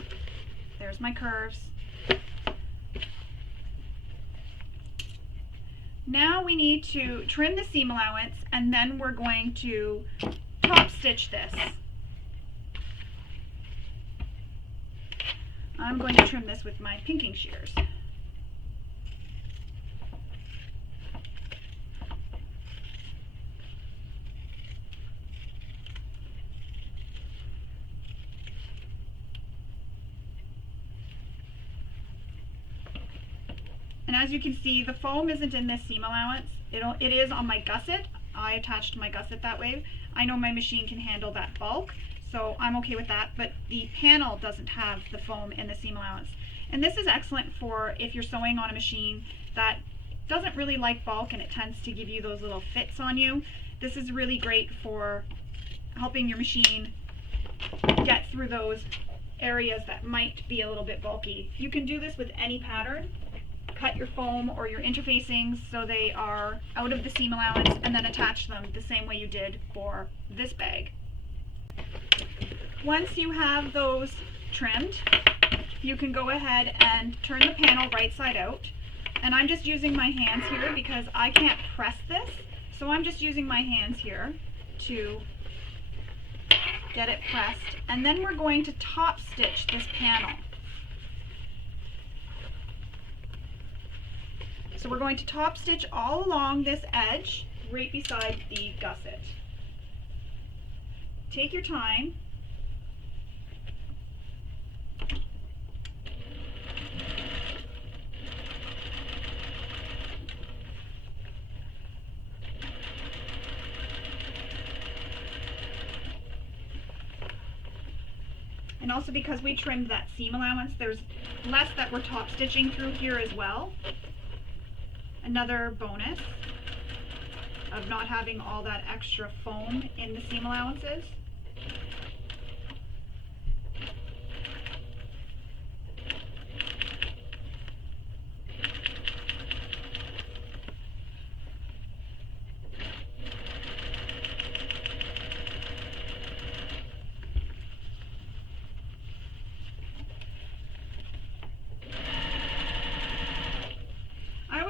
there's my curves. Now we need to trim the seam allowance, and then we're going to top stitch this. I'm going to trim this with my pinking shears. And as you can see, the foam isn't in this seam allowance. It is on my gusset. I attached my gusset that way. I know my machine can handle that bulk, so I'm okay with that, but the panel doesn't have the foam in the seam allowance. And this is excellent for if you're sewing on a machine that doesn't really like bulk and it tends to give you those little fits on you. This is really great for helping your machine get through those areas that might be a little bit bulky. You can do this with any pattern. Cut your foam or your interfacings so they are out of the seam allowance, and then attach them the same way you did for this bag. Once you have those trimmed, you can go ahead and turn the panel right side out. And I'm just using my hands here because I can't press this, so I'm just using my hands here to get it pressed. And then we're going to top stitch this panel. So we're going to top stitch all along this edge, right beside the gusset. Take your time. And also because we trimmed that seam allowance, there's less that we're top stitching through here as well. Another bonus of not having all that extra foam in the seam allowances.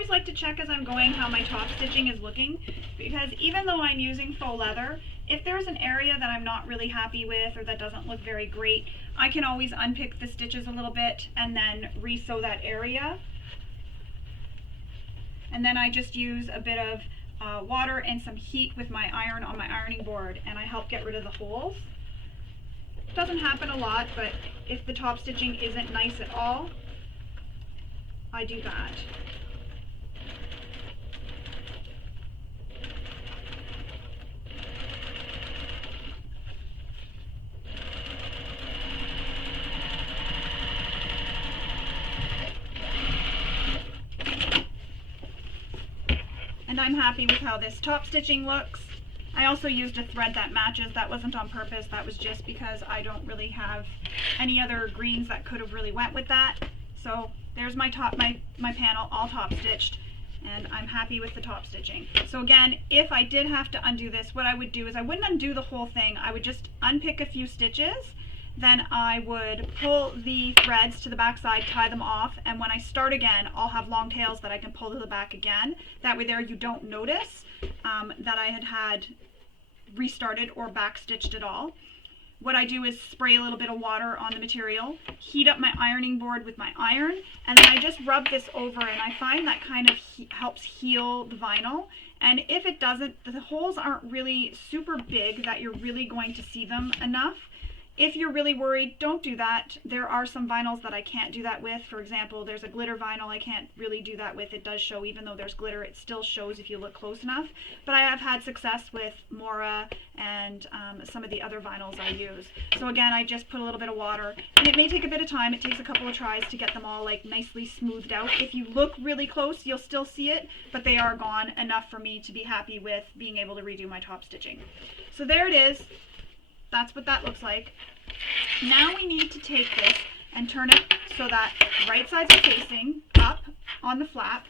Like to check as I'm going how my top stitching is looking, because even though I'm using faux leather, if there's an area that I'm not really happy with or that doesn't look very great, I can always unpick the stitches a little bit and then re-sew that area. And then I just use a bit of water and some heat with my iron on my ironing board, and I help get rid of the holes. It doesn't happen a lot, but if the top stitching isn't nice at all, I do that. And I'm happy with how this top stitching looks. I also used a thread that matches. That wasn't on purpose. That was just because I don't really have any other greens that could have really went with that. So there's my top, my panel all top stitched, and I'm happy with the top stitching. So again, if I did have to undo this, what I would do is I wouldn't undo the whole thing. I would just unpick a few stitches. Then I would pull the threads to the back side, tie them off, and when I start again, I'll have long tails that I can pull to the back again. That way there you don't notice that I had restarted or back stitched at all. What I do is spray a little bit of water on the material, heat up my ironing board with my iron, and then I just rub this over, and I find that kind of helps heal the vinyl. And if it doesn't, the holes aren't really super big that you're really going to see them enough. If you're really worried, don't do that. There are some vinyls that I can't do that with. For example, there's a glitter vinyl I can't really do that with. It does show, even though there's glitter, it still shows if you look close enough. But I have had success with Mora and some of the other vinyls I use. So again, I just put a little bit of water, and it may take a bit of time. It takes a couple of tries to get them all like nicely smoothed out. If you look really close, you'll still see it, but they are gone enough for me to be happy with being able to redo my top stitching. So there it is. That's what that looks like. Now we need to take this and turn it so that right sides are facing up on the flap,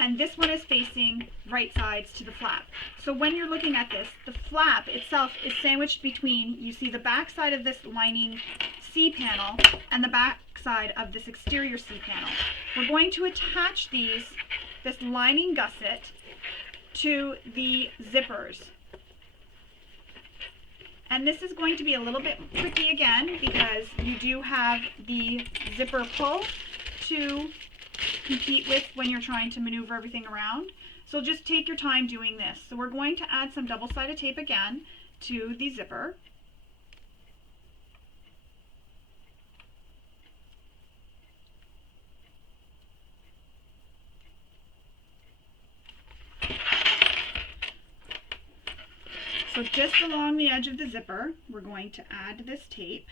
and this one is facing right sides to the flap. So when you're looking at this, the flap itself is sandwiched between, you see the back side of this lining C panel and the back side of this exterior C panel. We're going to attach this lining gusset to the zippers. And this is going to be a little bit tricky again because you do have the zipper pull to compete with when you're trying to maneuver everything around. So just take your time doing this. So we're going to add some double-sided tape again to the zipper. So just along the edge of the zipper, we're going to add this tape.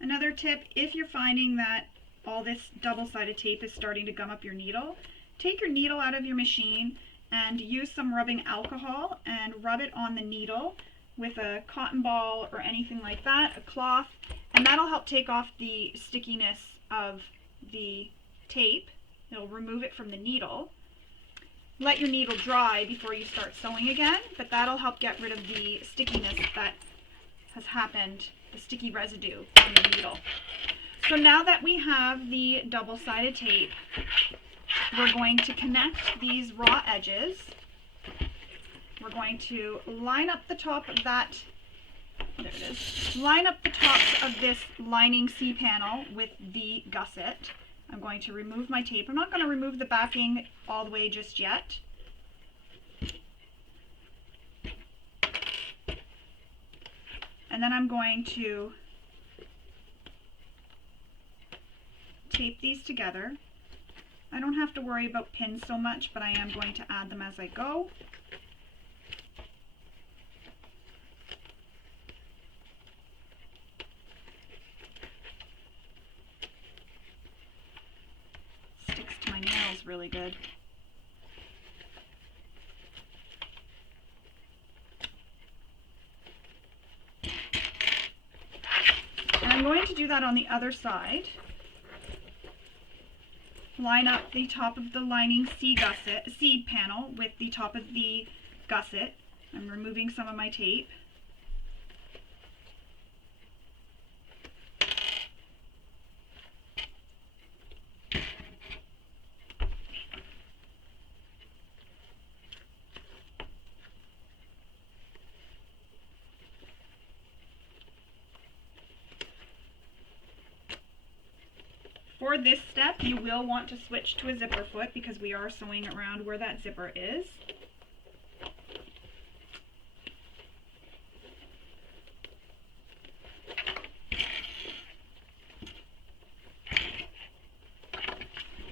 Another tip, if you're finding that all this double-sided tape is starting to gum up your needle, take your needle out of your machine and use some rubbing alcohol and rub it on the needle with a cotton ball or anything like that, a cloth, and that'll help take off the stickiness of the tape. It'll remove it from the needle. Let your needle dry before you start sewing again, but that'll help get rid of the stickiness that has happened, the sticky residue from the needle. So now that we have the double-sided tape, we're going to connect these raw edges. We're going to line up the top of that, there it is, line up the tops of this lining C panel with the gusset. I'm going to remove my tape. I'm not going to remove the backing all the way just yet. And then I'm going to tape these together. I don't have to worry about pins so much, but I am going to add them as I go. Sticks to my nails really good. And I'm going to do that on the other side. Line up the top of the lining seed panel with the top of the gusset. I'm removing some of my tape. For this step, you will want to switch to a zipper foot because we are sewing around where that zipper is.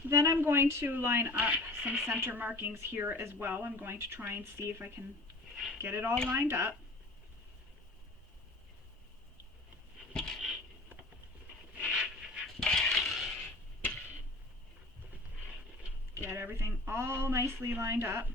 Then I'm going to line up some center markings here as well. I'm going to try and see if I can get it all lined up. Get everything all nicely lined up.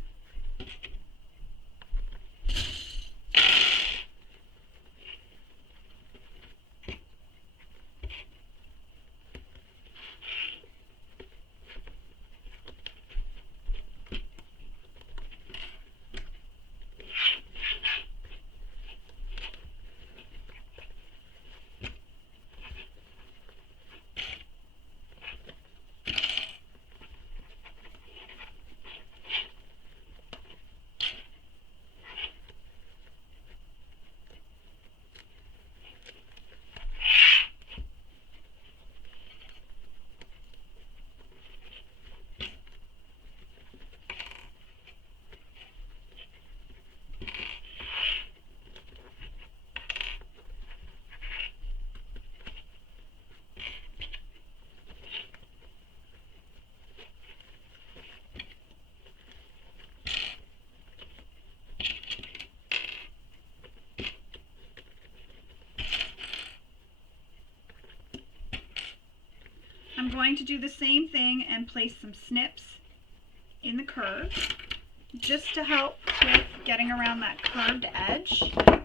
I'm going to do the same thing and place some snips in the curve just to help with getting around that curved edge. I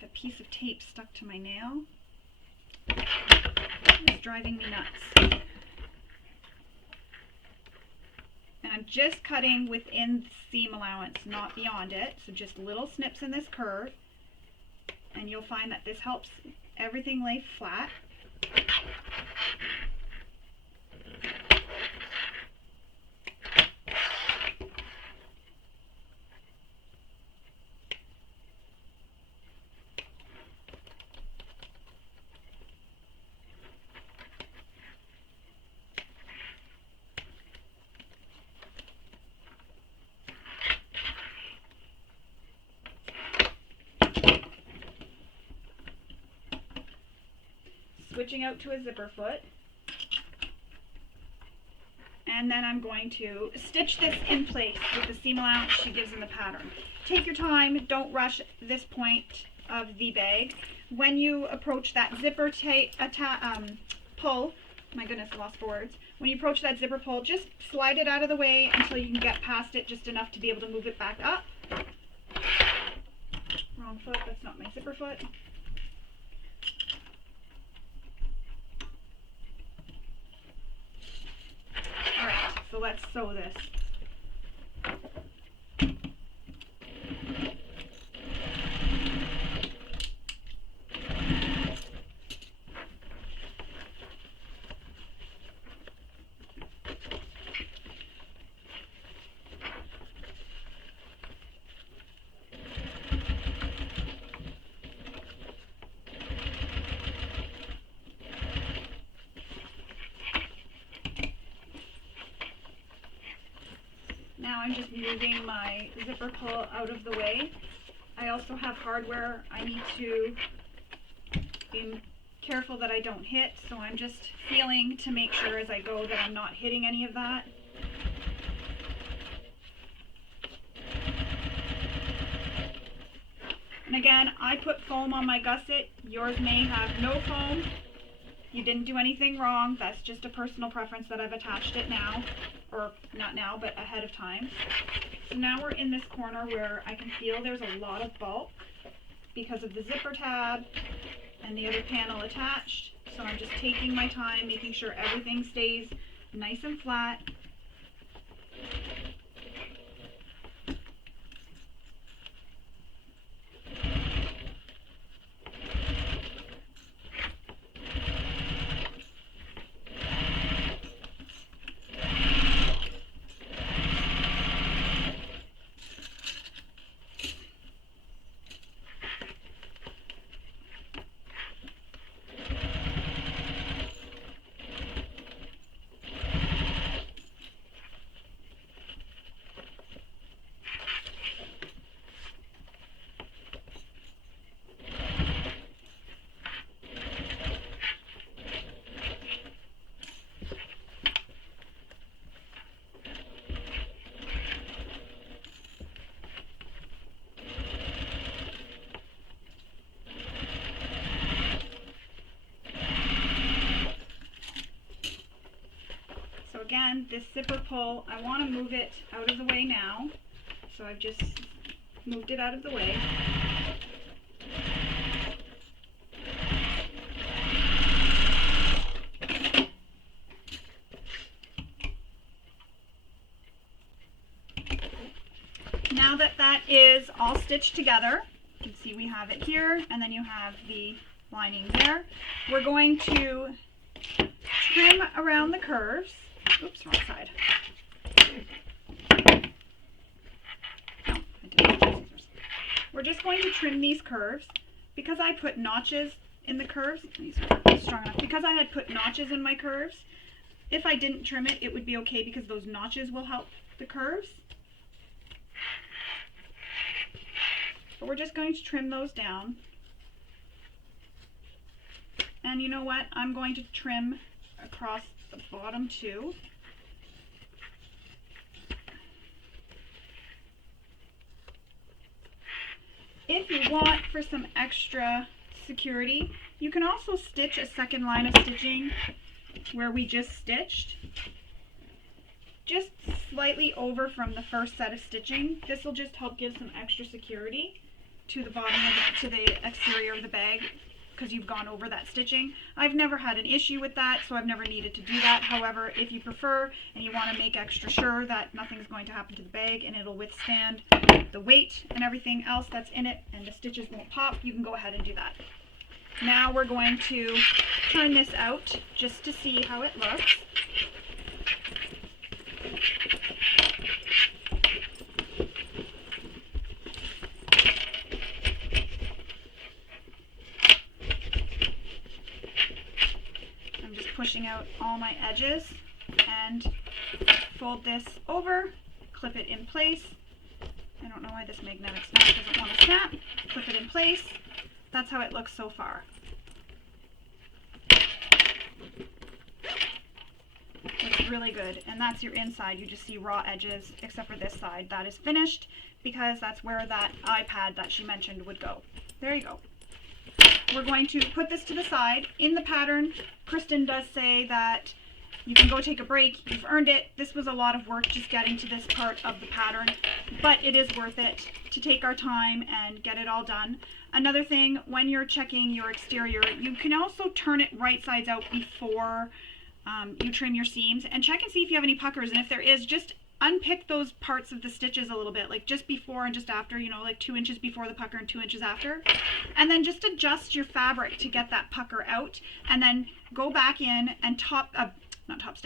have a piece of tape stuck to my nail. It's driving me nuts. And I'm just cutting within the seam allowance, not beyond it. So just little snips in this curve. And you'll find that this helps everything lay flat. Switching out to a zipper foot, and then I'm going to stitch this in place with the seam allowance she gives in the pattern. Take your time, don't rush this point of the bag. When you approach that zipper pull, my goodness, I lost for words. When you approach that zipper pull, just slide it out of the way until you can get past it just enough to be able to move it back up. Wrong foot, that's not my zipper foot. Alright, so let's sew this. Now I'm just moving my zipper pull out of the way I also have hardware I need to be careful that I don't hit, so I'm just feeling to make sure as I go that I'm not hitting any of that. And again, I put foam on my gusset. Yours may have no foam. You didn't do anything wrong. That's just a personal preference that I've attached it now, or not now, but ahead of time. So now we're in this corner where I can feel there's a lot of bulk because of the zipper tab and the other panel attached. So I'm just taking my time, making sure everything stays nice and flat. Again, this zipper pull, I want to move it out of the way now. So I've just moved it out of the way. Now that that is all stitched together, you can see we have it here, and then you have the lining there. We're going to trim around the curves. Oops, wrong side. No, I didn't use scissors. We're just going to trim these curves. Because I put notches in the curves, these are strong enough. Because I had put notches in my curves, if I didn't trim it, it would be okay because those notches will help the curves. But we're just going to trim those down. And you know what? I'm going to trim across the bottom too. If you want for some extra security, you can also stitch a second line of stitching where we just stitched, just slightly over from the first set of stitching. This will just help give some extra security to the bottom of to the exterior of the bag because you've gone over that stitching. I've never had an issue with that, so I've never needed to do that. However, if you prefer and you want to make extra sure that nothing's going to happen to the bag and it'll withstand the weight and everything else that's in it and the stitches won't pop, you can go ahead and do that. Now we're going to turn this out just to see how it looks. Pushing out all my edges and fold this over, clip it in place. I don't know why this magnetic snap doesn't want to snap. Clip it in place. That's how it looks so far. It's really good, and that's your inside. You just see raw edges except for this side. That is finished because that's where that iPad that she mentioned would go. There you go. We're going to put this to the side. In the pattern, Kristen does say that you can go take a break. You've earned it. This was a lot of work just getting to this part of the pattern, but it is worth it to take our time and get it all done. Another thing, when you're checking your exterior, you can also turn it right sides out before you trim your seams and check and see if you have any puckers, and if there is, just unpick those parts of the stitches a little bit, like just before and just after, you know, like 2 inches before the pucker and 2 inches after. And then just adjust your fabric to get that pucker out, and then go back in and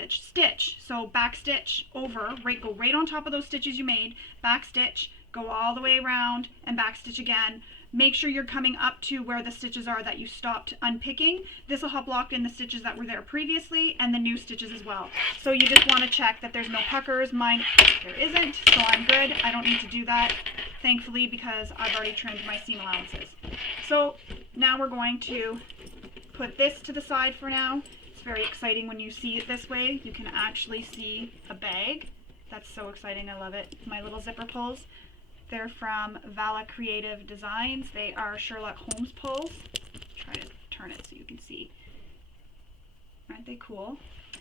stitch. So back stitch over, go right on top of those stitches you made, back stitch, go all the way around and back stitch again. Make sure you're coming up to where the stitches are that you stopped unpicking. This will help lock in the stitches that were there previously and the new stitches as well. So you just want to check that there's no puckers. Mine, there isn't, so I'm good. I don't need to do that. thankfully, because I've already trimmed my seam allowances. So now we're going to put this to the side for now. It's very exciting when you see it this way. You can actually see a bag. That's so exciting, I love it. My little zipper pulls. They're from Vala Creative Designs. They are Sherlock Holmes pulls. Try to turn it so you can see. Aren't they cool?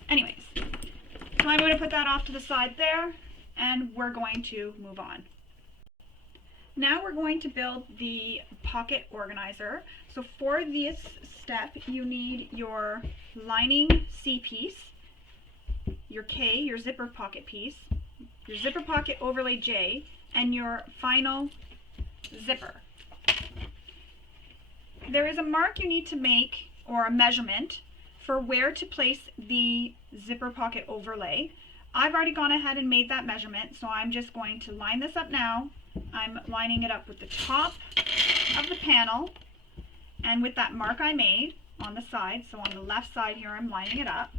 Anyways, so I'm going to put that off to the side there, and we're going to move on. Now we're going to build the pocket organizer. So for this step, you need your lining C piece, your K, your zipper pocket piece, your zipper pocket overlay J, and your final zipper. There is a mark you need to make, or a measurement, for where to place the zipper pocket overlay. I've already gone ahead and made that measurement, so I'm just going to line this up now. I'm lining it up with the top of the panel and with that mark I made on the side. So on the left side here, I'm lining it up.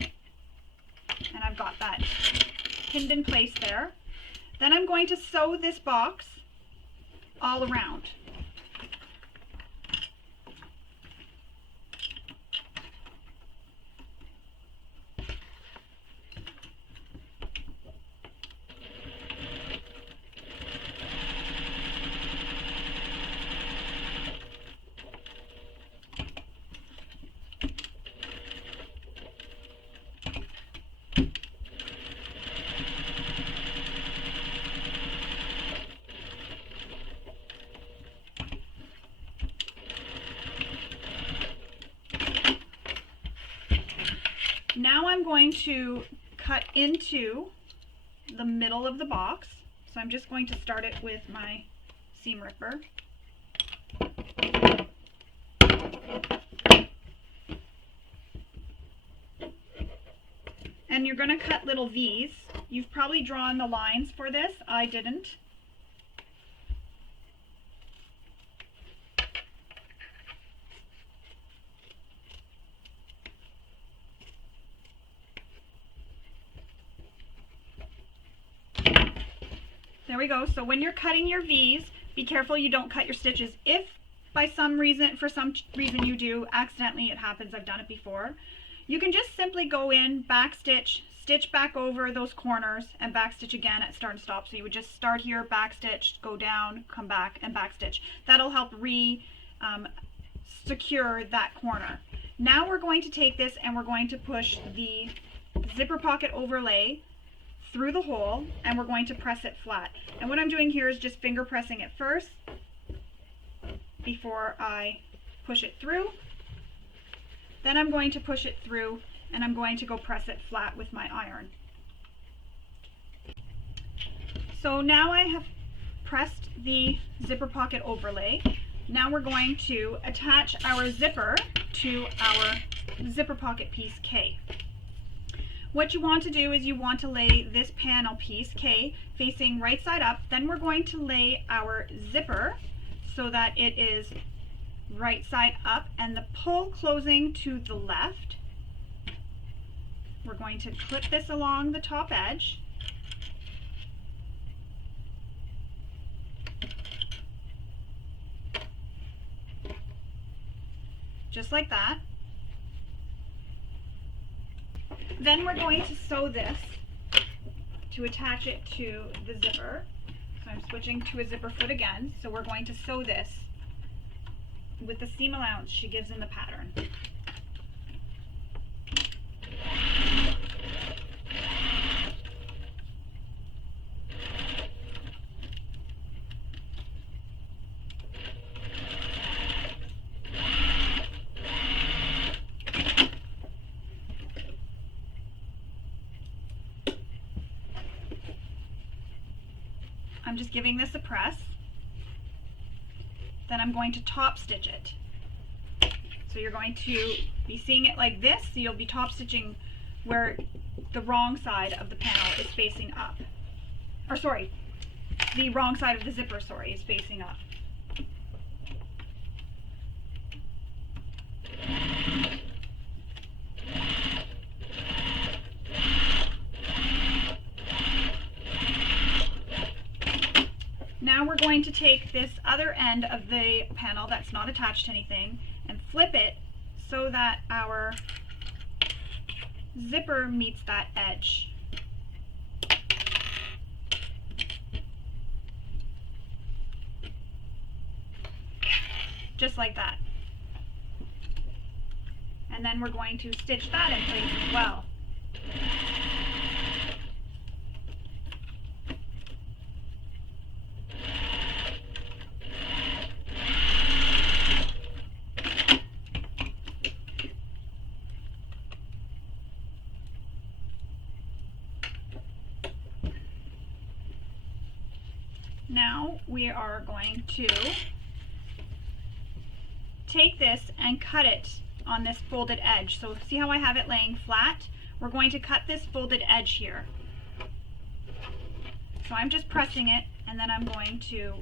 And I've got that pinned in place there. Then I'm going to sew this box all around. Now I'm going to cut into the middle of the box. So I'm just going to start it with my seam ripper. And you're going to cut little V's. You've probably drawn the lines for this. I didn't. There we go. So when you're cutting your V's, be careful you don't cut your stitches. If by some reason, for some reason you do, accidentally, it happens, I've done it before, you can just simply go in, back stitch, stitch back over those corners, and back stitch again at start and stop. So you would just start here, back stitch, go down, come back, and back stitch. That'll help secure that corner. Now we're going to take this and we're going to push the zipper pocket overlay through the hole, and we're going to press it flat. And what I'm doing here is just finger pressing it first before I push it through. Then I'm going to push it through, and I'm going to go press it flat with my iron. So now I have pressed the zipper pocket overlay. Now we're going to attach our zipper to our zipper pocket piece K. What you want to do is you want to lay this panel piece, K, facing right side up. Then we're going to lay our zipper so that it is right side up and the pull closing to the left. We're going to clip this along the top edge. Just like that. Then we're going to sew this to attach it to the zipper. So I'm switching to a zipper foot again. So we're going to sew this with the seam allowance she gives in the pattern. I'm just giving this a press. Then I'm going to top stitch it. So you're going to be seeing it like this, so you'll be top stitching where the wrong side of the panel is facing up. Or sorry, the wrong side of the zipper, sorry, is facing up. Now we're going to take this other end of the panel that's not attached to anything and flip it so that our zipper meets that edge. Just like that. And then we're going to stitch that in place as well. Now we are going to take this and cut it on this folded edge. So see how I have it laying flat? We're going to cut this folded edge here. So I'm just pressing it, and then I'm going to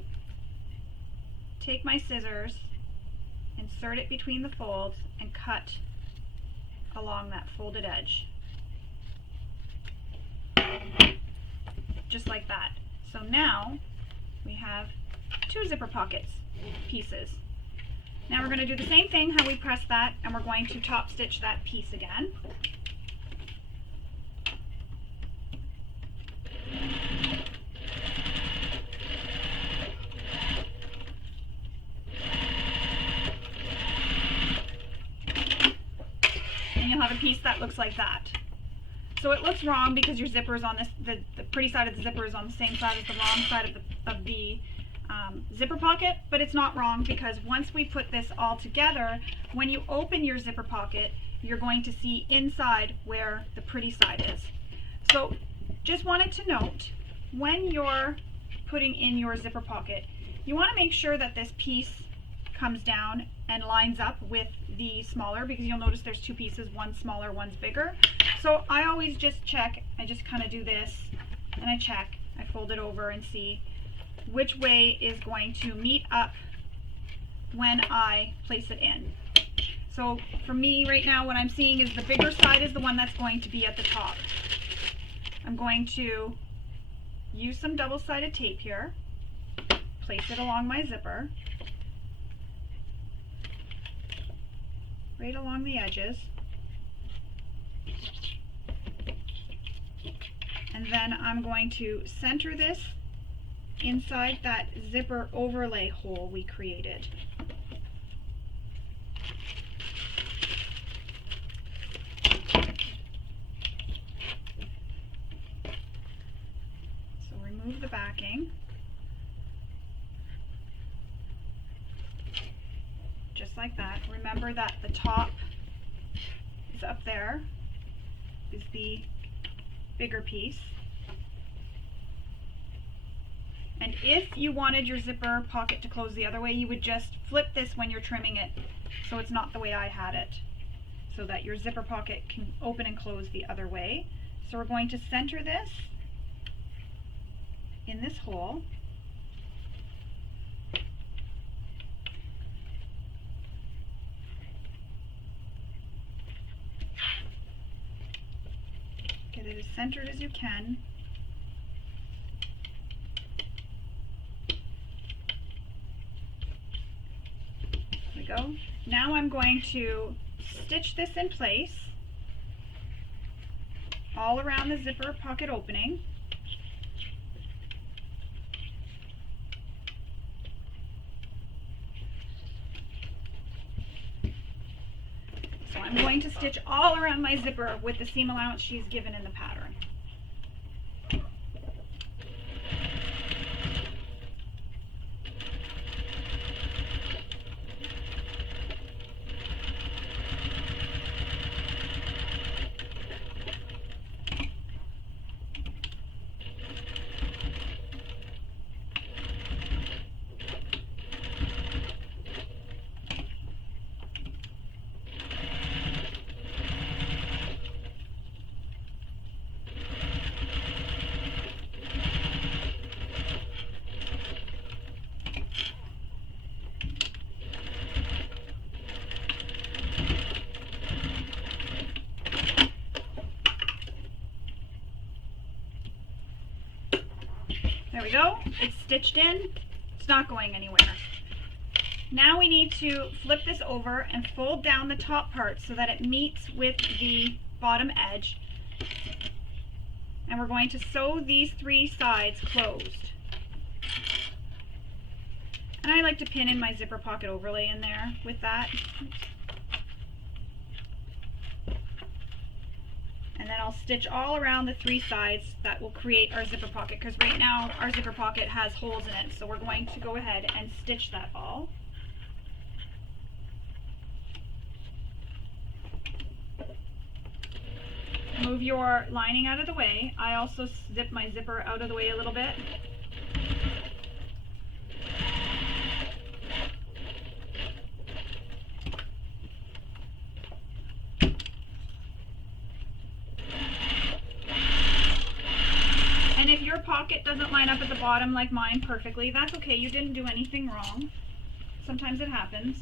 take my scissors, insert it between the folds, and cut along that folded edge. Just like that. So now we have two zipper pockets pieces. Now we're going to do the same thing how we pressed that, and we're going to top stitch that piece again. And you'll have a piece that looks like that. So it looks wrong because your zipper is on this, the pretty side of the zipper is on the same side as the wrong side of the zipper pocket, but it's not wrong because once we put this all together, when you open your zipper pocket, you're going to see inside where the pretty side is. So just wanted to note, when you're putting in your zipper pocket, you want to make sure that this piece comes down and lines up with the smaller, because you'll notice there's two pieces, one's smaller, one's bigger. So I always just check, I just kind of do this and I check, I fold it over and see which way is going to meet up when I place it in. So for me right now, what I'm seeing is the bigger side is the one that's going to be at the top. I'm going to use some double-sided tape here, place it along my zipper, right along the edges, and then I'm going to center this inside that zipper overlay hole we created. So remove the backing. Just like that. Remember that the top is up there, is the bigger piece. And if you wanted your zipper pocket to close the other way, you would just flip this when you're trimming it, so it's not the way I had it, so that your zipper pocket can open and close the other way. So we're going to center this in this hole. Get it as centered as you can. Go. Now I'm going to stitch this in place all around the zipper pocket opening. So I'm going to stitch all around my zipper with the seam allowance she's given in the pattern. There we go. It's stitched in. It's not going anywhere. Now we need to flip this over and fold down the top part so that it meets with the bottom edge. And we're going to sew these 3 sides closed. And I like to pin in my zipper pocket overlay in there with that. And then I'll stitch all around the 3 sides that will create our zipper pocket, because right now our zipper pocket has holes in it. So we're going to go ahead and stitch that all. Move your lining out of the way. I also zip my zipper out of the way a little bit. And if your pocket doesn't line up at the bottom like mine perfectly, that's okay. You didn't do anything wrong. Sometimes it happens.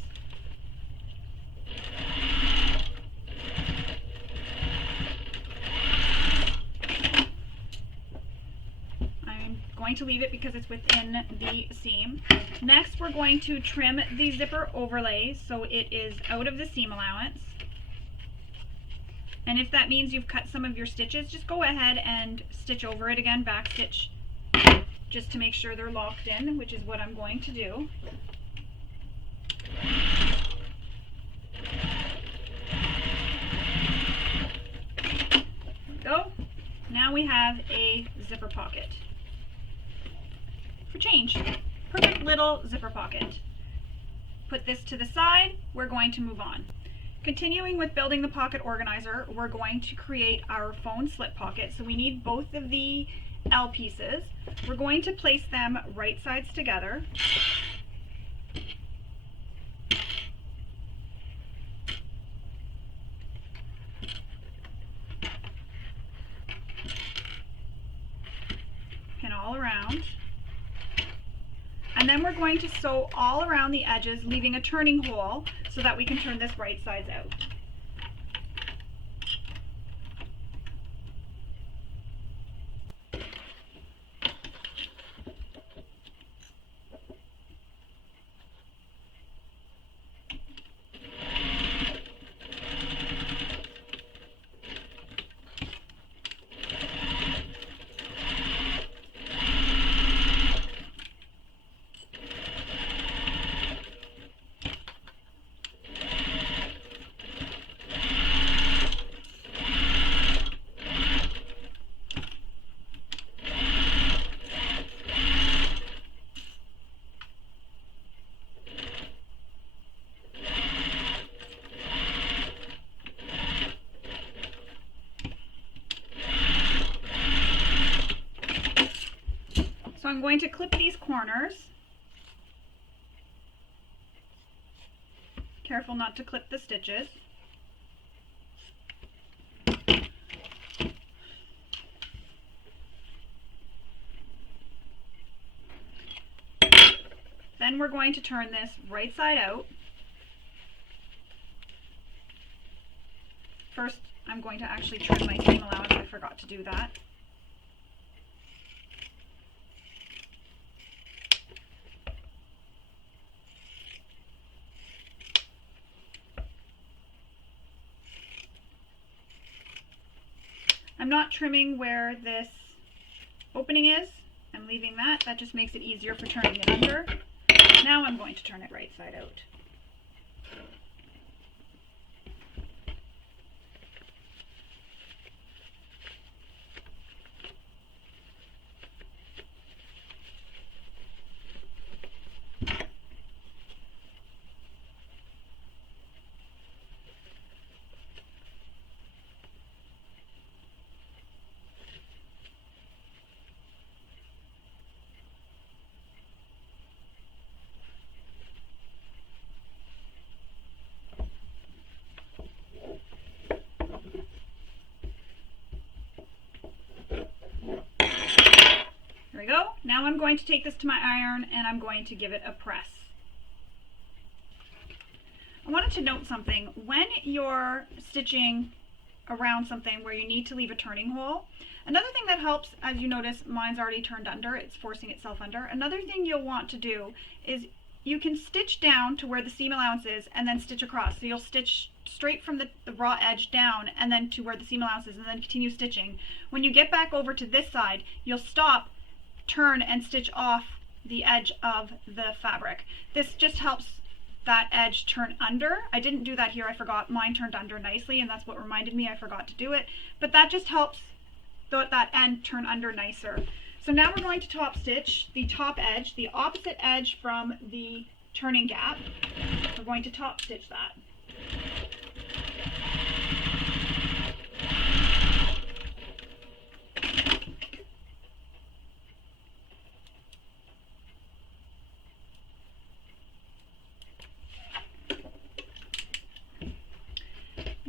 Going to leave it because it's within the seam. Next, we're going to trim the zipper overlay so it is out of the seam allowance. And if that means you've cut some of your stitches, just go ahead and stitch over it again, back stitch, just to make sure they're locked in, which is what I'm going to do. There we go. Now we have a zipper pocket. For change. Perfect little zipper pocket. Put this to the side. We're going to move on. Continuing with building the pocket organizer, we're going to create our phone slip pocket. So we need both of the L pieces. We're going to place them right sides together. Pin all around. And then we're going to sew all around the edges, leaving a turning hole so that we can turn this right sides out. So I'm going to clip these corners. Careful not to clip the stitches. Then we're going to turn this right side out. First, I'm going to actually trim my seam allowance. I forgot to do that. I'm not trimming where this opening is. I'm leaving that. That just makes it easier for turning it under. Now I'm going to turn it right side out. There we go. Now I'm going to take this to my iron and I'm going to give it a press. I wanted to note something. When you're stitching around something where you need to leave a turning hole. Another thing that helps, as you notice, mine's already turned under, it's forcing itself under. Another thing you'll want to do is you can stitch down to where the seam allowance is and then stitch across. So you'll stitch straight from the raw edge down and then to where the seam allowance is and then continue stitching. When you get back over to this side, you'll stop, turn, and stitch off the edge of the fabric. This just helps that edge turn under. I didn't do that here, I forgot. Mine turned under nicely and that's what reminded me I forgot to do it. But that just helps that end turn under nicer. So now we're going to top stitch the top edge, the opposite edge from the turning gap. We're going to top stitch that.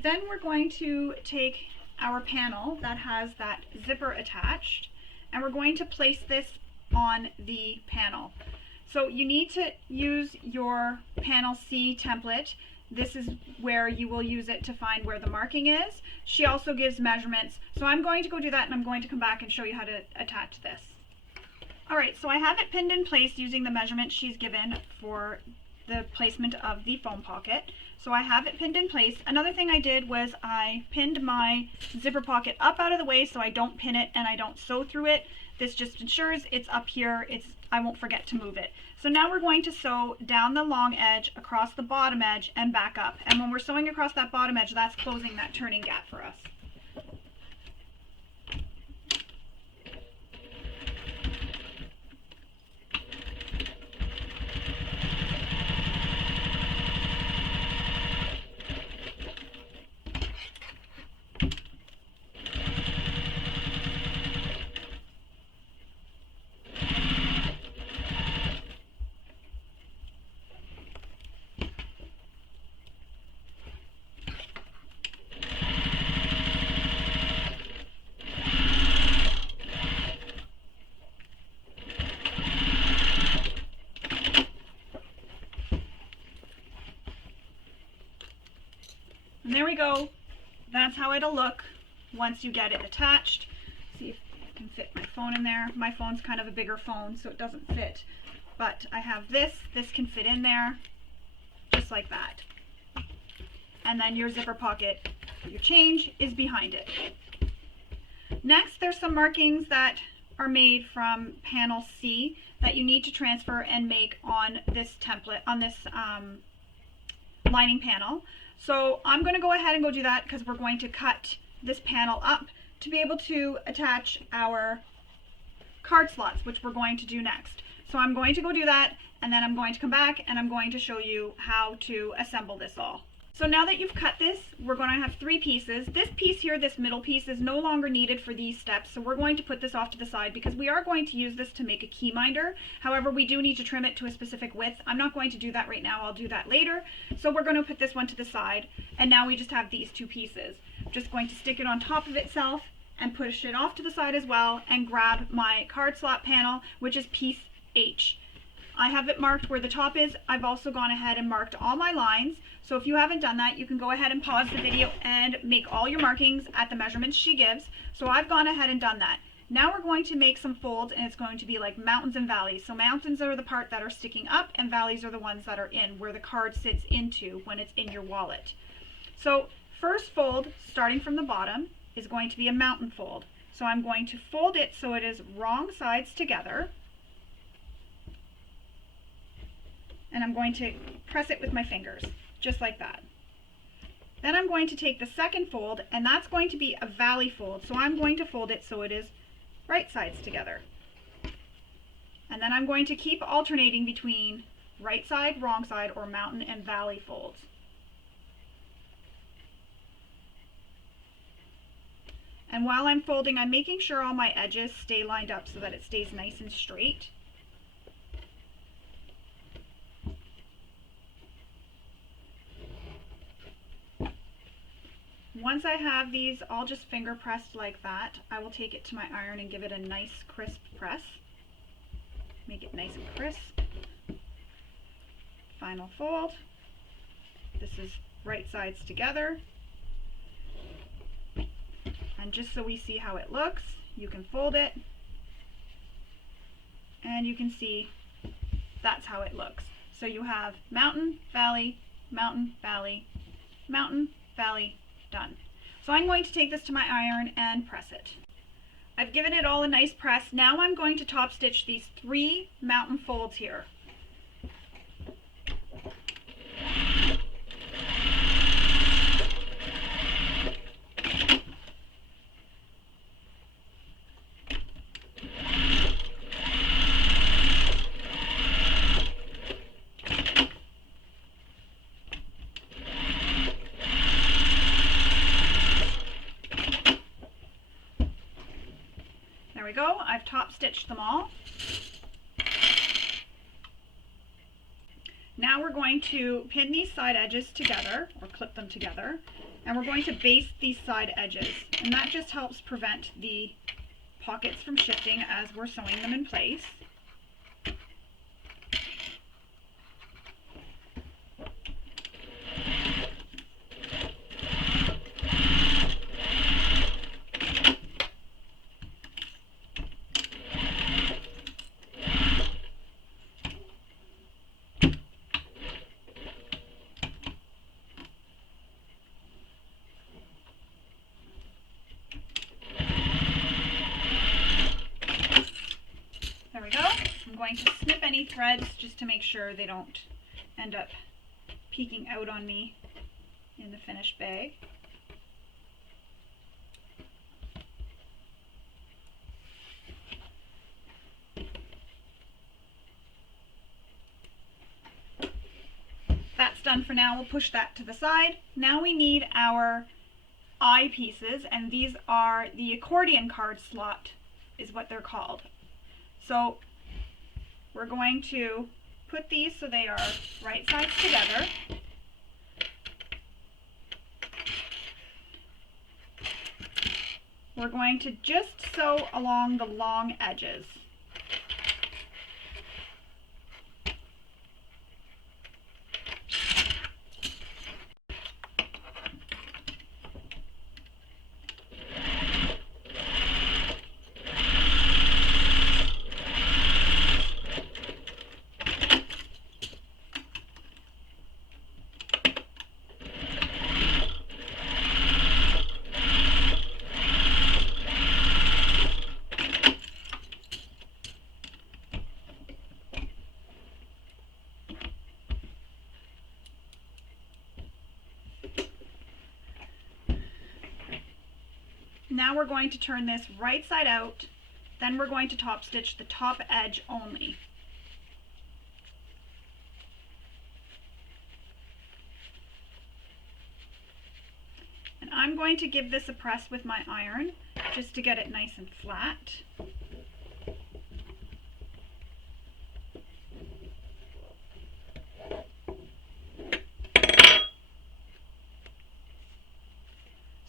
Then we're going to take our panel that has that zipper attached and we're going to place this on the panel. So you need to use your panel C template. This is where you will use it to find where the marking is. She also gives measurements. So I'm going to go do that and I'm going to come back and show you how to attach this. Alright, so I have it pinned in place using the measurement she's given for the placement of the foam pocket. So I have it pinned in place. Another thing I did was I pinned my zipper pocket up out of the way so I don't pin it and I don't sew through it. This just ensures it's up here, I won't forget to move it. So now we're going to sew down the long edge, across the bottom edge, and back up. And when we're sewing across that bottom edge, that's closing that turning gap for us. And there we go. That's how it'll look once you get it attached. See if I can fit my phone in there. My phone's kind of a bigger phone, so it doesn't fit. But I have this. This can fit in there, just like that. And then your zipper pocket for your change is behind it. Next, there's some markings that are made from panel C that you need to transfer and make on this template, on this lining panel. So I'm going to go ahead and go do that because we're going to cut this panel up to be able to attach our card slots, which we're going to do next. So I'm going to go do that and then I'm going to come back and I'm going to show you how to assemble this all. So now that you've cut this, we're going to have 3 pieces. This piece here, this middle piece, is no longer needed for these steps, so we're going to put this off to the side because we are going to use this to make a key minder. However, we do need to trim it to a specific width. I'm not going to do that right now, I'll do that later. So we're going to put this one to the side, and now we just have these 2 pieces. I'm just going to stick it on top of itself and push it off to the side as well and grab my card slot panel, which is piece H. I have it marked where the top is. I've also gone ahead and marked all my lines. So if you haven't done that, you can go ahead and pause the video and make all your markings at the measurements she gives. So I've gone ahead and done that. Now we're going to make some folds and it's going to be like mountains and valleys. So mountains are the part that are sticking up and valleys are the ones that are in, where the card sits into when it's in your wallet. So first fold, starting from the bottom, is going to be a mountain fold. So I'm going to fold it so it is wrong sides together. And I'm going to press it with my fingers, just like that. Then I'm going to take the second fold, and that's going to be a valley fold. So I'm going to fold it so it is right sides together. And then I'm going to keep alternating between right side, wrong side, or mountain and valley folds. And while I'm folding, I'm making sure all my edges stay lined up so that it stays nice and straight. Once I have these all just finger pressed like that, I will take it to my iron and give it a nice crisp press. Make it nice and crisp. Final fold. This is right sides together. And just so we see how it looks, you can fold it and you can see that's how it looks. So you have mountain, valley, mountain, valley, mountain, valley, done. So I'm going to take this to my iron and press it. I've given it all a nice press. Now I'm going to top stitch these 3 mountain folds here. There we go, I've top stitched them all. Now we're going to pin these side edges together, or clip them together, and we're going to baste these side edges. And that just helps prevent the pockets from shifting as we're sewing them in place. There we go. I'm going to snip any threads just to make sure they don't end up peeking out on me in the finished bag. That's done for now. We'll push that to the side. Now we need our eye pieces, and these are the accordion card slot is what they're called. So we're going to put these so they are right sides together. We're going to just sew along the long edges. Now we're going to turn this right side out, then we're going to top stitch the top edge only. And I'm going to give this a press with my iron just to get it nice and flat.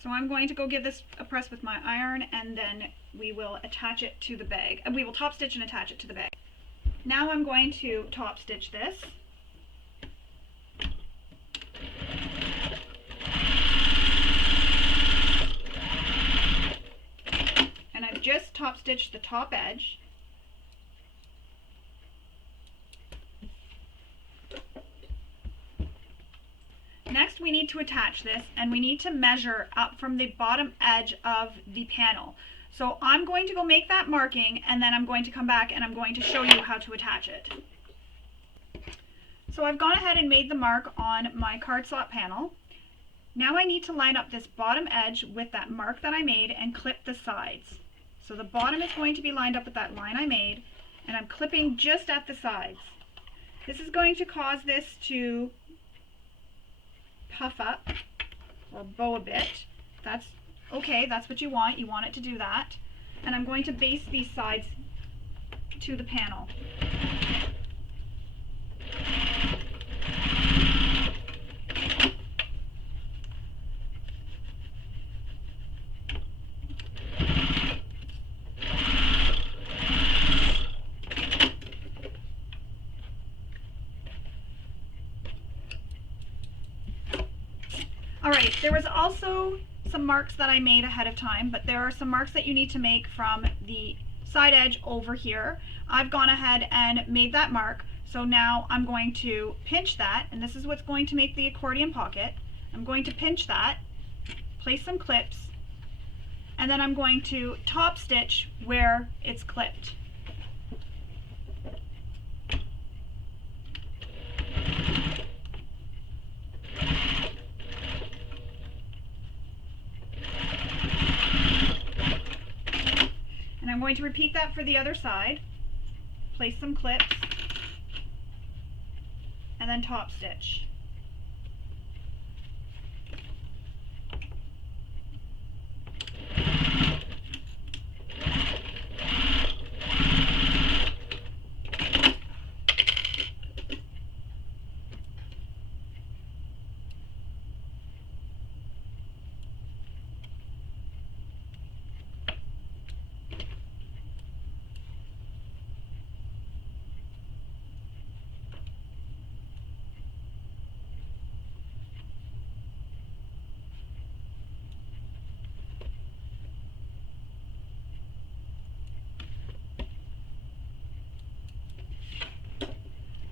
So I'm going to go give this a press with my iron, and then we will attach it to the bag. We will top stitch and attach it to the bag. Now I'm going to top stitch this. And I've just top stitched the top edge. Next we need to attach this, and we need to measure up from the bottom edge of the panel. So I'm going to go make that marking, and then I'm going to come back and I'm going to show you how to attach it. So I've gone ahead and made the mark on my card slot panel. Now I need to line up this bottom edge with that mark that I made and clip the sides. So the bottom is going to be lined up with that line I made, and I'm clipping just at the sides. This is going to cause this to puff up or bow a bit. That's okay, that's what you want it to do that. And I'm going to baste these sides to the panel. Alright, there was also some marks that I made ahead of time, but there are some marks that you need to make from the side edge over here. I've gone ahead and made that mark, so now I'm going to pinch that, and this is what's going to make the accordion pocket. I'm going to pinch that, place some clips, and then I'm going to top stitch where it's clipped. And I'm going to repeat that for the other side. Place some clips, and then top stitch.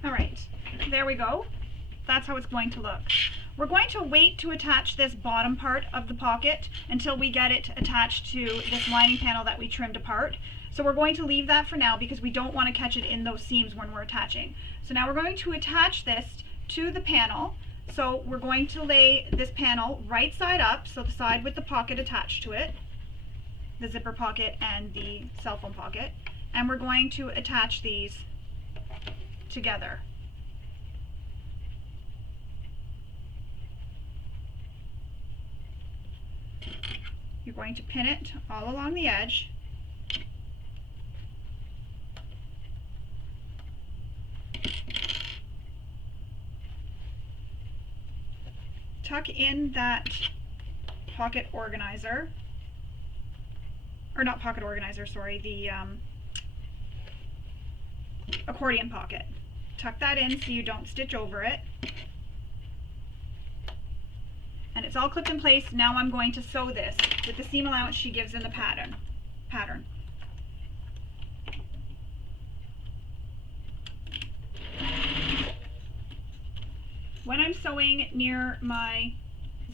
Alright, there we go. That's how it's going to look. We're going to wait to attach this bottom part of the pocket until we get it attached to this lining panel that we trimmed apart. So we're going to leave that for now because we don't want to catch it in those seams when we're attaching. So now we're going to attach this to the panel. So we're going to lay this panel right side up, so the side with the pocket attached to it, the zipper pocket and the cell phone pocket, and we're going to attach these together. You're going to pin it all along the edge. Tuck in that pocket organizer, or not pocket organizer, sorry, the accordion pocket. Tuck that in so you don't stitch over it. And it's all clipped in place. Now I'm going to sew this with the seam allowance she gives in the pattern. When I'm sewing near my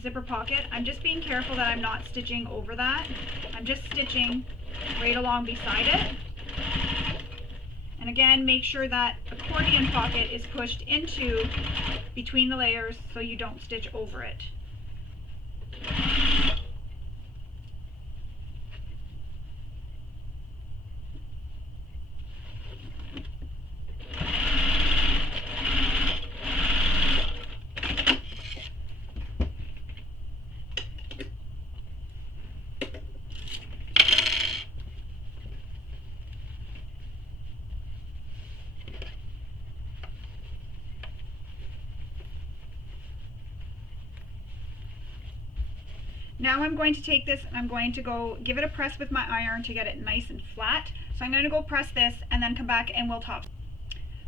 zipper pocket, I'm just being careful that I'm not stitching over that. I'm just stitching right along beside it. And again, make sure that accordion pocket is pushed into between the layers so you don't stitch over it. Now I'm going to take this and I'm going to go give it a press with my iron to get it nice and flat. So I'm going to go press this and then come back and we'll top.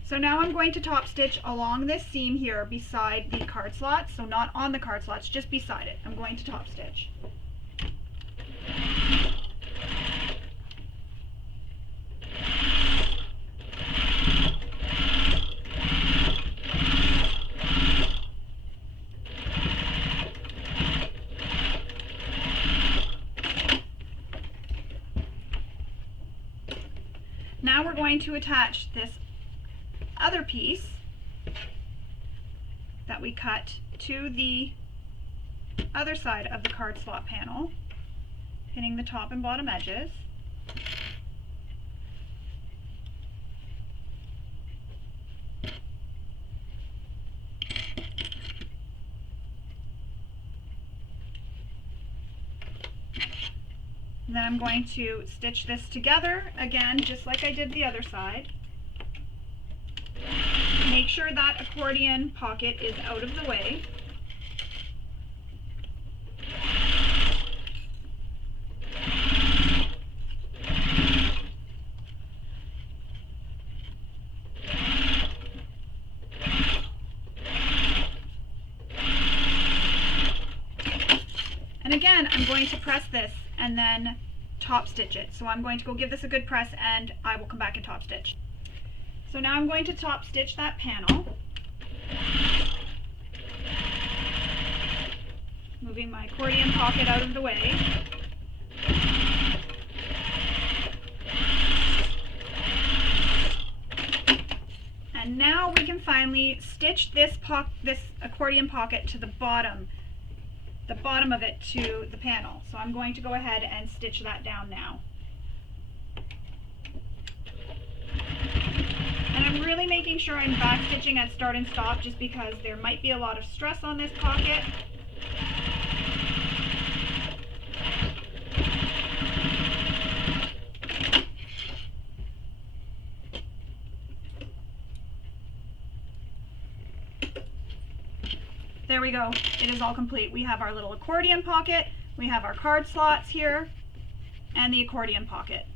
So now I'm going to top stitch along this seam here beside the card slots. So not on the card slots, just beside it. I'm going to top stitch. Now we're going to attach this other piece that we cut to the other side of the card slot panel, pinning the top and bottom edges. And then I'm going to stitch this together again, just like I did the other side. Make sure that accordion pocket is out of the way. And again, I'm going to press this and then top stitch it. So I'm going to go give this a good press and I will come back and top stitch. So now I'm going to top stitch that panel. Moving my accordion pocket out of the way. And now we can finally stitch this accordion pocket to the bottom of it to the panel. So I'm going to go ahead and stitch that down now. And I'm really making sure I'm back stitching at start and stop just because there might be a lot of stress on this pocket. There we go. It is all complete. We have our little accordion pocket, we have our card slots here, and the accordion pocket.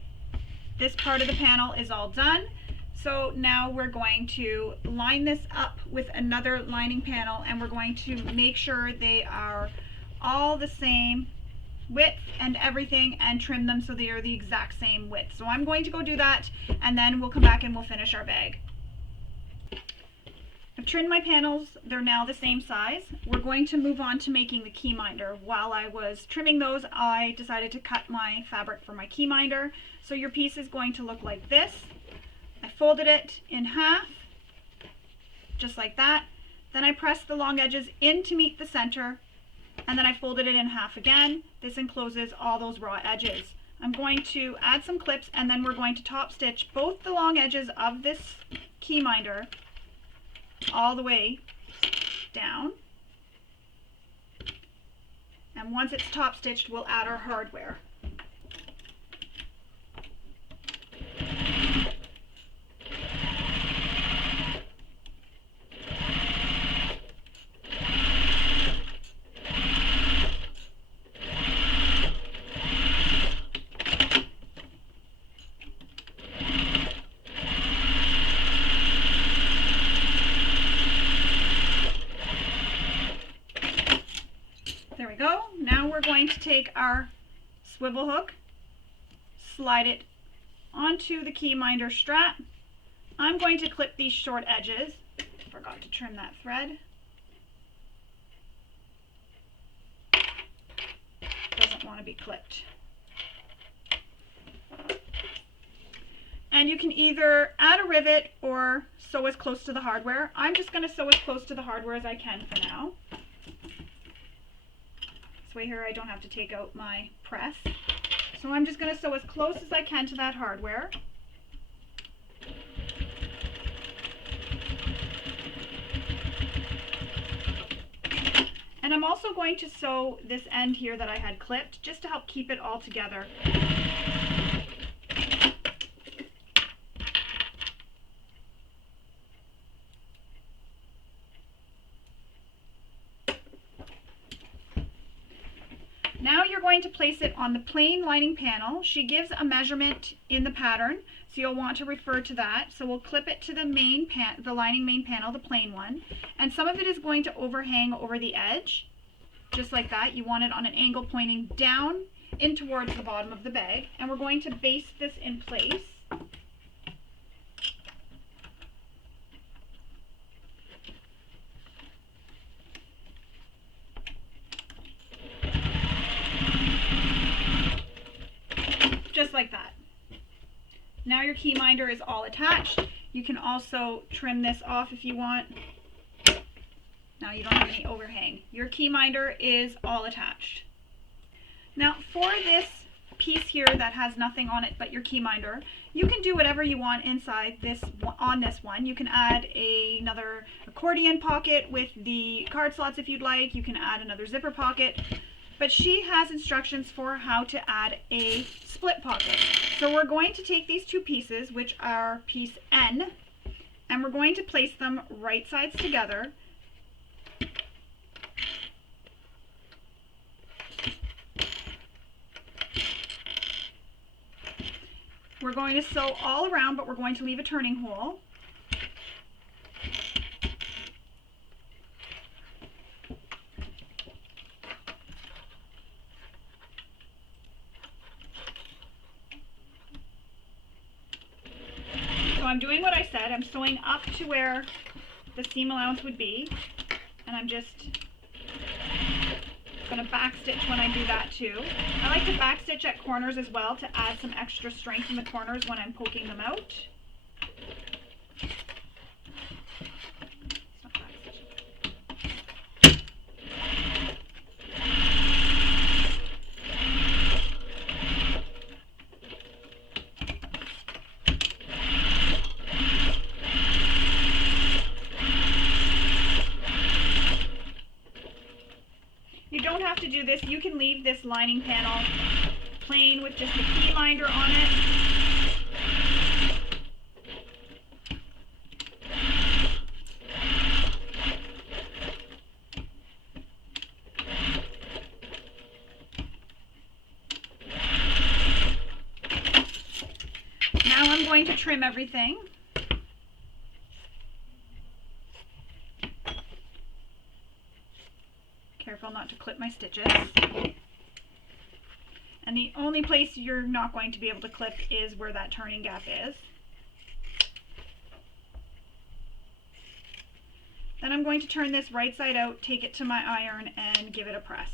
This part of the panel is all done. So now we're going to line this up with another lining panel, and we're going to make sure they are all the same width and everything, and trim them so they are the exact same width. So I'm going to go do that, and then we'll come back and we'll finish our bag. I've trimmed my panels, they're now the same size. We're going to move on to making the key minder. While I was trimming those, I decided to cut my fabric for my key minder. So your piece is going to look like this. I folded it in half, just like that. Then I pressed the long edges in to meet the center, and then I folded it in half again. This encloses all those raw edges. I'm going to add some clips, and then we're going to top stitch both the long edges of this key minder all the way down. And once it's top stitched, we'll add our hardware. There we go. Now we're going to take our swivel hook, slide it onto the key minder strap. I'm going to clip these short edges. Forgot to trim that thread. Doesn't want to be clipped. And you can either add a rivet or sew as close to the hardware. I'm just going to sew as close to the hardware as I can for now. This way here I don't have to take out my press. So I'm just going to sew as close as I can to that hardware. And I'm also going to sew this end here that I had clipped just to help keep it all together. Now you're going to place it on the plain lining panel. She gives a measurement in the pattern, so you'll want to refer to that. So we'll clip it to the lining main panel, the plain one, and some of it is going to overhang over the edge, just like that. You want it on an angle pointing down in towards the bottom of the bag, and we're going to base this in place. Just like that. Now your key minder is all attached. You can also trim this off if you want. Now you don't have any overhang. Your key minder is all attached. Now for this piece here that has nothing on it but your key minder, you can do whatever you want inside this on this one. You can add another accordion pocket with the card slots if you'd like. You can add another zipper pocket. But she has instructions for how to add a split pocket. So we're going to take these two pieces, which are piece N, and we're going to place them right sides together. We're going to sew all around, but we're going to leave a turning hole. I'm doing what I said. I'm sewing up to where the seam allowance would be, and I'm just going to back stitch when I do that too. I like to back stitch at corners as well to add some extra strength in the corners when I'm poking them out. You don't have to do this. You can leave this lining panel plain with just the key minder on it. Now I'm going to trim everything. Careful not to clip my stitches. And the only place you're not going to be able to clip is where that turning gap is. Then I'm going to turn this right side out, take it to my iron, and give it a press.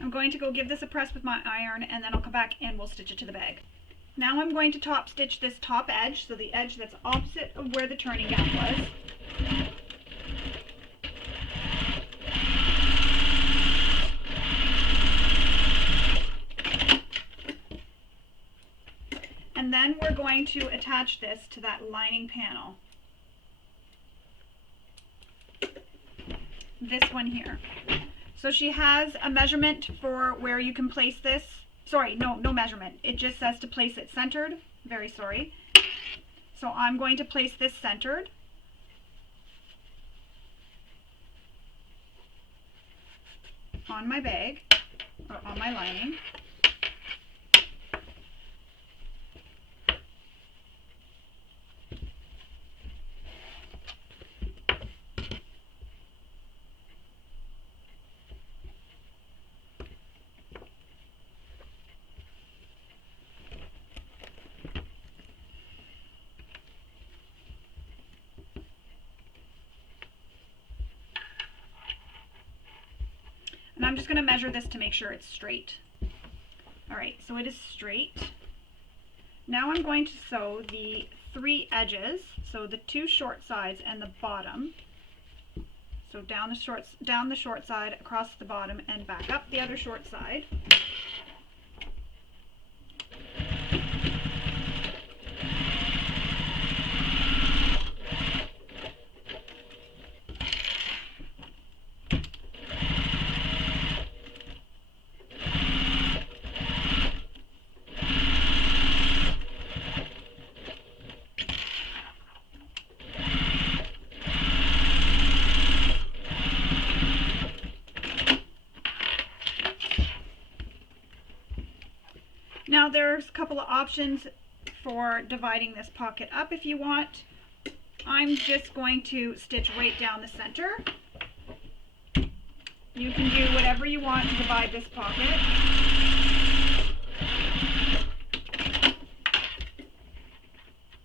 I'm going to go give this a press with my iron, and then I'll come back and we'll stitch it to the bag. Now I'm going to top stitch this top edge, so the edge that's opposite of where the turning gap was. And then we're going to attach this to that lining panel. This one here. So she has a measurement for where you can place this. Sorry, no measurement. It just says to place it centered. Very sorry. So I'm going to place this centered. On my bag, or on my lining. And I'm just going to measure this to make sure it's straight. Alright, so it is straight. Now I'm going to sew the 3 edges, so the 2 short sides and the bottom. So down the short side, across the bottom, and back up the other short side. Now there's a couple of options for dividing this pocket up if you want. I'm just going to stitch right down the center. You can do whatever you want to divide this pocket.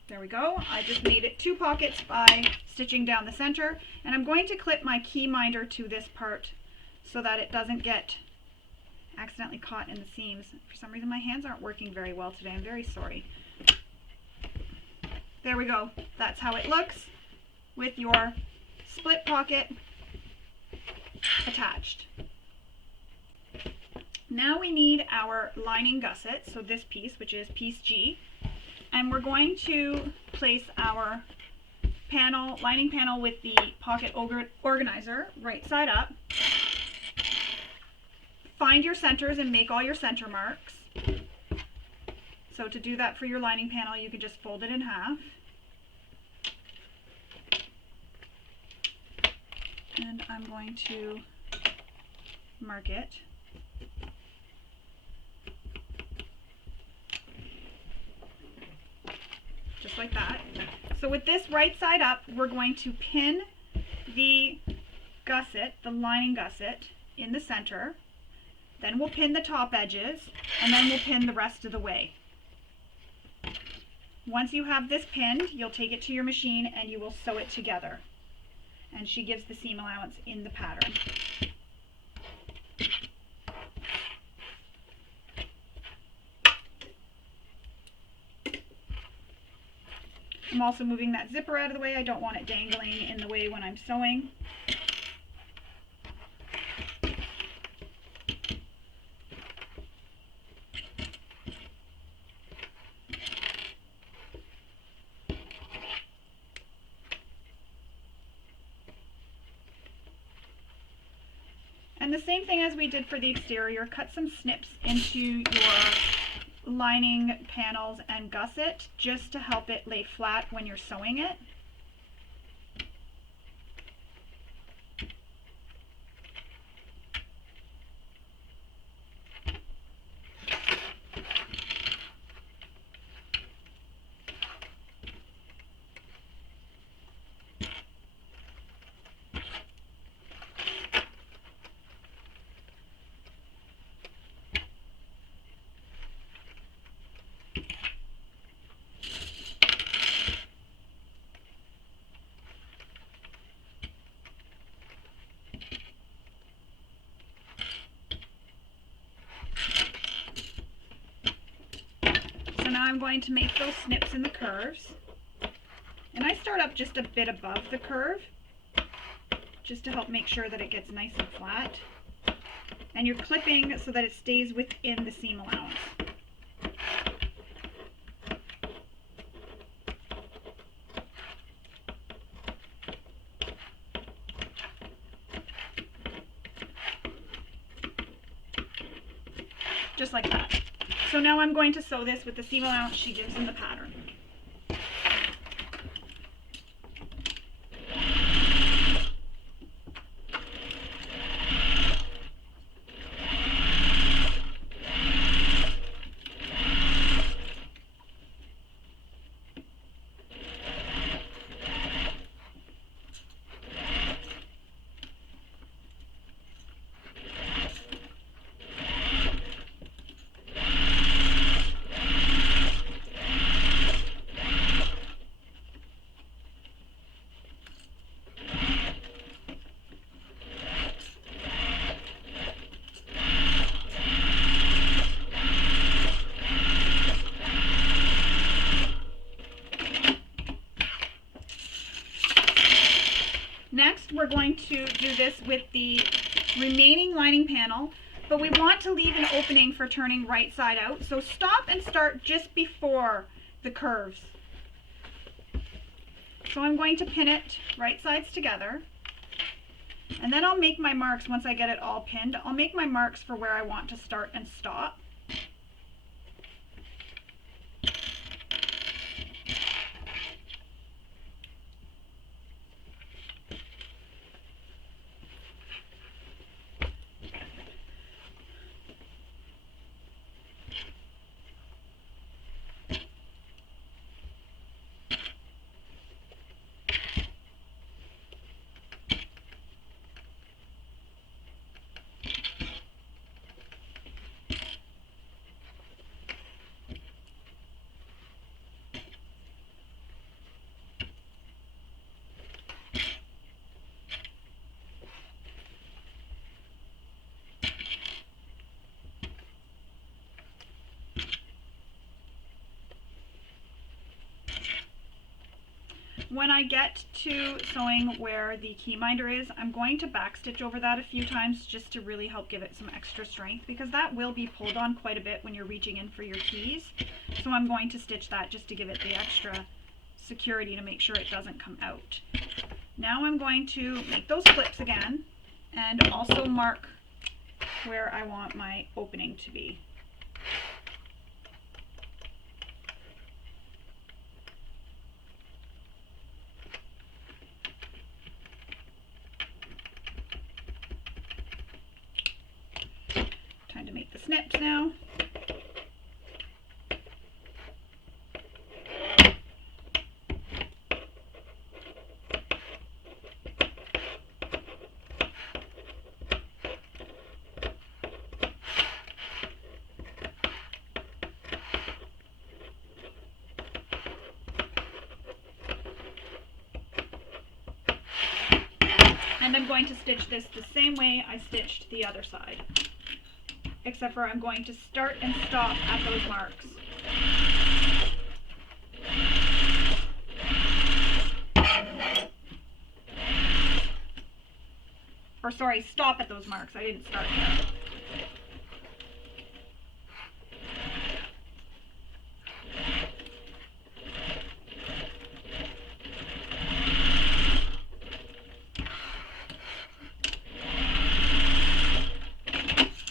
There we go. I just made it 2 pockets by stitching down the center, and I'm going to clip my key minder to this part so that it doesn't get accidentally caught in the seams. For some reason my hands aren't working very well today. I'm very sorry. There we go. That's how it looks with your split pocket. attached. Now we need our lining gusset, so this piece, which is piece G, and we're going to place our lining panel with the pocket organizer right side up. Find your centers and make all your center marks. So to do that for your lining panel, you can just fold it in half. And I'm going to mark it. Just like that. So with this right side up, we're going to pin the gusset, the lining gusset, in the center. Then we'll pin the top edges, and then we'll pin the rest of the way. Once you have this pinned, you'll take it to your machine and you will sew it together. And she gives the seam allowance in the pattern. I'm also moving that zipper out of the way. I don't want it dangling in the way when I'm sewing. And the same thing as we did for the exterior, cut some snips into your lining panels and gusset just to help it lay flat when you're sewing it. So now I'm going to make those snips in the curves. And I start up just a bit above the curve, just to help make sure that it gets nice and flat. And you're clipping so that it stays within the seam allowance. Just like that. So now I'm going to sew this with the seam allowance she gives in the pattern. Next, we're going to do this with the remaining lining panel, but we want to leave an opening for turning right side out. So stop and start just before the curves. So I'm going to pin it right sides together, and then I'll make my marks once I get it all pinned. I'll make my marks for where I want to start and stop. when I get to sewing where the key minder is, I'm going to backstitch over that a few times just to really help give it some extra strength, because that will be pulled on quite a bit when you're reaching in for your keys. So I'm going to stitch that just to give it the extra security to make sure it doesn't come out. Now I'm going to make those clips again and also mark where I want my opening to be. Time to make the snips now. And I'm going to stitch this the same way I stitched the other side, except for I'm going to start and stop at those marks. Or sorry, stop at those marks. I didn't start there.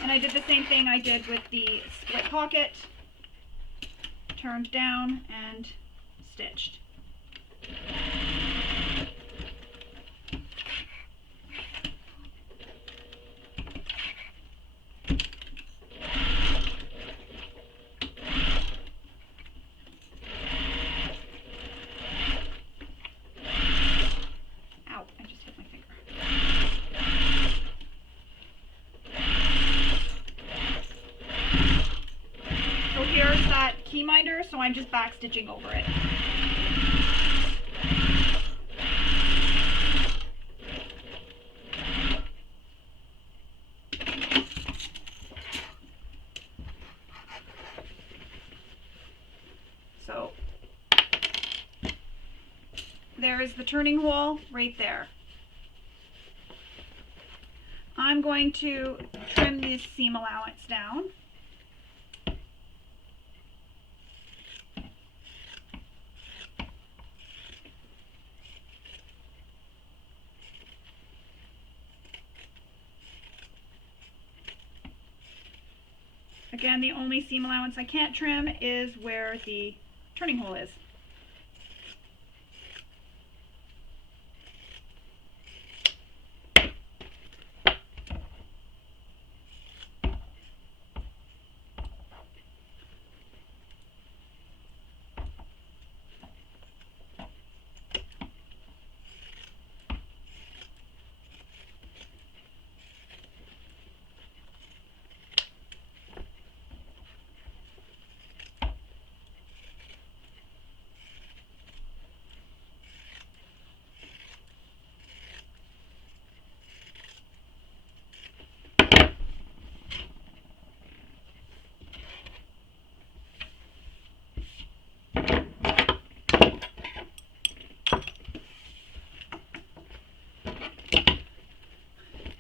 And I did the same thing I did with the split pocket. Turned down and stitched. Key minder, so I'm just back stitching over it. So there is the turning hole right there. I'm going to trim this seam allowance down. Again, the only seam allowance I can't trim is where the turning hole is.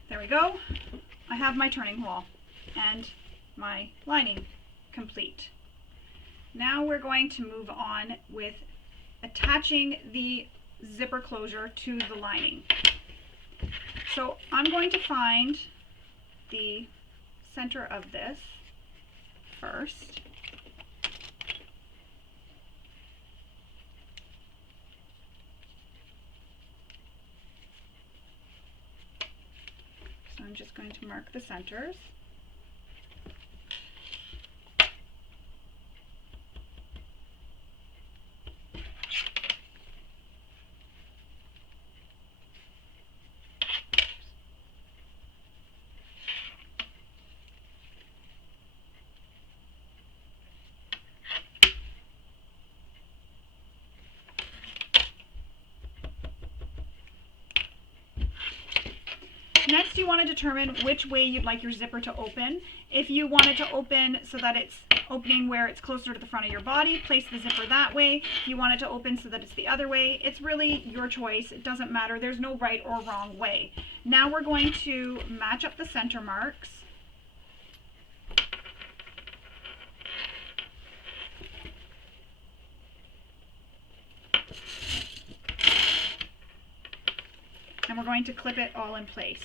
There we go. I have my turning hole and my lining complete. Now we're going to move on with attaching the zipper closure to the lining. So I'm going to find the center of this first. So I'm just going to mark the centers. Next, you want to determine which way you'd like your zipper to open. If you want it to open so that it's opening where it's closer to the front of your body, place the zipper that way. If you want it to open so that it's the other way, it's really your choice. It doesn't matter. There's no right or wrong way. Now we're going to match up the center marks. And we're going to clip it all in place.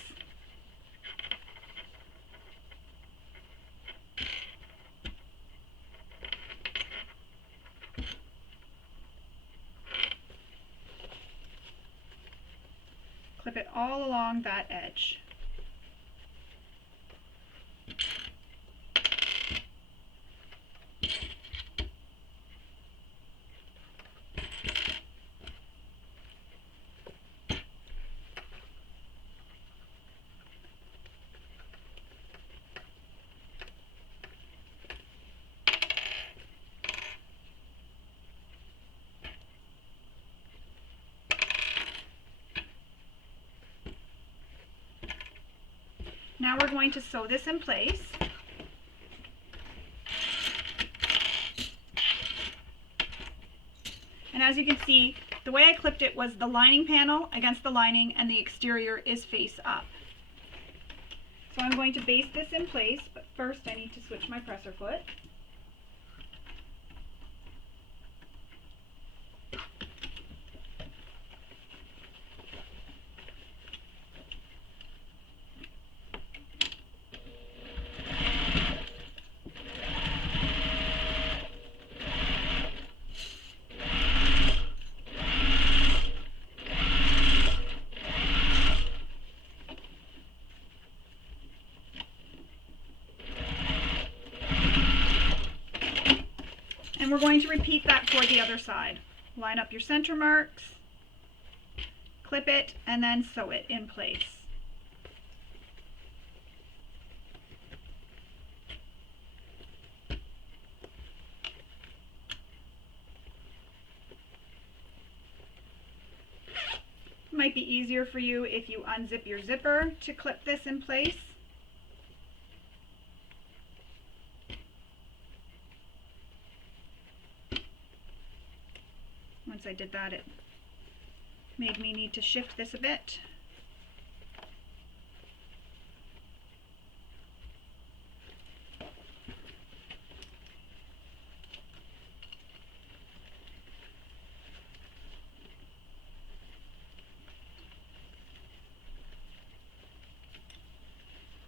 Clip it all along that edge. Now we're going to sew this in place. And as you can see, the way I clipped it was the lining panel against the lining and the exterior is face up. So I'm going to baste this in place, but first I need to switch my presser foot. And we're going to repeat that for the other side. Line up your center marks, clip it, and then sew it in place. It might be easier for you if you unzip your zipper to clip this in place. Once I did that, it made me need to shift this a bit.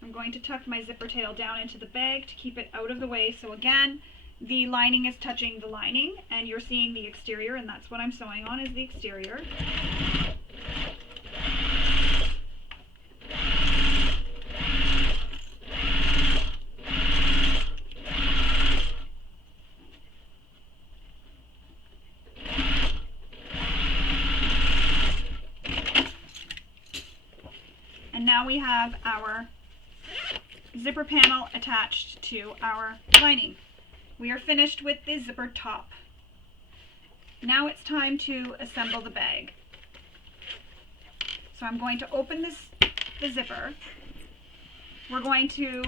I'm going to tuck my zipper tail down into the bag to keep it out of the way. So again, the lining is touching the lining and you're seeing the exterior, and that's what I'm sewing on, is the exterior. And now we have our zipper panel attached to our lining. We are finished with the zipper top. Now it's time to assemble the bag. So I'm going to open the zipper. We're going to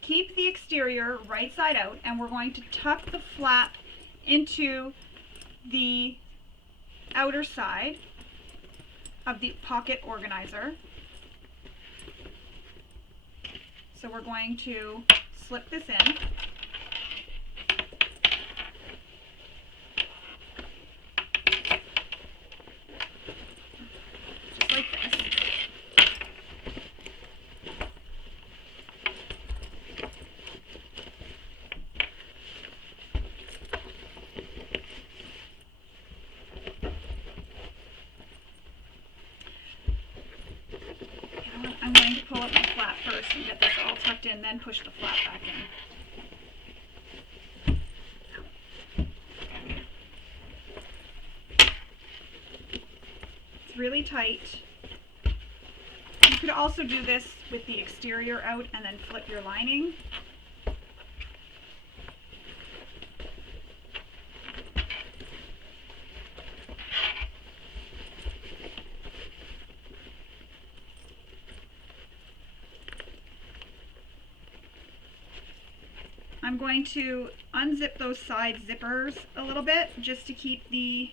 keep the exterior right side out, and we're going to tuck the flap into the outer side of the pocket organizer. So we're going to slip this in. Just like this. I'm going to pull up my flap first and get this all tucked in, then push the flap back in. It's really tight. You could also do this with the exterior out and then flip your lining. I'm going to unzip those side zippers a little bit just to keep the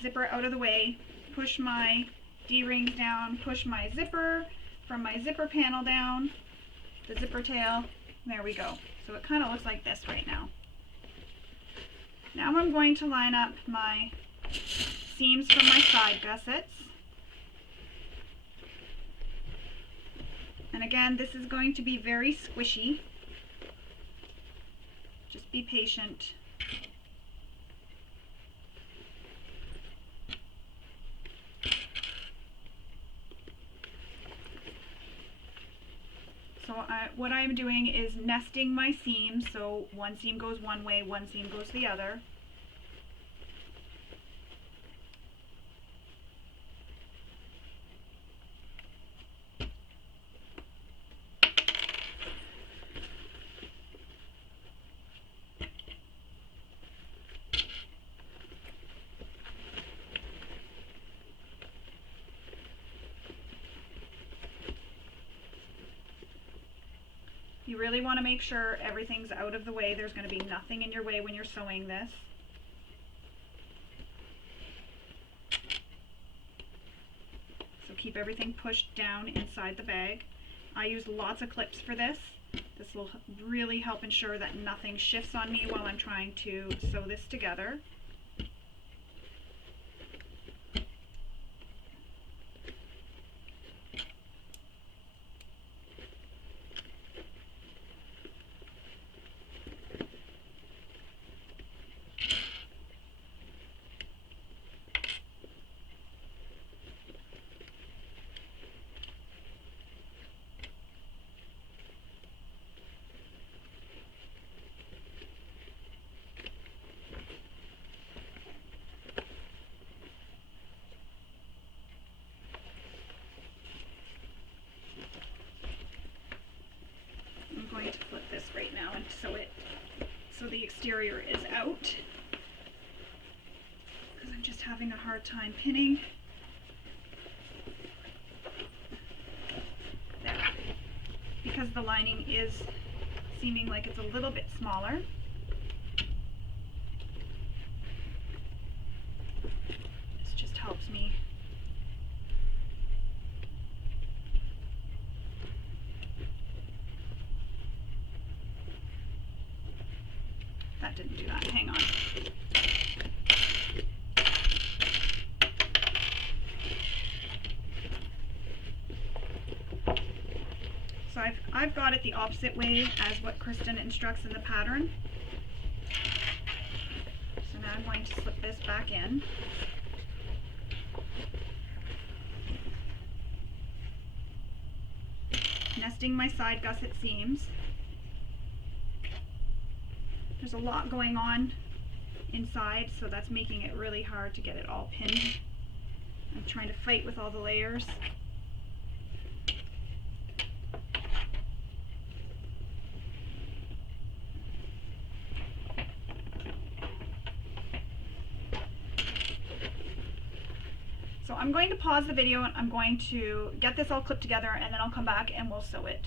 zipper out of the way. Push my D-rings down, push my zipper from my zipper panel down, the zipper tail. There we go. So it kind of looks like this right now. Now I'm going to line up my seams from my side gussets. And again, this is going to be very squishy. Just be patient. So what I'm doing is nesting my seams, so one seam goes one way, one seam goes the other. You really want to make sure everything's out of the way. There's going to be nothing in your way when you're sewing this. So keep everything pushed down inside the bag. I use lots of clips for this. This will really help ensure that nothing shifts on me while I'm trying to sew this together. I'm going to flip this right now and sew it so the exterior is out, because I'm just having a hard time pinning. There. Because the lining is seeming like it's a little bit smaller. This just helps me. That didn't do that. Hang on. So I've got it the opposite way as what Kristen instructs in the pattern. So now I'm going to slip this back in. Nesting my side gusset seams. There's a lot going on inside, so that's making it really hard to get it all pinned. I'm trying to fight with all the layers. So I'm going to pause the video and I'm going to get this all clipped together, and then I'll come back and we'll sew it.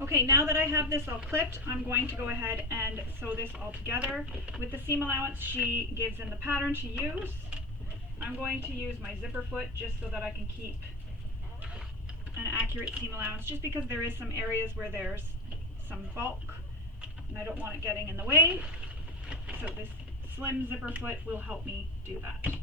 Okay, now that I have this all clipped, I'm going to go ahead and sew this all together. With the seam allowance she gives in the pattern to use, I'm going to use my zipper foot just so that I can keep an accurate seam allowance, just because there is some areas where there's some bulk and I don't want it getting in the way. So this slim zipper foot will help me do that.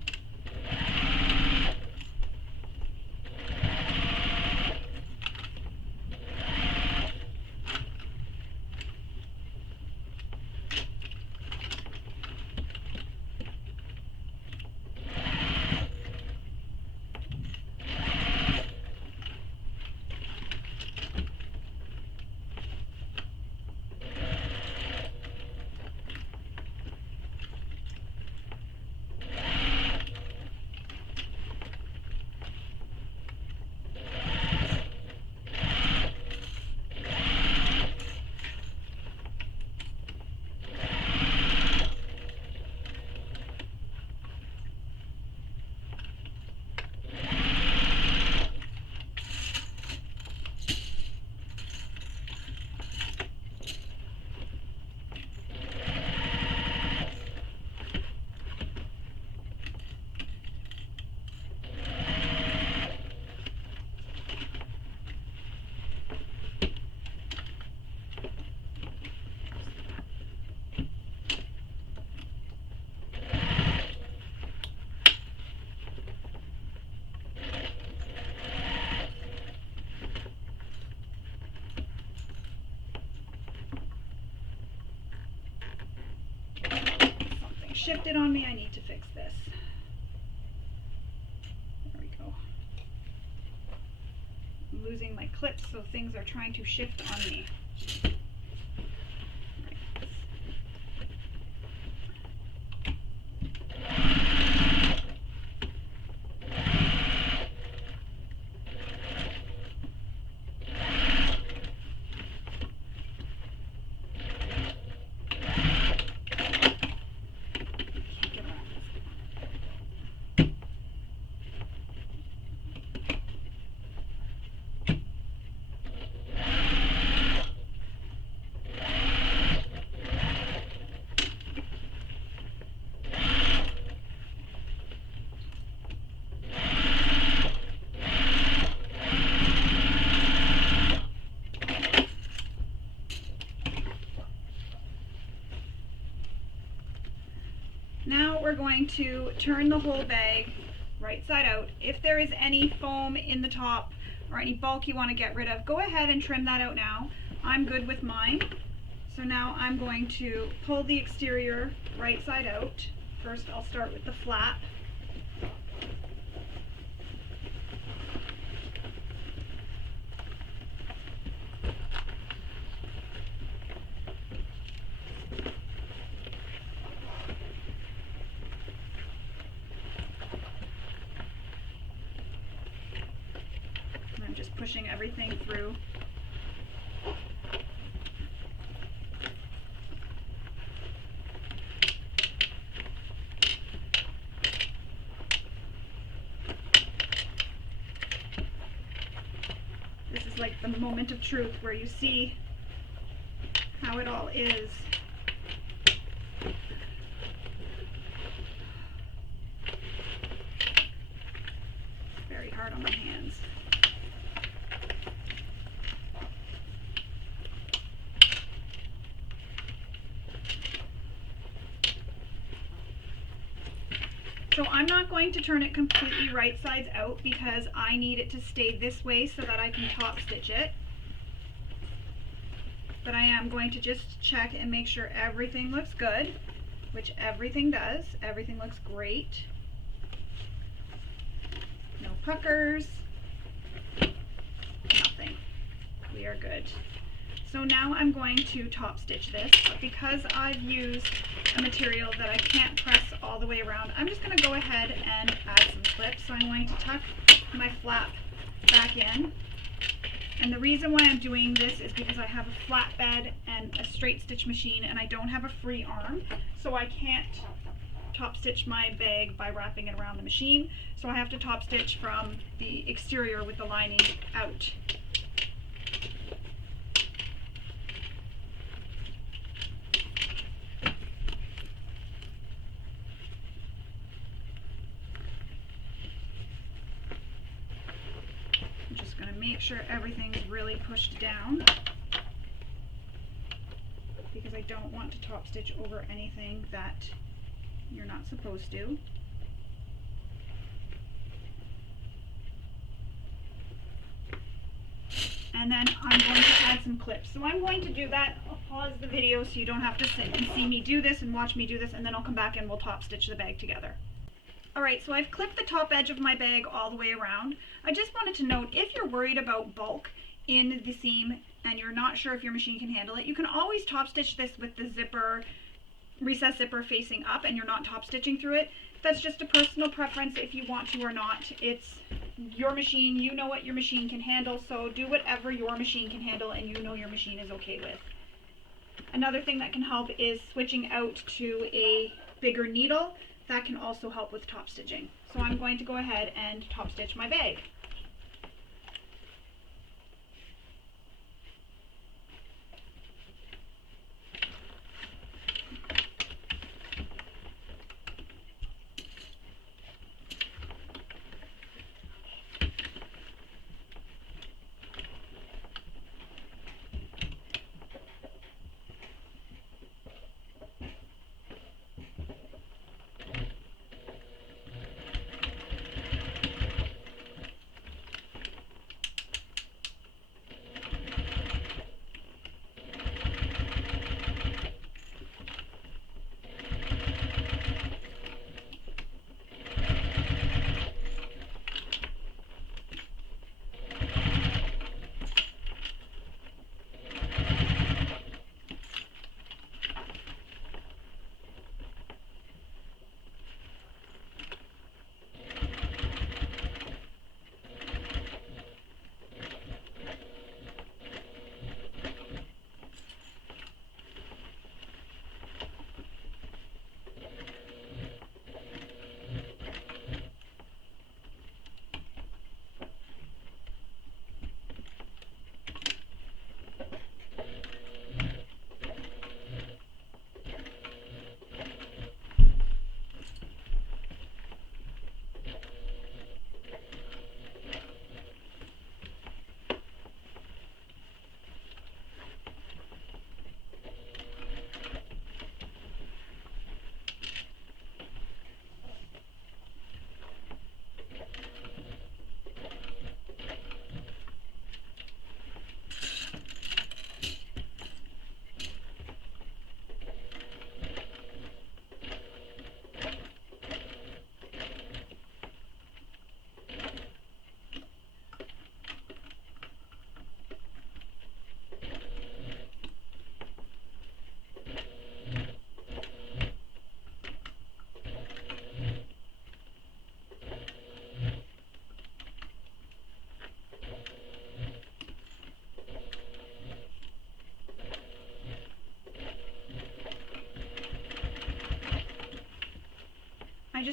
shifted on me. I need to fix this. There we go. I'm losing my clips, so things are trying to shift on me. Now we're going to turn the whole bag right side out. If there is any foam in the top or any bulk you want to get rid of, go ahead and trim that out now. I'm good with mine. So now I'm going to pull the exterior right side out. First I'll start with the flap. Just pushing everything through. This is like the moment of truth where you see how it all is. Very hard on my hands. So I'm not going to turn it completely right sides out because I need it to stay this way so that I can top stitch it. But I am going to just check and make sure everything looks good, which everything does. Everything looks great. No puckers, nothing. We are good. So now I'm going to top stitch this, but because I've used a material that I can't press all the way around, I'm just going to go ahead and add some clips. So I'm going to tuck my flap back in. And the reason why I'm doing this is because I have a flatbed and a straight stitch machine and I don't have a free arm, so I can't top stitch my bag by wrapping it around the machine. So I have to top stitch from the exterior with the lining out. Make sure everything's really pushed down because I don't want to top stitch over anything that you're not supposed to. And then I'm going to add some clips. So I'm going to do that. I'll pause the video so you don't have to sit and see me do this and watch me do this, and then I'll come back and we'll top stitch the bag together. Alright, so I've clipped the top edge of my bag all the way around. I just wanted to note, if you're worried about bulk in the seam and you're not sure if your machine can handle it, you can always top stitch this with the zipper, recessed zipper facing up and you're not top stitching through it. That's just a personal preference if you want to or not. It's your machine, you know what your machine can handle, so do whatever your machine can handle and you know your machine is okay with. Another thing that can help is switching out to a bigger needle. That can also help with top stitching. So I'm going to go ahead and top stitch my bag.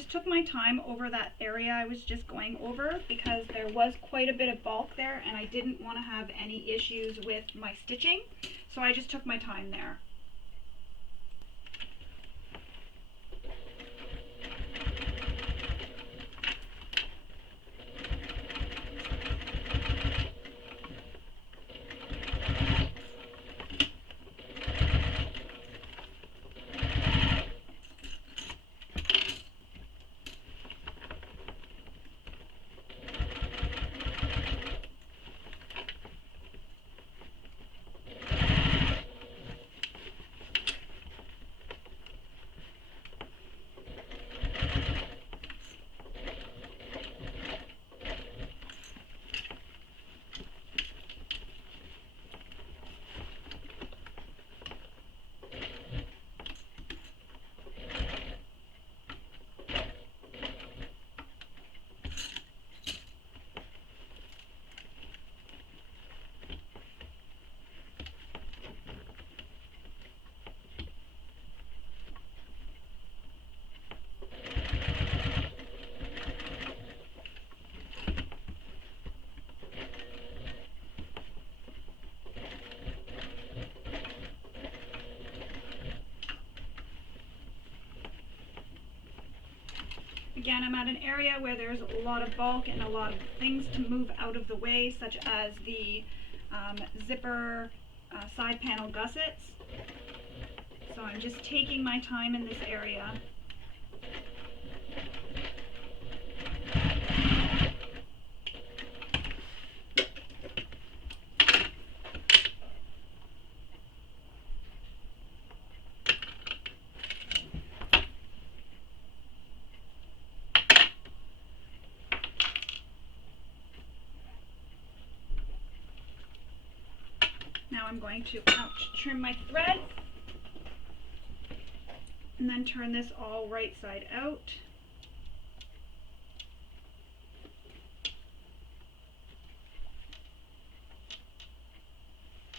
just took my time over that area I was just going over because there was quite a bit of bulk there and I didn't want to have any issues with my stitching. So I just took my time there. Again, I'm at an area where there's a lot of bulk and a lot of things to move out of the way, such as the zipper side panel gussets. So I'm just taking my time in this area. Now I'm going to trim my thread and then turn this all right side out.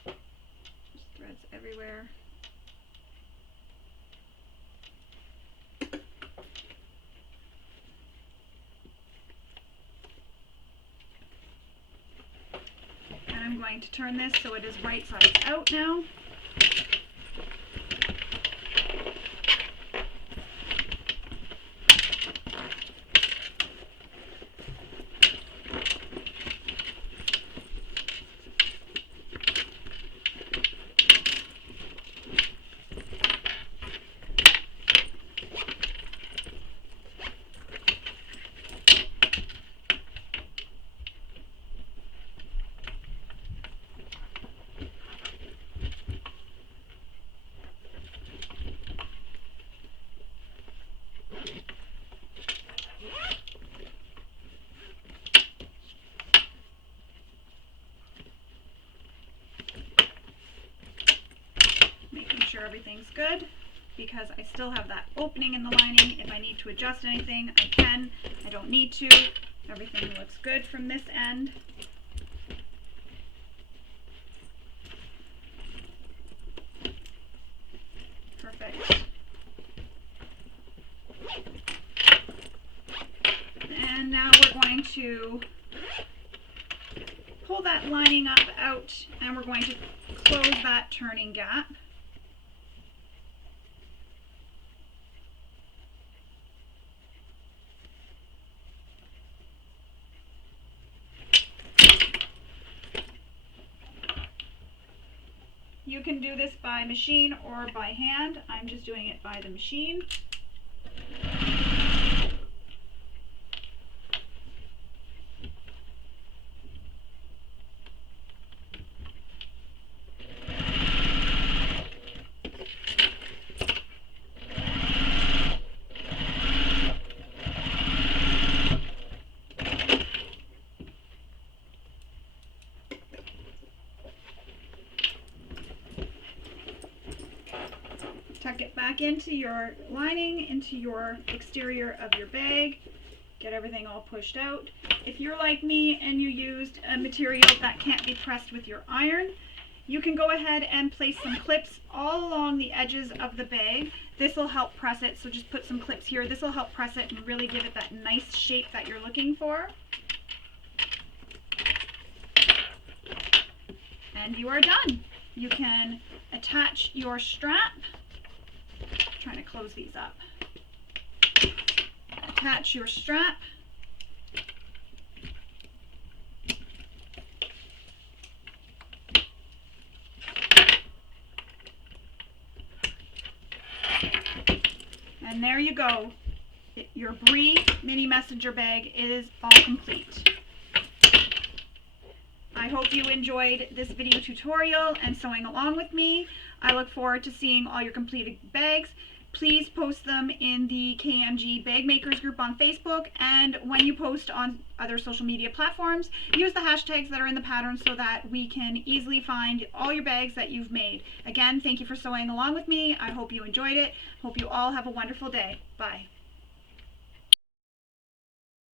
There's threads everywhere. I'm going to turn this so it is right sides out now. Everything's good because I still have that opening in the lining. If I need to adjust anything, I can. I don't need to. Everything looks good from this end. Perfect. And now we're going to pull that lining up out and we're going to close that turning gap. You can do this by machine or by hand. I'm just doing it by the machine. Tuck it back into your lining, into your exterior of your bag. Get everything all pushed out. If you're like me and you used a material that can't be pressed with your iron, You can go ahead and place some clips all along the edges of the bag. This will help press it, so just put some clips here. This will help press it and really give it that nice shape that you're looking for. And you are done. You can attach your strap. I'm trying to close these up. Attach your strap. And there you go. Your Brie Mini Messenger Bag is all complete. I hope you enjoyed this video tutorial and sewing along with me. I look forward to seeing all your completed bags. Please post them in the KMG Bag Makers group on Facebook, and when you post on other social media platforms, use the hashtags that are in the pattern so that we can easily find all your bags that you've made. Again, thank you for sewing along with me. I hope you enjoyed it. Hope you all have a wonderful day. Bye.